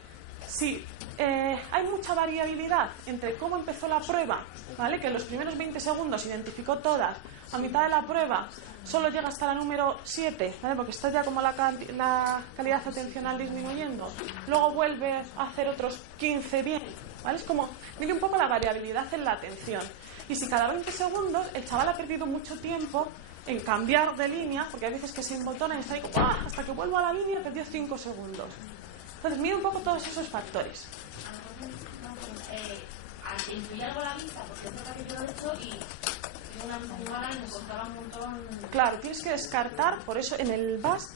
si hay mucha variabilidad entre cómo empezó la prueba, ¿vale? Que en los primeros 20 segundos identificó todas, a mitad de la prueba solo llega hasta la número 7, ¿vale? Porque está ya como la calidad atencional disminuyendo, luego vuelve a hacer otros 15 bien, ¿vale? Es como, mide un poco la variabilidad en la atención. Y si cada 20 segundos el chaval ha perdido mucho tiempo en cambiar de línea, porque hay veces que se embotona y está ahí como, ¡ah! Hasta que vuelvo a la línea perdió 5 segundos. Entonces mide un poco todos esos factores. Incluye algo la vista, porque es verdad que yo lo he hecho y una vista jugada y me costaba un montón. Claro, tienes que descartar, por eso en el VAS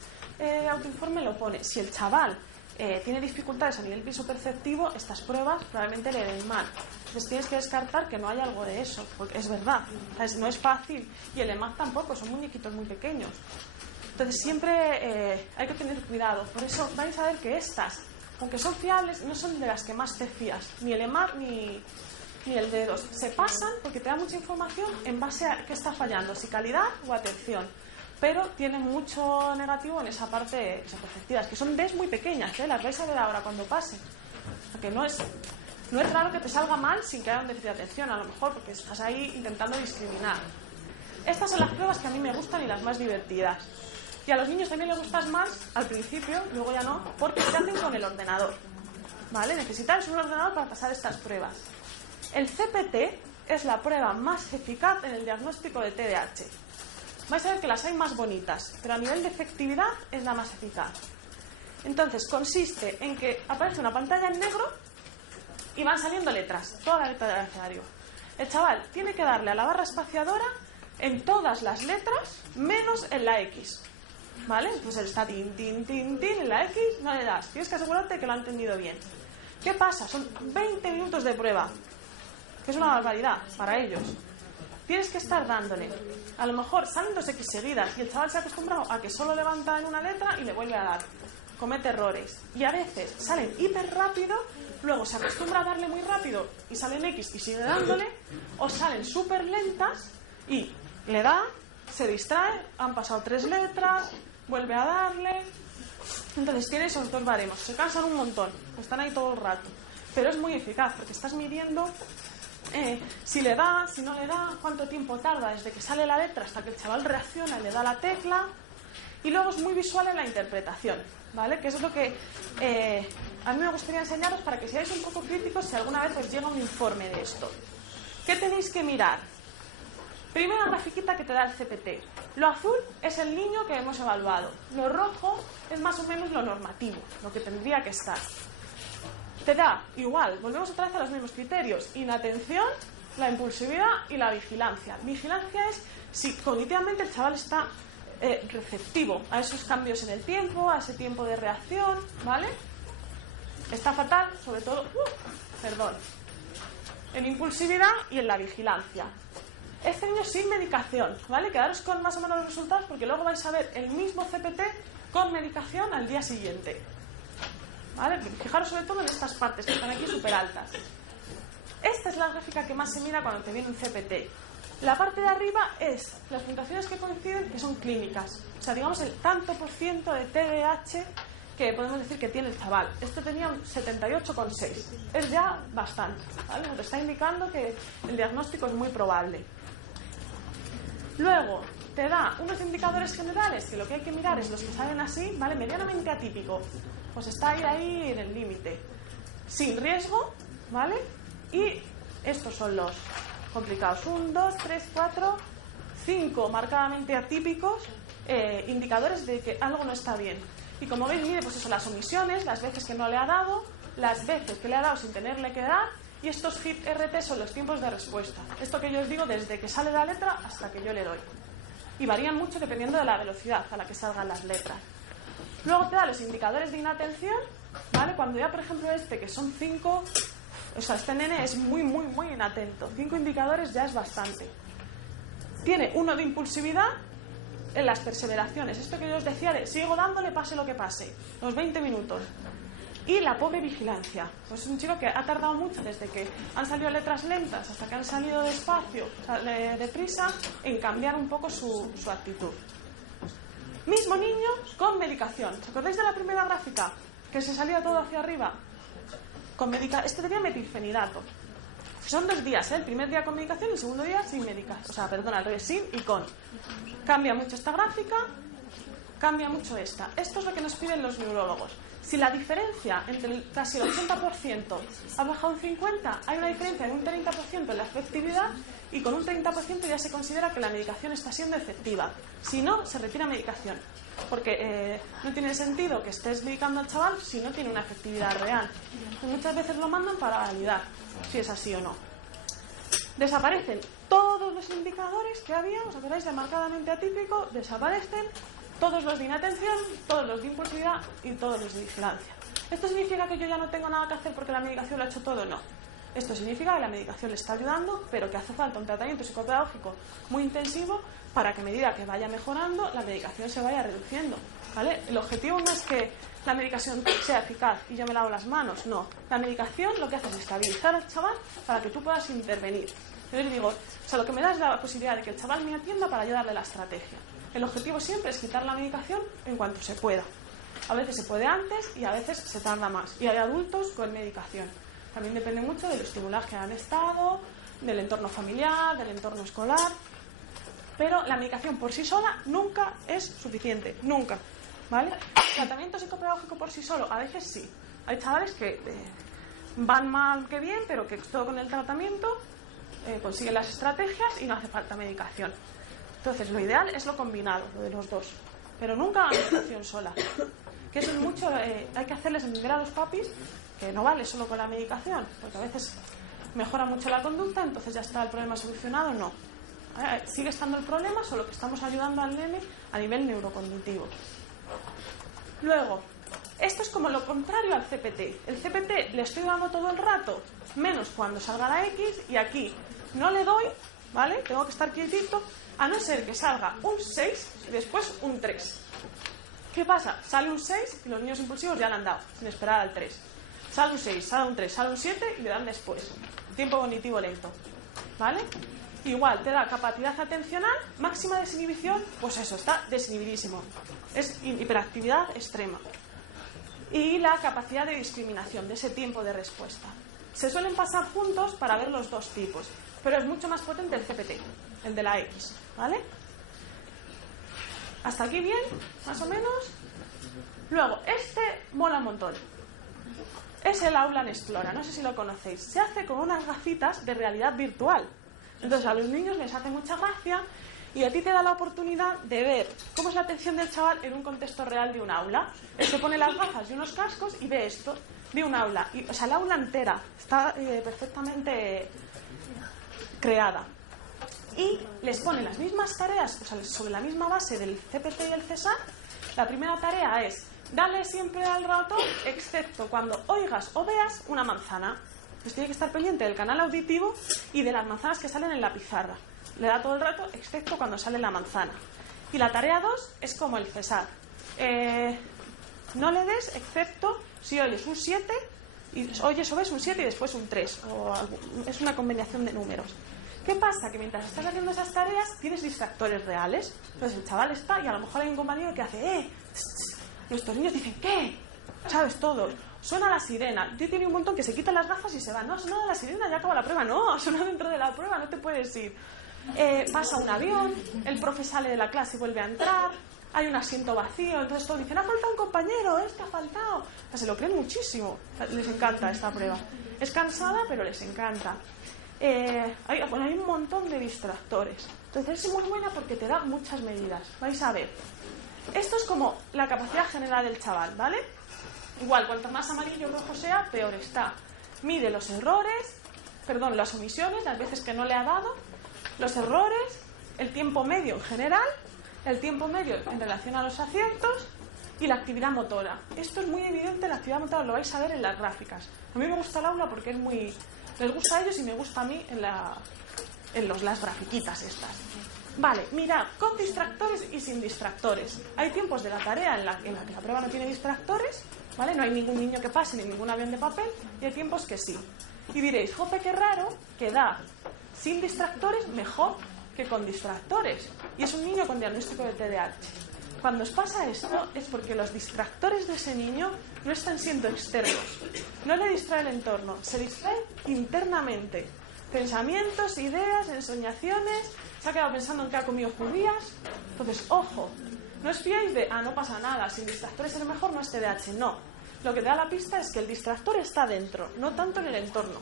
autoinforme lo pone. Si el chaval tiene dificultades a nivel visoperceptivo, estas pruebas probablemente le den mal. Entonces tienes que descartar que no hay algo de eso, porque es verdad, no es fácil. Y el EMAG tampoco, son muñequitos muy pequeños. Entonces siempre hay que tener cuidado. Por eso vais a ver que estas, aunque son fiables, no son de las que más te fías. Ni el EMAG ni el D2. Se pasan porque te da mucha información en base a qué está fallando, si calidad o atención. Pero tienen mucho negativo en esa parte perspectivas, que son Ds muy pequeñas, las vais a ver ahora cuando pase. Porque no es raro que te salga mal sin que haya un déficit de atención, a lo mejor porque estás ahí intentando discriminar. Estas son las pruebas que a mí me gustan y las más divertidas. Y a los niños también les gustan más al principio, luego ya no, porque se hacen con el ordenador, ¿vale? Necesitáis un ordenador para pasar estas pruebas. El CPT es la prueba más eficaz en el diagnóstico de TDAH. Vais a ver que las hay más bonitas, pero a nivel de efectividad es la más eficaz. Entonces, consiste en que aparece una pantalla en negro y van saliendo letras, toda la letra del abecedario. El chaval tiene que darle a la barra espaciadora en todas las letras, menos en la X. ¿Vale? Pues él está tin, tin, tin, tin, en la X no le das. Tienes que asegurarte que lo ha entendido bien. ¿Qué pasa? Son 20 minutos de prueba, que es una barbaridad para ellos. Tienes que estar dándole. A lo mejor salen 2 X seguidas y el chaval se ha acostumbrado a que solo levanta en una letra y le vuelve a dar. Comete errores. Y a veces salen hiper rápido, luego se acostumbra a darle muy rápido y salen X y sigue dándole, o salen súper lentas y le da, se distrae, han pasado 3 letras, vuelve a darle. Entonces tiene esos 2 baremos. Se cansan un montón, están ahí todo el rato, pero es muy eficaz porque estás midiendo si le da, si no le da, cuánto tiempo tarda desde que sale la letra hasta que el chaval reacciona y le da la tecla. Y luego es muy visual en la interpretación, ¿vale? Que eso es lo que a mí me gustaría enseñaros para que seáis un poco críticos si alguna vez os llega un informe de esto. ¿Qué tenéis que mirar? Primera grafiquita que te da el CPT. Lo azul es el niño que hemos evaluado. Lo rojo es más o menos lo normativo, lo que tendría que estar. Te da igual, volvemos otra vez a los mismos criterios: inatención, la impulsividad y la vigilancia. Vigilancia es si cognitivamente el chaval está receptivo a esos cambios en el tiempo, a ese tiempo de reacción, ¿vale? Está fatal, sobre todo, en impulsividad y en la vigilancia. Este niño sin medicación, ¿vale? Quedaros con más o menos los resultados porque luego vais a ver el mismo CPT con medicación al día siguiente, ¿vale? Fijaros sobre todo en estas partes que están aquí súper altas. Esta es la gráfica que más se mira cuando te viene un CPT. La parte de arriba es las puntuaciones que coinciden, que son clínicas. O sea, digamos el tanto por ciento de TDAH que podemos decir que tiene el chaval. Esto tenía un 78,6. Es ya bastante, ¿vale? Nos está indicando que el diagnóstico es muy probable. Luego, te da unos indicadores generales, que lo que hay que mirar es los que salen así, ¿vale? Medianamente atípico. Pues está ahí en el límite. Sin riesgo, ¿vale? Y estos son los complicados. 1, 2, 3, 4, 5 marcadamente atípicos, indicadores de que algo no está bien. Y como veis, mire, pues eso, las omisiones, las veces que no le ha dado, las veces que le ha dado sin tenerle que dar, y estos HIT-RT son los tiempos de respuesta. Esto que yo os digo desde que sale la letra hasta que yo le doy. y varían mucho dependiendo de la velocidad a la que salgan las letras. Luego te da los indicadores de inatención, ¿vale? Cuando ya, por ejemplo, que son 5, o sea, este nene es muy inatento. 5 indicadores ya es bastante. Tiene 1 de impulsividad en las perseveraciones. Esto que yo os decía de sigo dándole pase lo que pase, los 20 minutos. Y la pobre vigilancia. Pues es un chico que ha tardado mucho desde que han salido letras lentas hasta que han salido despacio, deprisa, en cambiar un poco su actitud. Mismo niño con medicación. ¿Os acordáis de la primera gráfica? Que se salía todo hacia arriba. Este tenía metilfenidato. Son 2 días, ¿eh? El primer día con medicación y el segundo día sin medicación. O sea, perdón, al revés, sin y con. Cambia mucho esta gráfica, cambia mucho esta. Esto es lo que nos piden los neurólogos. Si la diferencia entre casi el 80% ha bajado un 50%, hay una diferencia de un 30% en la efectividad y con un 30% ya se considera que la medicación está siendo efectiva. Si no, se retira medicación. Porque no tiene sentido que estés medicando al chaval si no tiene una efectividad real. Muchas veces lo mandan para validar si es así o no. Desaparecen todos los indicadores que había, ¿os acordáis de marcadamente atípico? Desaparecen todos los de inatención, todos los de impulsividad y todos los de vigilancia. ¿Esto significa que yo ya no tengo nada que hacer porque la medicación lo ha hecho todo? No. Esto significa que la medicación le está ayudando, pero que hace falta un tratamiento psicopedagógico muy intensivo para que a medida que vaya mejorando, la medicación se vaya reduciendo, ¿vale? El objetivo no es que la medicación sea eficaz y yo me lavo las manos, no. La medicación lo que hace es estabilizar al chaval para que tú puedas intervenir. Yo les digo, o sea, lo que me da es la posibilidad de que el chaval me atienda para yo darle la estrategia. El objetivo siempre es quitar la medicación en cuanto se pueda. A veces se puede antes y a veces se tarda más. Y hay adultos con medicación. También depende mucho de los estimulados que han estado, del entorno familiar, del entorno escolar. Pero la medicación por sí sola nunca es suficiente. Nunca. ¿Vale? Tratamiento psicopedagógico por sí solo, a veces sí. Hay chavales que van mal que bien, pero que todo con el tratamiento consiguen las estrategias y no hace falta medicación. Entonces, lo ideal es lo combinado, lo de los dos. Pero nunca la medicación sola. Que eso es mucho, hay que hacerles entender a los papis que no vale solo con la medicación, porque a veces mejora mucho la conducta, entonces ya está el problema solucionado. No. Sigue estando el problema, solo que estamos ayudando al nene a nivel neurocognitivo. Luego, esto es como lo contrario al CPT. El CPT le estoy dando todo el rato, menos cuando salga la X, y aquí no le doy, ¿vale? Tengo que estar quietito, a no ser que salga un 6 y después un 3. ¿Qué pasa? Sale un 6 y los niños impulsivos ya le han dado, sin esperar al 3. Sale un 6, sale un 3, sale un 7 y le dan después. Tiempo cognitivo lento, ¿vale? Igual, te da capacidad atencional, máxima desinhibición, pues eso, está desinhibidísimo. Es hiperactividad extrema. Y la capacidad de discriminación, de ese tiempo de respuesta. Se suelen pasar juntos para ver los dos tipos, pero es mucho más potente el CPT, el de la X, ¿vale? ¿Hasta aquí bien? ¿Más o menos? Luego, este mola un montón. Es el Aula en Explora, no sé si lo conocéis. Se hace con unas gafitas de realidad virtual. Entonces a los niños les hace mucha gracia y a ti te da la oportunidad de ver cómo es la atención del chaval en un contexto real de un aula. Él se pone las gafas y unos cascos y ve esto de un aula. O sea, el aula entera está perfectamente creada. Y les pone las mismas tareas, o sea, sobre la misma base del CPT y el CESAR. La primera tarea es darle siempre al ratón, excepto cuando oigas o veas una manzana. Pues tiene que estar pendiente del canal auditivo y de las manzanas que salen en la pizarra. Le da todo el rato, excepto cuando sale la manzana. Y la tarea 2 es como el CESAR. No le des, excepto si oyes un 7, y oyes o ves un 7 y después un 3. Es una combinación de números. ¿Qué pasa? Que mientras estás haciendo esas tareas tienes distractores reales. Entonces el chaval está y a lo mejor hay un compañero que hace Nuestros niños dicen, ¿qué? ¿Sabes todo? Suena la sirena. Yo tengo un montón que se quitan las gafas y se van. No, ha sonado la sirena, ya acaba la prueba. No, ha sonado dentro de la prueba, no te puedes ir. Pasa un avión, el profe sale de la clase y vuelve a entrar, hay un asiento vacío, entonces todos dicen, ha faltado un compañero, ha faltado. O sea, se lo creen muchísimo. Les encanta esta prueba. Es cansada, pero les encanta. Hay un montón de distractores. Entonces es muy buena porque te da muchas medidas. Vais a ver. Esto es como la capacidad general del chaval, ¿vale? Igual, cuanto más amarillo o rojo sea, peor está. Mide los errores, las omisiones, las veces que no le ha dado, los errores, el tiempo medio en general el tiempo medio en relación a los asientos y la actividad motora. Esto es muy evidente, la actividad motora lo vais a ver en las gráficas. A mí me gusta el aula porque es muy... les gusta a ellos y me gusta a mí en las grafiquitas estas. Vale, mirad, con distractores y sin distractores. Hay tiempos de la tarea en la que la prueba no tiene distractores, ¿vale? No hay ningún niño que pase ni ningún avión de papel, y hay tiempos que sí. Y diréis, jope, qué raro que da sin distractores mejor que con distractores. Y es un niño con diagnóstico de TDAH. Cuando os pasa esto es porque los distractores de ese niño no están siendo externos. No le distrae el entorno, se distrae internamente. Pensamientos, ideas, ensoñaciones, se ha quedado pensando en que ha comido judías. Entonces, ojo, no os fiéis de, no pasa nada, sin distractores es mejor, no es TDAH. No, lo que te da la pista es que el distractor está dentro, no tanto en el entorno,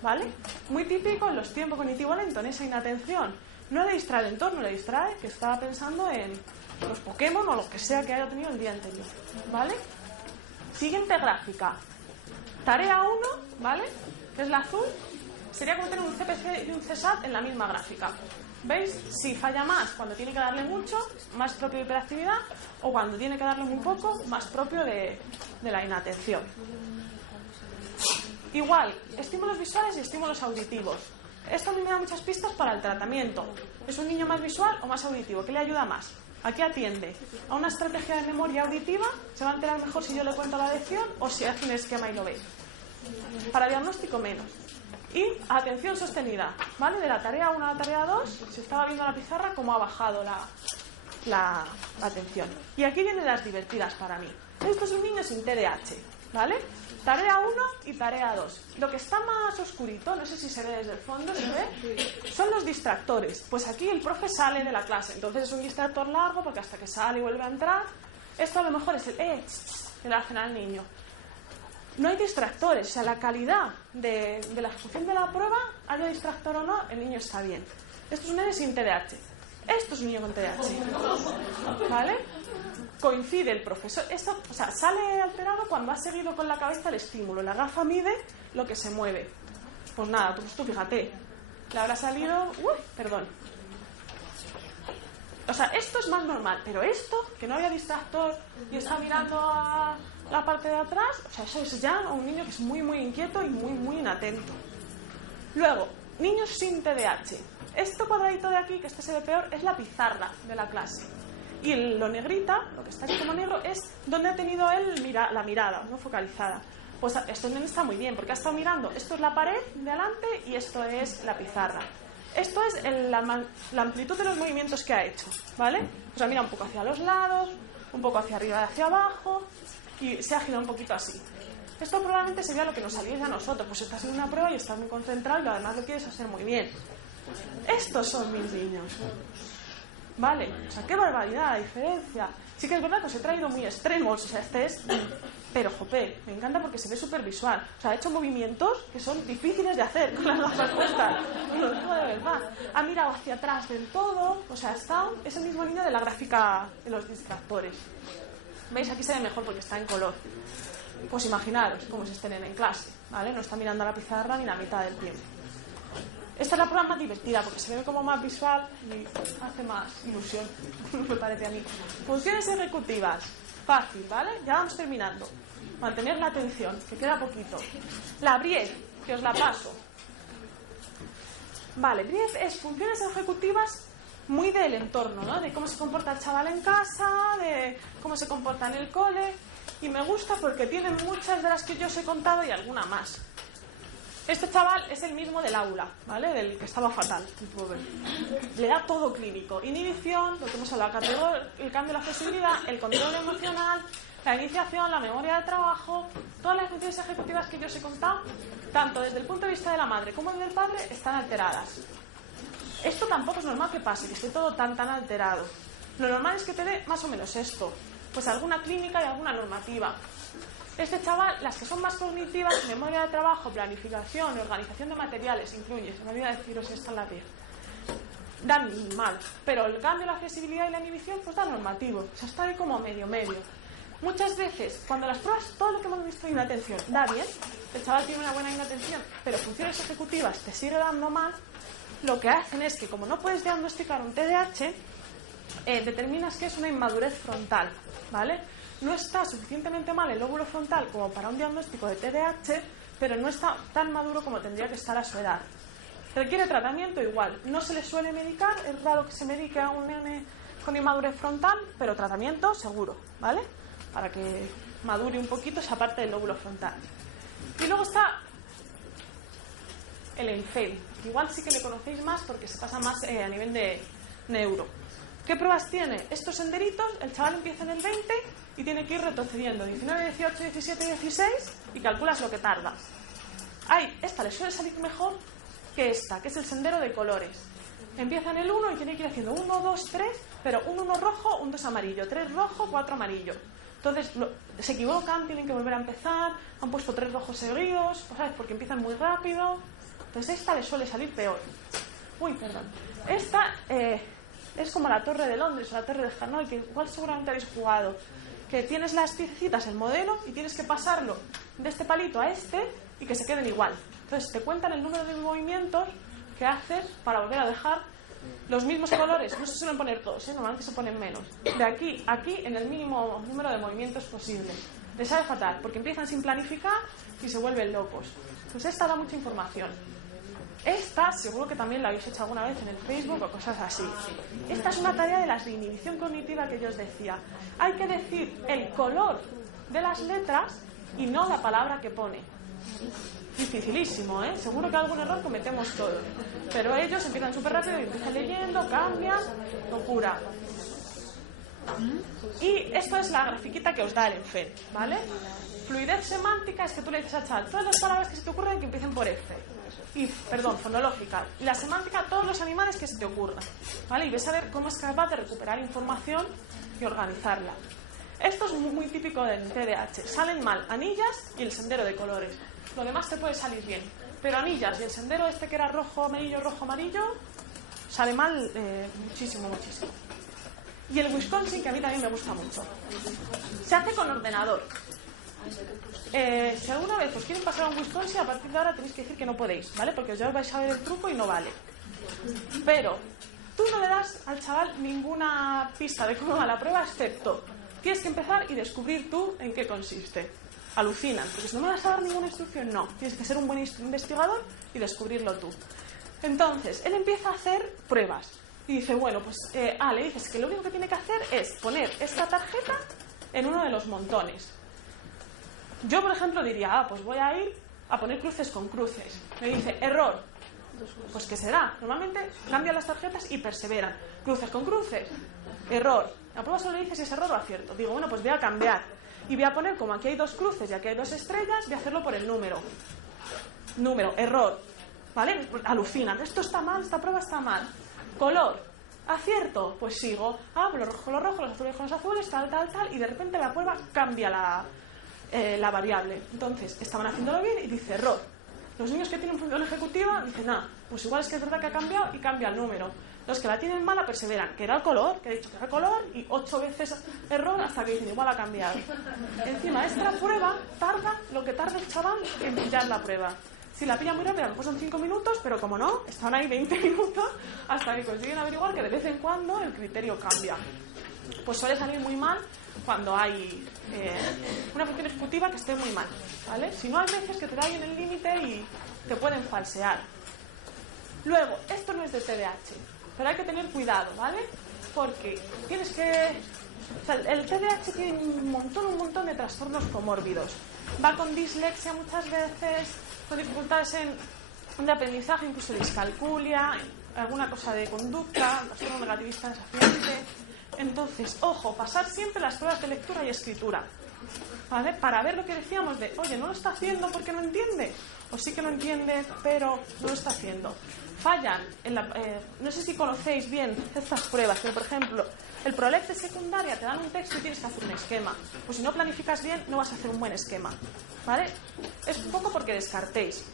¿vale? Muy típico en los tiempos cognitivo lento, en esa inatención. No le distrae el entorno, le distrae que estaba pensando en los Pokémon o lo que sea que haya tenido el día anterior, ¿vale? Siguiente gráfica. Tarea 1, ¿vale? Que es la azul. Sería como tener un CPC y un CSAT en la misma gráfica. ¿Veis? Si falla más cuando tiene que darle mucho, más propio de hiperactividad, o cuando tiene que darle muy poco, más propio de la inatención. Igual, estímulos visuales y estímulos auditivos. Esto a mí me da muchas pistas para el tratamiento. ¿Es un niño más visual o más auditivo? ¿Qué le ayuda más? ¿A qué atiende? ¿A una estrategia de memoria auditiva? ¿Se va a enterar mejor si yo le cuento la lección o si hace un esquema y lo ve? Para diagnóstico menos. Y atención sostenida, ¿vale? De la tarea 1 a la tarea 2, se estaba viendo la pizarra cómo ha bajado la atención. Y aquí vienen las divertidas para mí. Esto es un niño sin TDAH, ¿vale? Tarea 1 y tarea 2. Lo que está más oscurito, no sé si se ve desde el fondo, ¿se ve? Son los distractores. Pues aquí el profe sale de la clase, entonces es un distractor largo porque hasta que sale y vuelve a entrar. Esto a lo mejor es el que le hacen al niño. No hay distractores, o sea, la calidad de la ejecución de la prueba, haya distractor o no, el niño está bien. Esto es un niño sin TDAH. Esto es un niño con TDAH. ¿Vale? Coincide el profesor. Esto, o sea, sale alterado cuando ha seguido con la cabeza el estímulo. La gafa mide lo que se mueve. Pues nada, tú fíjate. Le habrá salido... perdón. O sea, esto es más normal, pero esto, que no había distractor y está mirando a la parte de atrás, o sea, eso es ya un niño que es muy, muy inquieto y muy, muy inatento. Luego, niños sin TDAH. Esto cuadradito de aquí, que este se ve peor, es la pizarra de la clase. Y lo negrita, lo que está aquí como negro, es donde ha tenido él la mirada, no focalizada. Pues esto está muy bien, porque ha estado mirando, esto es la pared de adelante y esto es la pizarra. Esto es la amplitud de los movimientos que ha hecho, ¿vale? O sea, mira un poco hacia los lados, un poco hacia arriba y hacia abajo, y se ha girado un poquito así. Esto probablemente sería lo que nos saliese a nosotros, pues estás en una prueba y estás muy concentrado y además lo quieres hacer muy bien. Estos son mis niños, ¿vale? O sea, qué barbaridad la diferencia. Sí que es verdad que os he traído muy extremos, o sea, este es... Pero, jope, me encanta porque se ve súper visual. O sea, ha hecho movimientos que son difíciles de hacer con las gafas puestas. Lo digo de verdad. Ha mirado hacia atrás del todo. O sea, es el mismo niño de la gráfica de los distractores. ¿Veis? Aquí se ve mejor porque está en color. Pues imaginaros cómo se estén en clase, ¿vale? No está mirando a la pizarra ni la mitad del tiempo. Esta es la prueba más divertida porque se ve como más visual y hace más ilusión, me parece a mí. Funciones ejecutivas. Fácil, ¿vale? Ya vamos terminando. Mantener la atención, que queda poquito. La Brief, que os la paso. Vale, Brief es funciones ejecutivas muy del entorno, ¿no? De cómo se comporta el chaval en casa, de cómo se comporta en el cole. Y me gusta porque tiene muchas de las que yo os he contado y alguna más. Este chaval es el mismo del aula, ¿vale? Del que estaba fatal, el pobre. Le da todo clínico. Inhibición, lo que hemos hablado, el cambio de la flexibilidad, el control emocional, la iniciación, la memoria de trabajo, todas las funciones ejecutivas que yo os he contado, tanto desde el punto de vista de la madre como del padre, están alteradas. Esto tampoco es normal que pase, que esté todo tan alterado. Lo normal es que te dé más o menos esto, pues alguna clínica y alguna normativa. Este chaval, las que son más cognitivas, memoria de trabajo, planificación, organización de materiales, incluye, se me olvida deciros esta en la piel, dan mal, pero el cambio, la flexibilidad y la inhibición, pues dan normativo, o sea, está ahí como medio. Muchas veces, cuando las pruebas, todo lo que hemos visto de inatención da bien, el chaval tiene una buena inatención, pero funciones ejecutivas te sigue dando mal, lo que hacen es que, como no puedes diagnosticar un TDAH, determinas que es una inmadurez frontal, ¿vale? No está suficientemente mal el lóbulo frontal como para un diagnóstico de TDAH, pero no está tan maduro como tendría que estar a su edad. Requiere tratamiento igual, no se le suele medicar, es raro que se medique a un nene con inmadurez frontal, pero tratamiento seguro, ¿vale? Para que madure un poquito esa parte del lóbulo frontal. Y luego está el ENFED, que igual sí que le conocéis más porque se pasa más a nivel de neuro. ¿Qué pruebas tiene? Estos senderitos, el chaval empieza en el 20 y tiene que ir retrocediendo 19, 18, 17, 16 y calculas lo que tarda. Esta le suele salir mejor que esta, que es el sendero de colores. Empieza en el 1 y tiene que ir haciendo 1, 2, 3, pero un 1 rojo, un 2 amarillo, 3 rojo, 4 amarillo. Entonces se equivocan, tienen que volver a empezar, han puesto 3 rojos seguidos, pues, ¿sabes? Porque empiezan muy rápido. Entonces esta le suele salir peor. Esta es como la Torre de Londres o la Torre de Hanoi, que igual seguramente habéis jugado, que tienes las piecitas, el modelo, y tienes que pasarlo de este palito a este y que se queden igual. Entonces te cuentan el número de movimientos que haces para volver a dejar los mismos colores. No se suelen poner todos, normalmente se ponen menos. De aquí a aquí en el mínimo número de movimientos posible. Les sale fatal, porque empiezan sin planificar y se vuelven locos. Pues esta da mucha información. Esta, seguro que también la habéis hecho alguna vez en el Facebook o cosas así. Esta es una tarea de las de inhibición cognitiva que yo os decía. Hay que decir el color de las letras y no la palabra que pone. Dificilísimo, ¿eh? Seguro que algún error cometemos todos. Pero ellos empiezan súper rápido y empiezan leyendo, cambian, locura. Y esto es la grafiquita que os da el ENFED, ¿vale? Fluidez semántica es que tú le dices al chaval todas las palabras que se te ocurren que empiecen por F. Y, fonológica. Y la semántica, todos los animales que se te ocurran, ¿vale? Y ves a ver cómo es capaz de recuperar información y organizarla. Esto es muy típico del TDAH. Salen mal anillas y el sendero de colores. Lo demás te puede salir bien. Pero anillas y el sendero este que era rojo, amarillo, sale mal muchísimo. Y el Wisconsin, que a mí también me gusta mucho. Se hace con ordenador. Si alguna vez os quieren pasar a un Wisconsin, a partir de ahora tenéis que decir que no podéis, ¿vale? Porque ya os vais a ver el truco y no vale. Pero tú no le das al chaval ninguna pista de cómo va la prueba, excepto tienes que empezar y descubrir tú en qué consiste. Alucinan, porque si no me vas a dar ninguna instrucción, no. Tienes que ser un buen investigador y descubrirlo tú. Entonces, él empieza a hacer pruebas. Y dice, bueno, pues le dices que lo único que tiene que hacer es poner esta tarjeta en uno de los montones. Yo, por ejemplo, diría, pues voy a ir a poner cruces con cruces. Me dice, error. Pues ¿qué será? Normalmente cambian las tarjetas y perseveran. Cruces con cruces. Error. La prueba solo le dice si es error o acierto. Digo, bueno, pues voy a cambiar. Y voy a poner, como aquí hay 2 cruces y aquí hay 2 estrellas, voy a hacerlo por el número. Error. ¿Vale? Alucinan. Esto está mal, esta prueba está mal. Color. Acierto. Pues sigo. Los rojos, los azules con los azules, tal. Y de repente la prueba cambia la variable. Entonces, estaban haciéndolo bien y dice error. Los niños que tienen función ejecutiva dicen, pues igual es que es verdad que ha cambiado y cambia el número. Los que la tienen mala perseveran, que era el color, que he dicho que era color, y 8 veces error hasta que dicen, igual ha cambiado. Encima, esta prueba tarda lo que tarda el chaval en pillar la prueba. Si la pilla muy rápido, a lo mejor son 5 minutos, pero como no, están ahí 20 minutos hasta que consiguen averiguar que de vez en cuando el criterio cambia. Pues suele salir muy mal cuando hay una función ejecutiva que esté muy mal, ¿vale? Si no, hay veces que te da bien el límite y te pueden falsear. Luego, esto no es de TDAH, pero hay que tener cuidado, ¿vale? Porque tienes que... O sea, el TDAH tiene un montón de trastornos comórbidos. Va con dislexia muchas veces, con dificultades de aprendizaje, incluso discalculia, alguna cosa de conducta, trastorno negativista desafiante. Entonces, ojo, pasar siempre las pruebas de lectura y escritura, ¿vale? Para ver lo que decíamos de, oye, no lo está haciendo porque no entiende, o sí que lo entiende, pero no lo está haciendo. Fallan, no sé si conocéis bien estas pruebas, pero por ejemplo, el PROLEC de secundaria te dan un texto y tienes que hacer un esquema. Pues si no planificas bien, no vas a hacer un buen esquema, ¿vale? Es un poco porque descartéis.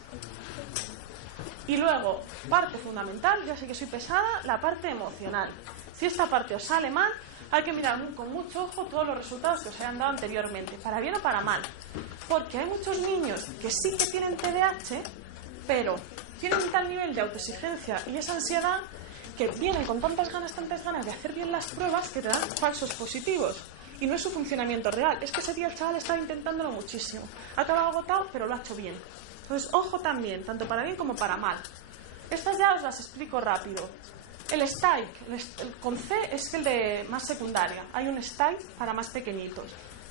Y luego, parte fundamental, ya sé que soy pesada, la parte emocional. Si esta parte os sale mal, hay que mirar con mucho ojo todos los resultados que os hayan dado anteriormente, para bien o para mal. Porque hay muchos niños que sí que tienen TDAH, pero tienen tal nivel de autoexigencia y esa ansiedad que vienen con tantas ganas de hacer bien las pruebas que te dan falsos positivos. Y no es su funcionamiento real, es que ese día el chaval estaba intentándolo muchísimo. Ha acabado agotado, pero lo ha hecho bien. Entonces, ojo también, tanto para bien como para mal. Estas ya os las explico rápido. El STAI, con C es el de más secundaria. Hay un STAI para más pequeñitos.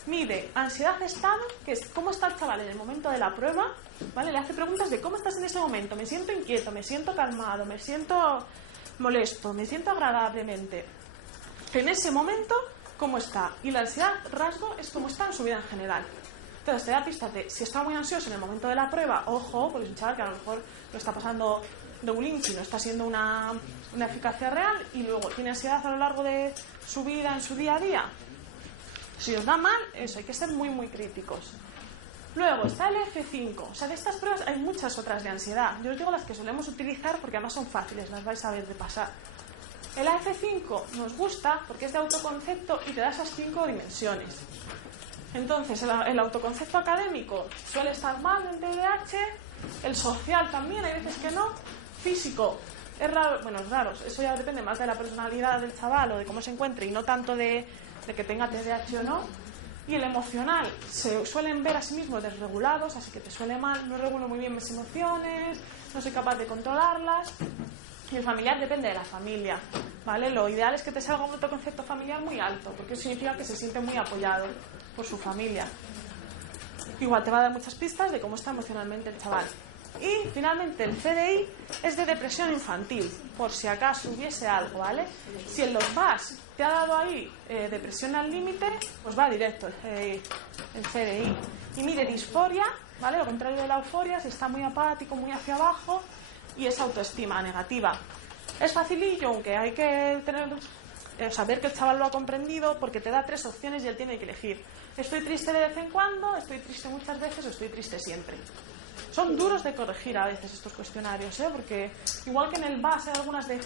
Mide ansiedad-estado, que es cómo está el chaval en el momento de la prueba, ¿vale? Le hace preguntas de cómo estás en ese momento. Me siento inquieto, me siento calmado, me siento molesto, me siento agradablemente. En ese momento, ¿cómo está? Y la ansiedad rasgo es cómo está en su vida en general. Entonces te da pistas de si está muy ansioso en el momento de la prueba, ojo, porque es un chaval que a lo mejor lo está pasando regulinchi, no está siendo una eficacia real, y luego tiene ansiedad a lo largo de su vida, en su día a día. Si os da mal, eso, hay que ser muy, muy críticos. Luego está el F5. O sea, de estas pruebas hay muchas otras de ansiedad. Yo os digo las que solemos utilizar porque además son fáciles, las vais a ver de pasar. El AF5 nos gusta porque es de autoconcepto y te da esas 5 dimensiones. Entonces, el autoconcepto académico suele estar mal en TDAH, el social también, hay veces que no, físico es raro, bueno, es raro, eso ya depende más de la personalidad del chaval o de cómo se encuentre y no tanto de que tenga TDAH o no. Y el emocional, se suelen ver a sí mismos desregulados, así que te suele mal, no regulo muy bien mis emociones, no soy capaz de controlarlas. Y el familiar depende de la familia, ¿vale? Lo ideal es que te salga un autoconcepto familiar muy alto, porque eso significa que se siente muy apoyado por su familia. Igual te va a dar muchas pistas de cómo está emocionalmente el chaval. Y finalmente el CDI es de depresión infantil, por si acaso hubiese algo, ¿vale? Si en los VAS te ha dado ahí depresión al límite, pues va directo el CDI. Y mide disforia, ¿vale? Lo contrario de la euforia, si está muy apático, muy hacia abajo, y es autoestima negativa. Es facilillo, aunque hay que saber que el chaval lo ha comprendido, porque te da 3 opciones y él tiene que elegir. Estoy triste de vez en cuando, estoy triste muchas veces o estoy triste siempre. Son duros de corregir a veces estos cuestionarios, porque igual que en el VAS hay algunas de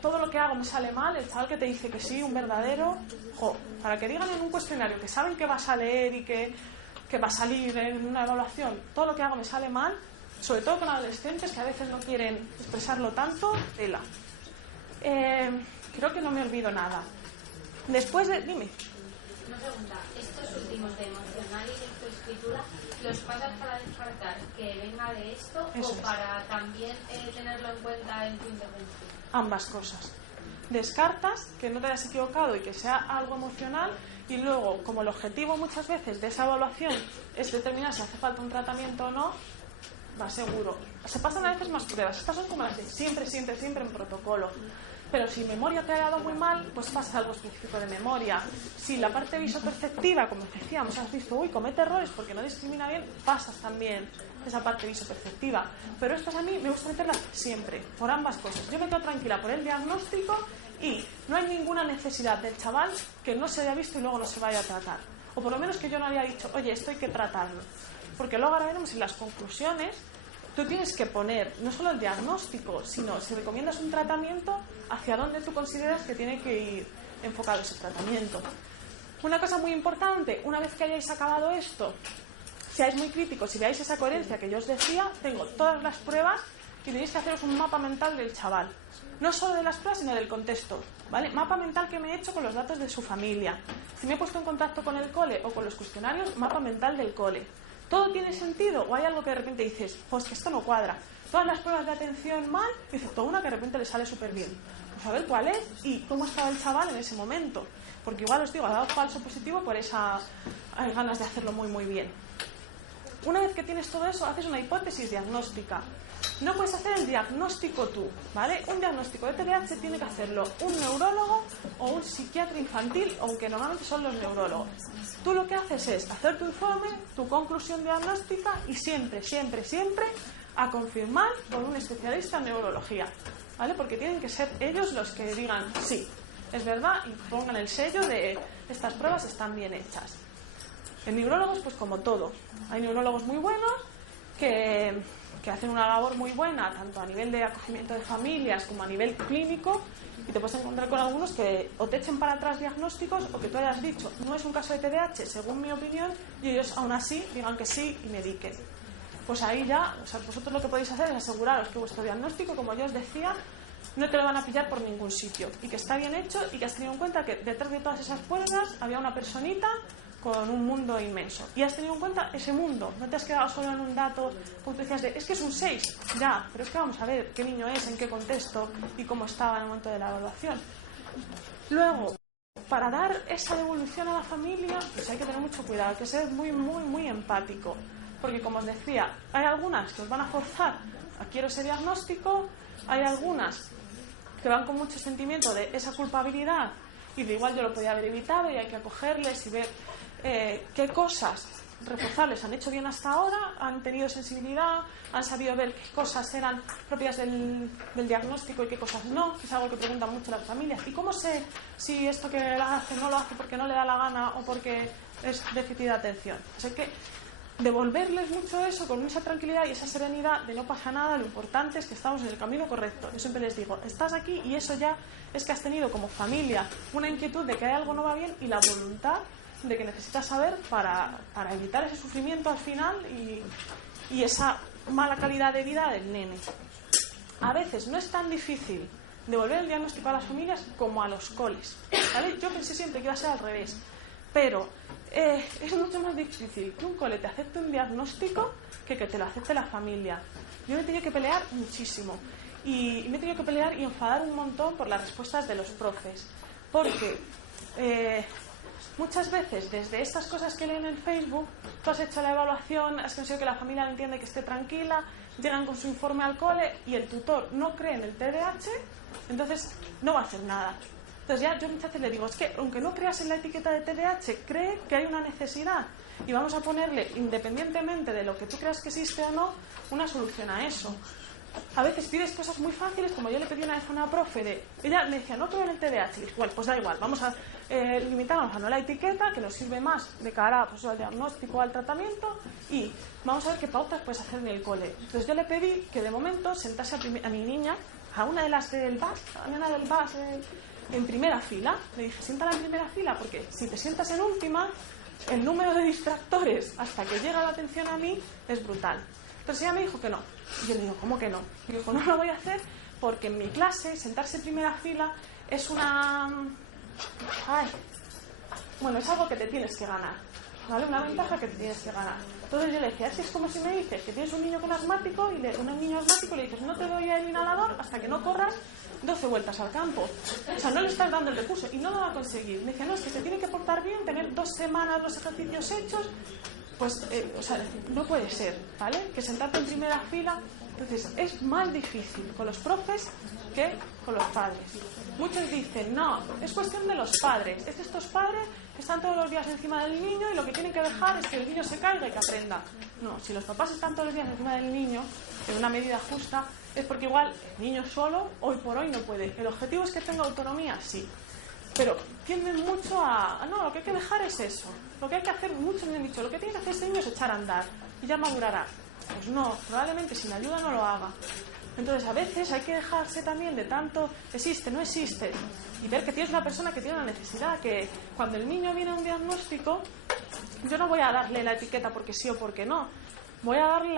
todo lo que hago me sale mal, el chaval que te dice que sí, un verdadero, para que digan en un cuestionario que saben que vas a leer y que va a salir en una evaluación, todo lo que hago me sale mal, sobre todo con adolescentes que a veces no quieren expresarlo tanto, tela. Creo que no me olvido nada. Después de... Dime. Una pregunta. Estos últimos de emocional y lectoescritura, ¿los pasas para descartar que venga de esto Eso o es. para también tenerlo en cuenta en tu intervención? Ambas cosas. Descartas que no te hayas equivocado y que sea algo emocional, y luego, como el objetivo muchas veces de esa evaluación es determinar si hace falta un tratamiento o no, va seguro. Se pasan a veces más pruebas. Estas son como las de siempre en protocolo. Pero si memoria te ha dado muy mal, pues pasa algo específico de memoria. Si la parte visoperceptiva, como decíamos, has visto, comete errores porque no discrimina bien, pasas también esa parte visoperceptiva. Pero estas a mí me gusta meterlas siempre, por ambas cosas. Yo me quedo tranquila por el diagnóstico y no hay ninguna necesidad del chaval que no se haya visto y luego no se vaya a tratar. O por lo menos que yo no haya dicho, oye, esto hay que tratarlo. Porque luego ahora veremos en las conclusiones. Tú tienes que poner no solo el diagnóstico, sino si recomiendas un tratamiento, hacia dónde tú consideras que tiene que ir enfocado ese tratamiento. Una cosa muy importante, una vez que hayáis acabado esto, seáis muy críticos y veáis esa coherencia que yo os decía, tengo todas las pruebas y tenéis que haceros un mapa mental del chaval. No solo de las pruebas, sino del contexto, ¿vale? Mapa mental que me he hecho con los datos de su familia. Si me he puesto en contacto con el cole o con los cuestionarios, mapa mental del cole. ¿Todo tiene sentido? ¿O hay algo que de repente dices, pues que esto no cuadra? Todas las pruebas de atención mal, excepto una que de repente le sale súper bien. Pues a ver cuál es y cómo estaba el chaval en ese momento. Porque igual os digo, ha dado falso positivo por esas ganas de hacerlo muy muy bien. Una vez que tienes todo eso, haces una hipótesis diagnóstica. No puedes hacer el diagnóstico tú, ¿vale? Un diagnóstico de TDAH tiene que hacerlo un neurólogo o un psiquiatra infantil, aunque normalmente son los neurólogos. Tú lo que haces es hacer tu informe, tu conclusión diagnóstica y siempre a confirmar con un especialista en neurología, ¿vale? Porque tienen que ser ellos los que digan sí, es verdad, y pongan el sello de estas pruebas están bien hechas. En neurólogos, pues como todo, hay neurólogos muy buenos que hacen una labor muy buena, tanto a nivel de acogimiento de familias como a nivel clínico, y te puedes encontrar con algunos que o te echen para atrás diagnósticos o que tú hayas dicho, no es un caso de TDAH, según mi opinión, y ellos aún así digan que sí y mediquen. Pues ahí ya, o sea, vosotros lo que podéis hacer es aseguraros que vuestro diagnóstico, como yo os decía, no te lo van a pillar por ningún sitio, y que está bien hecho y que has tenido en cuenta que detrás de todas esas puertas había una personita con un mundo inmenso, y has tenido en cuenta ese mundo, no te has quedado solo en un dato, como tú decías, es que es un 6, ya, pero es que vamos a ver qué niño es, en qué contexto y cómo estaba en el momento de la evaluación. Luego, para dar esa devolución a la familia, pues hay que tener mucho cuidado, hay que ser muy, muy, muy empático, porque como os decía, hay algunas que os van a forzar a quiero ese diagnóstico, hay algunas que van con mucho sentimiento de esa culpabilidad y de igual yo lo podía haber evitado, y hay que acogerles y ver qué cosas reforzarles han hecho bien hasta ahora, han tenido sensibilidad, han sabido ver qué cosas eran propias del diagnóstico y qué cosas no, que es algo que preguntan mucho las familias. ¿Y cómo sé si esto que hace no lo hace porque no le da la gana o porque es déficit de atención? O sea, que devolverles mucho eso con esa tranquilidad y esa serenidad de no pasa nada, lo importante es que estamos en el camino correcto. Yo siempre les digo, estás aquí y eso ya es que has tenido como familia una inquietud de que hay algo no va bien y la voluntad de que necesitas saber para evitar ese sufrimiento al final y esa mala calidad de vida del nene. A veces no es tan difícil devolver el diagnóstico a las familias como a los coles, ¿vale? Yo pensé siempre que iba a ser al revés, pero es mucho más difícil que un cole te acepte un diagnóstico que te lo acepte la familia. Yo me he tenido que pelear muchísimo y me he tenido que pelear y enfadar un montón por las respuestas de los profes, porque muchas veces desde estas cosas que leen en Facebook, tú has hecho la evaluación, has conseguido que la familia lo entienda y que esté tranquila, llegan con su informe al cole y el tutor no cree en el TDAH, entonces no va a hacer nada. Entonces ya yo muchas veces le digo, es que aunque no creas en la etiqueta de TDAH, cree que hay una necesidad y vamos a ponerle, independientemente de lo que tú creas que existe o no, una solución a eso. A veces pides cosas muy fáciles, como yo le pedí una vez a una profe, ella me decía, no creo en el TDAH, y dije, bueno, pues da igual, vamos a limitarnos a no la etiqueta, que nos sirve más de cara pues, al diagnóstico o al tratamiento, y vamos a ver qué pautas puedes hacer en el cole. Entonces yo le pedí que de momento sentase a mi niña, a una de las del BAS, a una del BAS en primera fila. Le dije, siéntala en primera fila, porque si te sientas en última, el número de distractores hasta que llega la atención a mí es brutal. Entonces ella me dijo que no. Y yo le digo, ¿cómo que no? Y dijo, no lo voy a hacer porque en mi clase sentarse en primera fila es una... Bueno, es algo que te tienes que ganar, ¿vale? Una ventaja que te tienes que ganar. Entonces yo le decía, así es como si me dices que tienes un niño con asmático y un niño asmático le dices, no te doy el inhalador hasta que no corras 12 vueltas al campo. O sea, no le estás dando el recurso y no lo va a conseguir. Me decía, no, es que se tiene que portar bien, tener 2 semanas los ejercicios hechos. Pues, o sea, no puede ser, ¿vale? Que sentarte en primera fila. Entonces, es más difícil con los profes que con los padres. Muchos dicen, no, es cuestión de los padres. Es que estos padres están todos los días encima del niño y lo que tienen que dejar es que el niño se caiga y que aprenda. No, si los papás están todos los días encima del niño, en una medida justa, es porque igual el niño solo, hoy por hoy, no puede. ¿El objetivo es que tenga autonomía? Sí. Pero tienden mucho a... No, lo que hay que dejar es eso. Lo que hay que hacer, muchos me han dicho, lo que tiene que hacer este niño es echar a andar y ya madurará. Pues no, probablemente sin ayuda no lo haga. Entonces a veces hay que dejarse también de tanto existe, no existe, y ver que tienes una persona que tiene una necesidad, que cuando el niño viene a un diagnóstico, yo no voy a darle la etiqueta porque sí o porque no. Voy a darle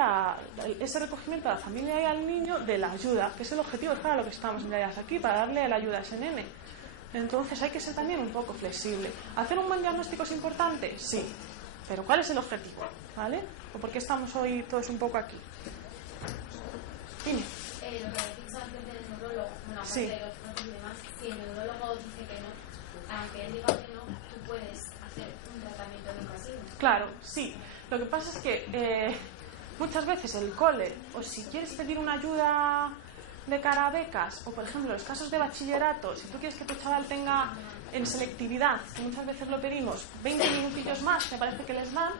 ese recogimiento a la familia y al niño de la ayuda, que es el objetivo, es para lo que estamos en realidad aquí, para darle la ayuda a ese nene. Entonces hay que ser también un poco flexible. ¿Hacer un buen diagnóstico es importante? Sí. Pero ¿cuál es el objetivo? ¿Vale? ¿O por qué estamos hoy todos un poco aquí? Dime. Lo que decís antes del neurólogo, bueno, aparte de los profes y demás, si el neurólogo dice que no, aunque él diga que no, tú puedes hacer un tratamiento educativo. Claro, sí. Lo que pasa es que muchas veces el cole, o si quieres pedir una ayuda de cara a becas, o por ejemplo los casos de bachillerato, si tú quieres que tu chaval tenga en selectividad, que muchas veces lo pedimos, 20 minutillos más, me parece que les dan,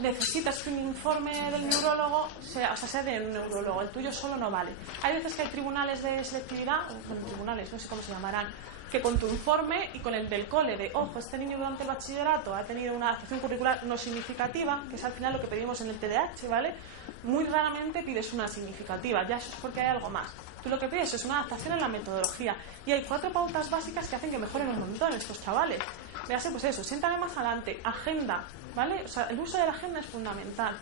necesitas que un informe del neurólogo sea del neurólogo, el tuyo solo no vale. Hay veces que hay tribunales de selectividad, tribunales, no sé cómo se llamarán, que con tu informe y con el del cole de, ojo, este niño durante el bachillerato ha tenido una adaptación curricular no significativa, que es al final lo que pedimos en el TDAH, ¿vale? Muy raramente pides una significativa, ya eso es porque hay algo más. Tú lo que pides es una adaptación en la metodología. Y hay 4 pautas básicas que hacen que mejoren un montón estos chavales. Véase, pues eso, siéntale más adelante, agenda, ¿vale? O sea, el uso de la agenda es fundamental.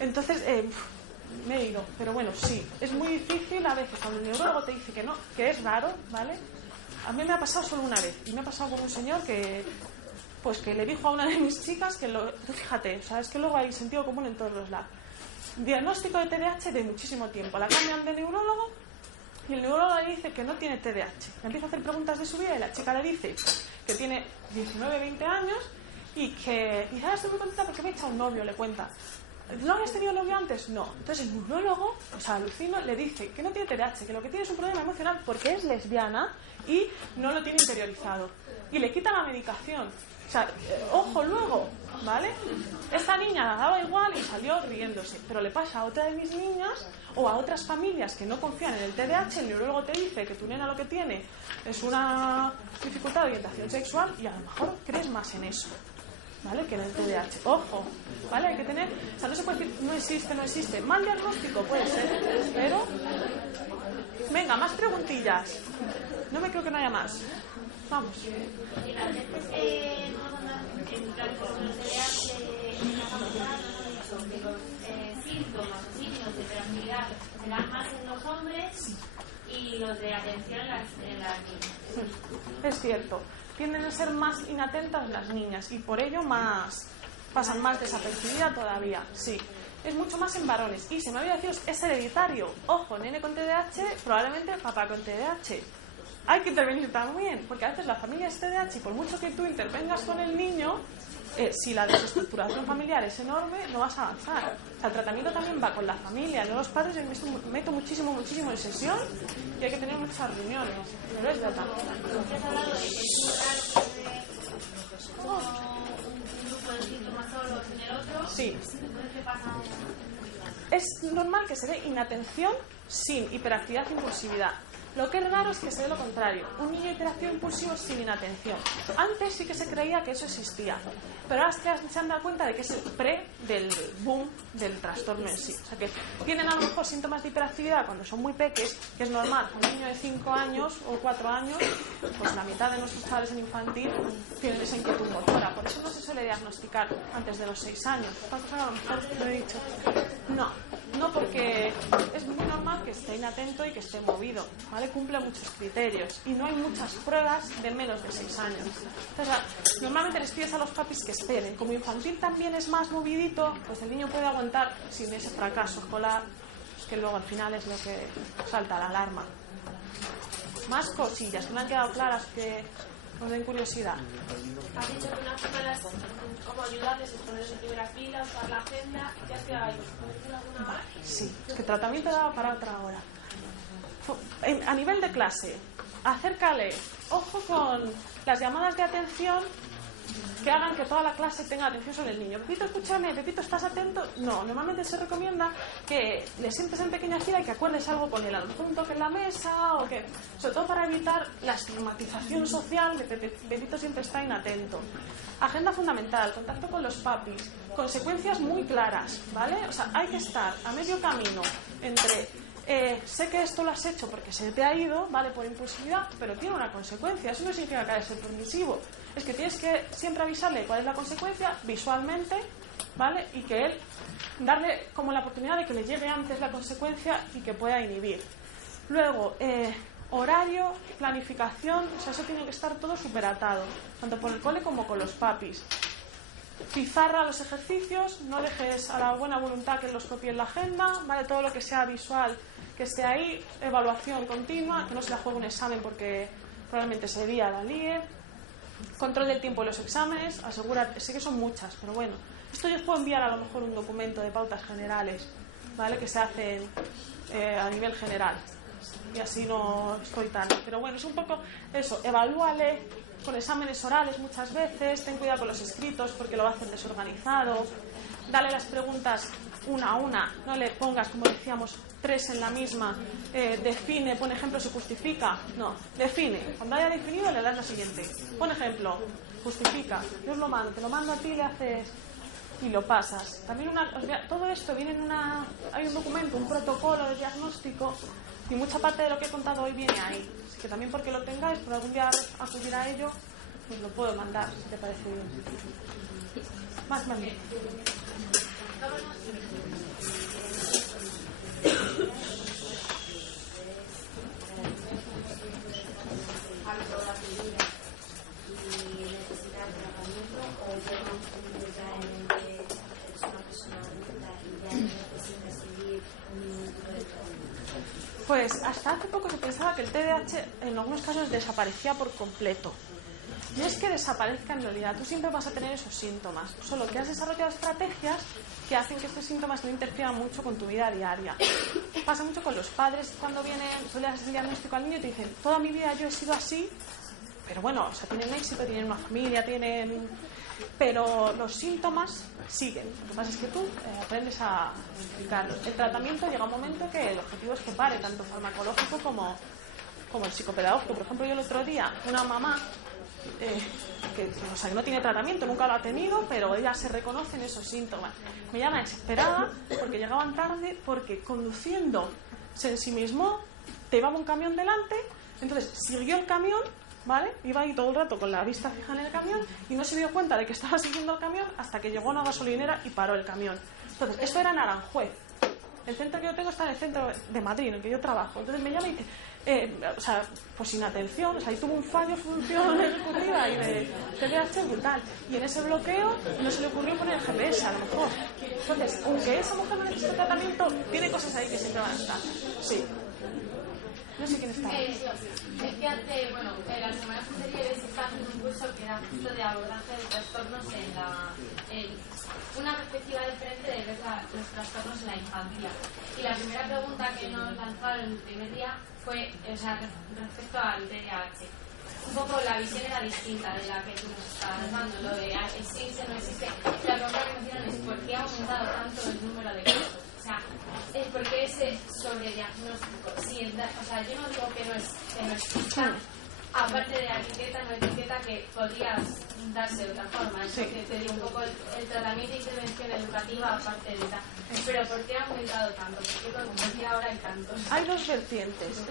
Entonces, me he ido. Pero bueno, sí, es muy difícil a veces cuando el neurólogo te dice que no, que es raro, ¿vale? A mí me ha pasado solo una vez, y me ha pasado con un señor que le dijo a una de mis chicas que fíjate, o sea, es que luego hay sentido común en todos los lados. Diagnóstico de TDAH de muchísimo tiempo, la cambian de neurólogo y el neurólogo le dice que no tiene TDAH. Le empieza a hacer preguntas de su vida y la chica le dice que tiene 19, 20 años y que dice, estoy muy contenta porque me he echado un novio, le cuenta. ¿No habías tenido novio antes? No. Entonces el neurólogo, o sea, alucino, le dice que no tiene TDAH, que lo que tiene es un problema emocional porque es lesbiana y no lo tiene interiorizado. Y le quita la medicación. O sea, ojo luego, ¿vale? Esta niña la daba igual y salió riéndose, pero le pasa a otra de mis niñas o a otras familias que no confían en el TDAH, el neurólogo te dice que tu nena lo que tiene es una dificultad de orientación sexual y a lo mejor crees más en eso, ¿vale? Que en el TDAH. Ojo, ¿vale? Hay que tener, o sea, no se puede decir no existe. Mal diagnóstico puede ser, pero venga, más preguntillas. No me creo que no haya más. Vamos. Síntomas, signos de hiperactividad serán más en los hombres y los de atención en las niñas. Es cierto, tienden a ser más inatentas las niñas y por ello pasan más desapercibidas todavía, sí. Es mucho más en varones y se me había dicho, es hereditario. Ojo, nene con TDAH, probablemente papá con TDAH. Hay que intervenir también, porque a veces la familia es TDAH y por mucho que tú intervengas con el niño, si la desestructuración familiar es enorme, no vas a avanzar. O sea, el tratamiento también va con la familia, no los padres. Yo meto muchísimo en sesión y hay que tener muchas reuniones. Pero es verdad. ¿Has hablado de que es muy raro un grupo de síntomas solo en el otro? Sí. Entonces, ¿qué pasa? Es normal que se dé inatención sin hiperactividad e impulsividad. Lo que es raro es que se dé lo contrario, un niño hiperactivo impulsivo sin inatención. Antes sí que se creía que eso existía, pero ahora se han dado cuenta de que es el pre del boom del trastorno en sí. O sea que tienen a lo mejor síntomas de hiperactividad cuando son muy pequeños, que es normal. Un niño de 5 años o 4 años, pues la mitad de nuestros chavales en infantil tienen esa inquietud motora. Por eso no se suele diagnosticar antes de los 6 años. ¿Cuántos años a lo mejor lo he dicho? No, porque es muy normal que esté inatento y que esté movido, ¿vale? Cumple muchos criterios y no hay muchas pruebas de menos de 6 años. Entonces, normalmente les pides a los papis que esperen. Como infantil también es más movidito, pues el niño puede aguantar sin ese fracaso escolar, que luego al final es lo que salta la alarma. Más cosillas que me han quedado claras que os den curiosidad. Has dicho que una forma de las como ayudarles es ponerse en primera fila, usar la agenda. ¿Qué has quedado ahí? ¿Puedes decir alguna hora? Sí, es que el tratamiento daba para otra hora. A nivel de clase, acércale, ojo con las llamadas de atención que hagan que toda la clase tenga atención sobre el niño. Pepito, escúchame, Pepito, ¿estás atento? No, normalmente se recomienda que le sientes en pequeña fila y que acuerdes algo con él, a lo mejor un toque en la mesa, o que, sobre todo para evitar la estigmatización social de que Pepito siempre está inatento. Agenda fundamental, contacto con los papis, consecuencias muy claras, ¿vale? O sea, hay que estar a medio camino entre sé que esto lo has hecho porque se te ha ido, ¿vale? Por impulsividad, pero tiene una consecuencia. Eso no significa que haya de ser permisivo. Es que tienes que siempre avisarle cuál es la consecuencia visualmente, ¿vale? Y que él, darle como la oportunidad de que le llegue antes la consecuencia y que pueda inhibir. Luego, horario, planificación, o sea, eso tiene que estar todo superatado, tanto por el cole como con los papis. Pizarra los ejercicios, no dejes a la buena voluntad que los copie en la agenda, ¿vale? Todo lo que sea visual que esté ahí, evaluación continua, que no se la juegue un examen porque probablemente ese día la líe, control del tiempo de los exámenes, asegúrate, sé que son muchas, pero bueno, esto yo os puedo enviar a lo mejor un documento de pautas generales, ¿vale? Que se hacen a nivel general y así no estoy tan, pero bueno, es un poco eso, evalúale con exámenes orales muchas veces, ten cuidado con los escritos porque lo va a hacer desorganizado, dale las preguntas una a una, no le pongas, como decíamos, 3 en la misma, define, pon ejemplo, se justifica, no, define, cuando haya definido le das la siguiente, pon ejemplo, justifica, yo os lo mando, te lo mando a ti, le haces y lo pasas. También todo esto viene en hay un documento, un protocolo de diagnóstico y mucha parte de lo que he contado hoy viene ahí, así que también porque lo tengáis, por algún día acudir a ello, pues lo puedo mandar, si te parece bien. Más bien. Pues hasta hace poco se pensaba que el TDAH en algunos casos desaparecía por completo. No es que desaparezca en realidad, tú siempre vas a tener esos síntomas, solo que has desarrollado estrategias que hacen que estos síntomas no interfieran mucho con tu vida diaria. Pasa mucho con los padres cuando vienen, tú le das el diagnóstico al niño y te dicen, toda mi vida yo he sido así, pero bueno, o sea, tienen éxito, tienen una familia, pero los síntomas siguen. Lo que pasa es que tú aprendes a explicarlos. El tratamiento llega un momento que el objetivo es que pare, tanto farmacológico como el psicopedagógico. Por ejemplo, yo el otro día, una mamá que no tiene tratamiento, nunca lo ha tenido, pero ella se reconoce en esos síntomas. Me llama desesperada porque llegaban tarde, porque conduciendo se ensimismó, te llevaba un camión delante, entonces siguió el camión, ¿vale? Iba ahí todo el rato con la vista fija en el camión y no se dio cuenta de que estaba siguiendo el camión hasta que llegó a una gasolinera y paró el camión. Entonces, esto era en Aranjuez. El centro que yo tengo está en el centro de Madrid, en el que yo trabajo. Entonces me llama y dice, pues sin atención, ahí tuvo un fallo función ejecutiva y de TDAH brutal. Y en ese bloqueo no se le ocurrió poner el GPS, a lo mejor. Entonces, aunque esa mujer no necesite tratamiento, tiene cosas ahí que siempre van a estar. Sí. No sé quién está. Es que hace, en las semanas anteriores estaba haciendo un curso que era justo de abordaje de trastornos en una perspectiva diferente de ver los trastornos en la infancia. Y la primera pregunta que nos lanzaron el primer día fue, respecto al TDAH. Un poco la visión era distinta de la que tú nos estabas dando, lo de existe, no existe. La pregunta que me hicieron es ¿por qué ha aumentado tanto el número de casos? O sea, ¿por qué ese sobrediagnóstico? Sí, yo no digo que no exista, aparte de la etiqueta que podrías darse de otra forma. Sí. Te digo un poco el tratamiento de intervención educativa aparte de esta. Pero ¿por qué ha aumentado tanto? ¿Por qué ahora hay tantos? Hay dos vertientes.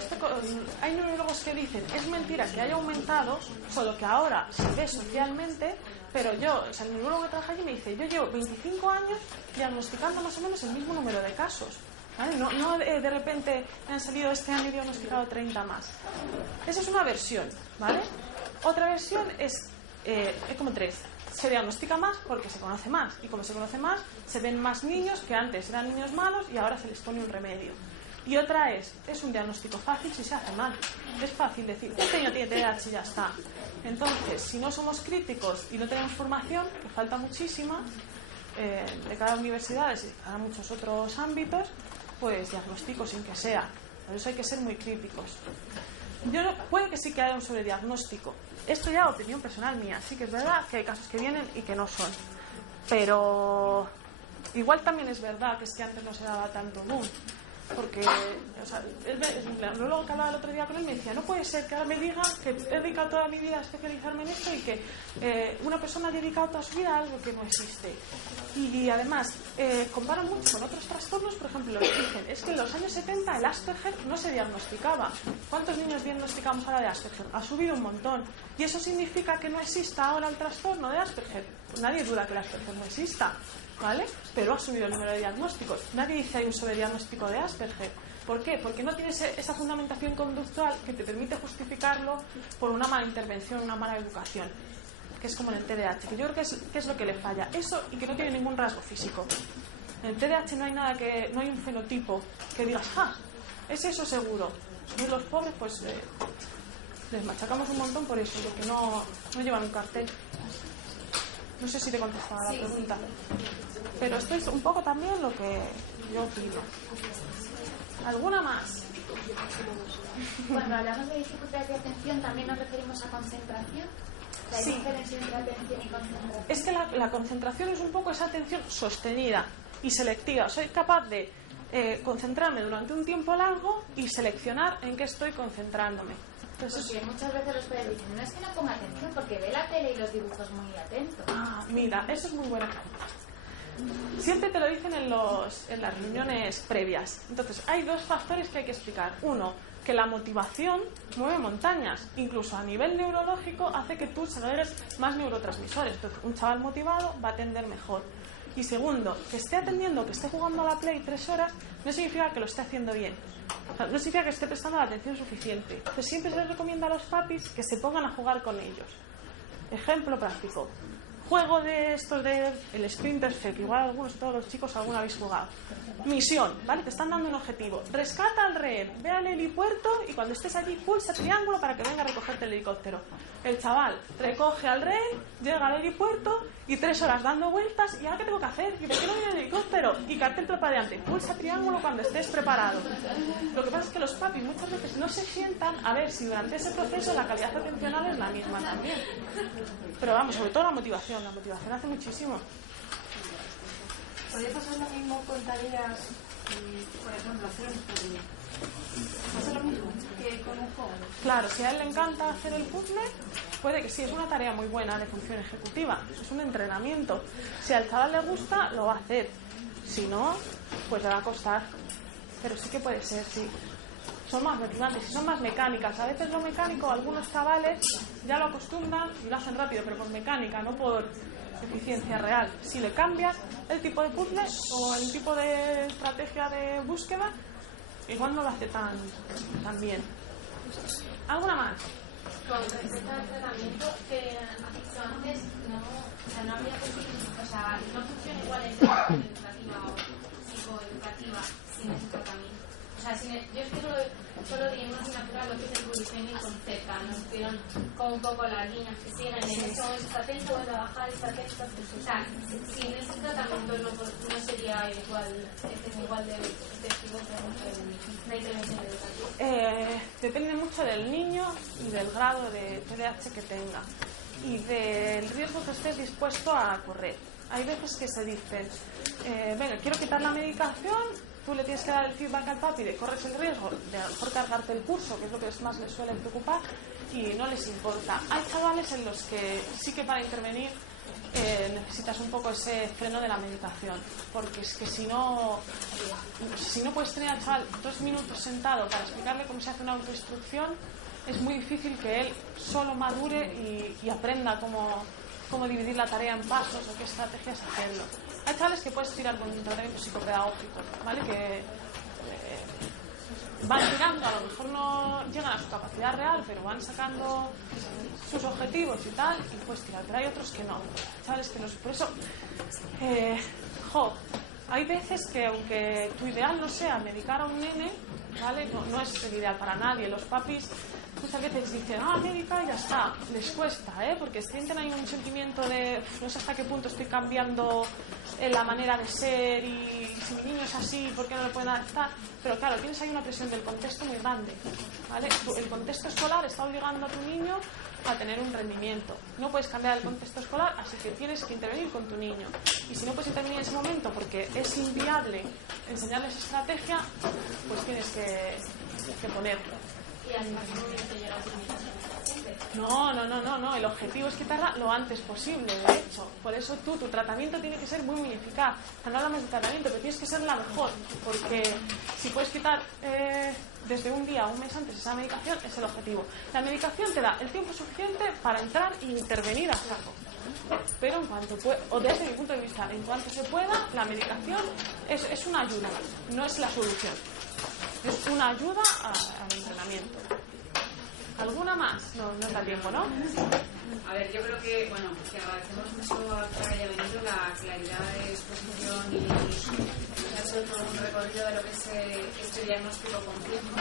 Hay neurólogos que dicen, es mentira que haya aumentado, solo que ahora se ve socialmente, pero el neurólogo que trabaja allí me dice, yo llevo 25 años diagnosticando más o menos el mismo número de casos. ¿Vale? No de repente han salido este año y diagnosticado 30 más. Esa es una versión, ¿vale? Otra versión es como tres. Se diagnostica más porque se conoce más, y como se conoce más, se ven más niños que antes eran niños malos y ahora se les pone un remedio. Y otra es un diagnóstico fácil si se hace mal. Es fácil decir, este niño tiene TDAH y ya está. Entonces, si no somos críticos y no tenemos formación, que falta muchísima, de cada universidades y de cada muchos otros ámbitos, pues diagnóstico sin que sea. Por eso hay que ser muy críticos. Puede que sí que haya un sobrediagnóstico. Esto ya es opinión personal mía. Sí que es verdad que hay casos que vienen y que no son. Pero igual también es verdad que es que antes no se daba tanto boom. Porque el neurólogo que hablaba el otro día con él me decía, no puede ser que ahora me digan que he dedicado toda mi vida a especializarme en esto y que una persona ha dedicado toda su vida a algo que no existe. Y además comparan mucho con otros trastornos. Por ejemplo, dicen, es que en los años 70 el Asperger no se diagnosticaba. ¿Cuántos niños diagnosticamos ahora de Asperger? Ha subido un montón. ¿Y eso significa que no exista ahora el trastorno de Asperger? Pues nadie duda que el Asperger no exista, ¿vale? Pero ha subido el número de diagnósticos. Nadie dice hay un sobrediagnóstico de Asperger. ¿Por qué? Porque no tienes esa fundamentación conductual que te permite justificarlo por una mala intervención, una mala educación, que es como en el TDAH, que yo creo que es lo que le falla. Eso, y que no tiene ningún rasgo físico. En el TDAH no hay nada no hay un fenotipo que digas, es eso seguro. Y los pobres, pues les machacamos un montón por eso, porque no llevan un cartel. No sé si te contestaba la pregunta. Pero esto es un poco también lo que yo opino. ¿Alguna más? Cuando hablamos de dificultades de atención, ¿también nos referimos a concentración? ¿Hay diferencia entre atención y concentración? Es que la concentración es un poco esa atención sostenida y selectiva. Soy capaz de concentrarme durante un tiempo largo y seleccionar en qué estoy concentrándome. Entonces, porque muchas veces los padres dicen, no es que no ponga atención porque ve la tele y los dibujos muy atentos. Mira, eso es muy bueno. Siempre te lo dicen en las reuniones previas. Entonces, hay dos factores que hay que explicar. Uno, que la motivación mueve montañas. Incluso a nivel neurológico hace que tú segregues más neurotransmisores. Entonces, un chaval motivado va a atender mejor. Y segundo, que esté atendiendo, que esté jugando a la Play 3 horas, no significa que lo esté haciendo bien. O sea, no significa que esté prestando la atención suficiente. Entonces, siempre se les recomienda a los papis que se pongan a jugar con ellos. Ejemplo práctico. juego de estos del Sprint Perfect, igual algunos, todos los chicos alguna habéis jugado. Misión, ¿vale? Te están dando un objetivo. Rescata al rehén, ve al helipuerto y cuando estés allí pulsa triángulo para que venga a recogerte el helicóptero. El chaval recoge al rehén, llega al helipuerto y 3 horas dando vueltas. ¿Y ahora qué tengo que hacer? ¿Y por qué no viene el helicóptero? Y cartel preparante, pulsa triángulo cuando estés preparado. Lo que pasa es que los papis muchas veces no se sientan a ver si durante ese proceso la calidad atencional es la misma también. Pero vamos, sobre todo la motivación hace muchísimo. ¿Podría pasar lo mismo con tareas, por ejemplo, hacer un puzzle? ¿Hacer lo mismo que con un juego? Claro, si a él le encanta hacer el puzzle, puede que sí, es una tarea muy buena de función ejecutiva, es un entrenamiento. Si al chaval le gusta, lo va a hacer. Si no, pues le va a costar. Pero sí que puede ser, sí. Son más motivantes y son más mecánicas. A veces lo mecánico, algunos chavales ya lo acostumbran y lo hacen rápido, pero por mecánica, no por eficiencia real. Si le cambias el tipo de puzzle o el tipo de estrategia de búsqueda, igual no lo hace tan bien. ¿Alguna más? Con respecto al tratamiento que has dicho antes, no habría posibilidad, o sea, no funciona igual en la educativa o psicoeducativa sin ese tratamiento. O sea, yo es que solo di una asignatura lo que es el Bullifemi y Concepta, nos estuvieron con un poco las líneas que siguen en eso, está atento, vuelve a bajar, está atento. O sea, sin ese tratamiento no sería igual de efectivo que una intervención educativa. Depende mucho del niño y del grado de TDAH que tenga y del riesgo que estés dispuesto a correr. Hay veces que se dicen, venga, quiero quitar la medicación. Tú le tienes que dar el feedback al papi de corres el riesgo de a lo mejor cargarte el curso, que es lo que más les suele preocupar, y no les importa. Hay chavales en los que sí que para intervenir necesitas un poco ese freno de la medicación, porque es que si no puedes tener al chaval 2 minutos sentado para explicarle cómo se hace una autoinstrucción, es muy difícil que él solo madure y aprenda cómo dividir la tarea en pasos o qué estrategias hacerlo. Hay chavales que puedes tirar con un tratamiento psicopedagógico, ¿vale? Que van tirando, a lo mejor no llegan a su capacidad real, pero van sacando sus objetivos y tal, y puedes tirar. Pero hay otros que no. Chavales que no. Por eso, hay veces que aunque tu ideal no sea medicar a un nene, ¿vale? No es el ideal para nadie. Los papis muchas veces dicen, médica y ya está. Les cuesta, porque sienten ahí un sentimiento de no sé hasta qué punto estoy cambiando la manera de ser y si mi niño es así, ¿por qué no lo pueden adaptar? Pero claro, tienes ahí una presión del contexto muy grande, ¿vale? El contexto escolar está obligando a tu niño a tener un rendimiento. No puedes cambiar el contexto escolar, así que tienes que intervenir con tu niño. Y si no puedes intervenir en ese momento porque es inviable enseñarles estrategia, pues tienes que ponerlo. Y además no te llega a No, el objetivo es quitarla lo antes posible, de hecho. Por eso tu tratamiento tiene que ser muy eficaz. O sea, no hablamos de tratamiento, pero tienes que ser la mejor, porque si puedes quitar desde un día o un mes antes esa medicación, es el objetivo. La medicación te da el tiempo suficiente para entrar e intervenir a saco. Pero en cuanto o desde mi punto de vista, en cuanto se pueda, la medicación es una ayuda, no es la solución. Es una ayuda al entrenamiento. ¿Alguna más? No da tiempo, ¿no? A ver, yo creo que agradecemos mucho que haya venido la claridad de exposición y ha hecho todo un recorrido de lo que es este diagnóstico complejo.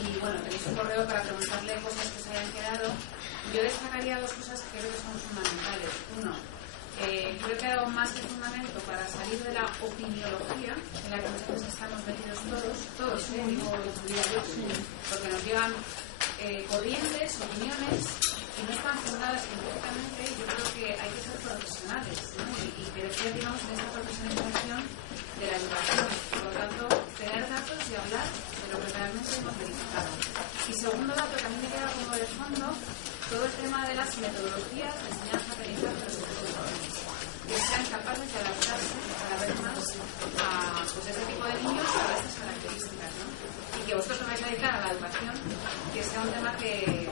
Y bueno, tenéis un correo para preguntarle cosas que se hayan quedado. Yo destacaría 2 cosas que creo que son fundamentales. Uno, creo que algo más que fundamento para salir de la opiniología en la que nosotros estamos metidos todos, digo, porque nos llevan corrientes, opiniones y no están fundadas científicamente. Yo creo que hay que ser profesionales, ¿no? y crecer, digamos, en esa profesionalización de la educación. Por lo tanto, tener datos y hablar de lo que realmente hemos verificado. Y segundo dato, también me queda como de fondo todo el tema de las metodologías de enseñanza-aprendizaje de los profesores, que sean capaces de adaptarse cada vez más a este tipo de niños y a estas características, ¿no? Y que vosotros no vais a dedicar a la educación, que sea un tema que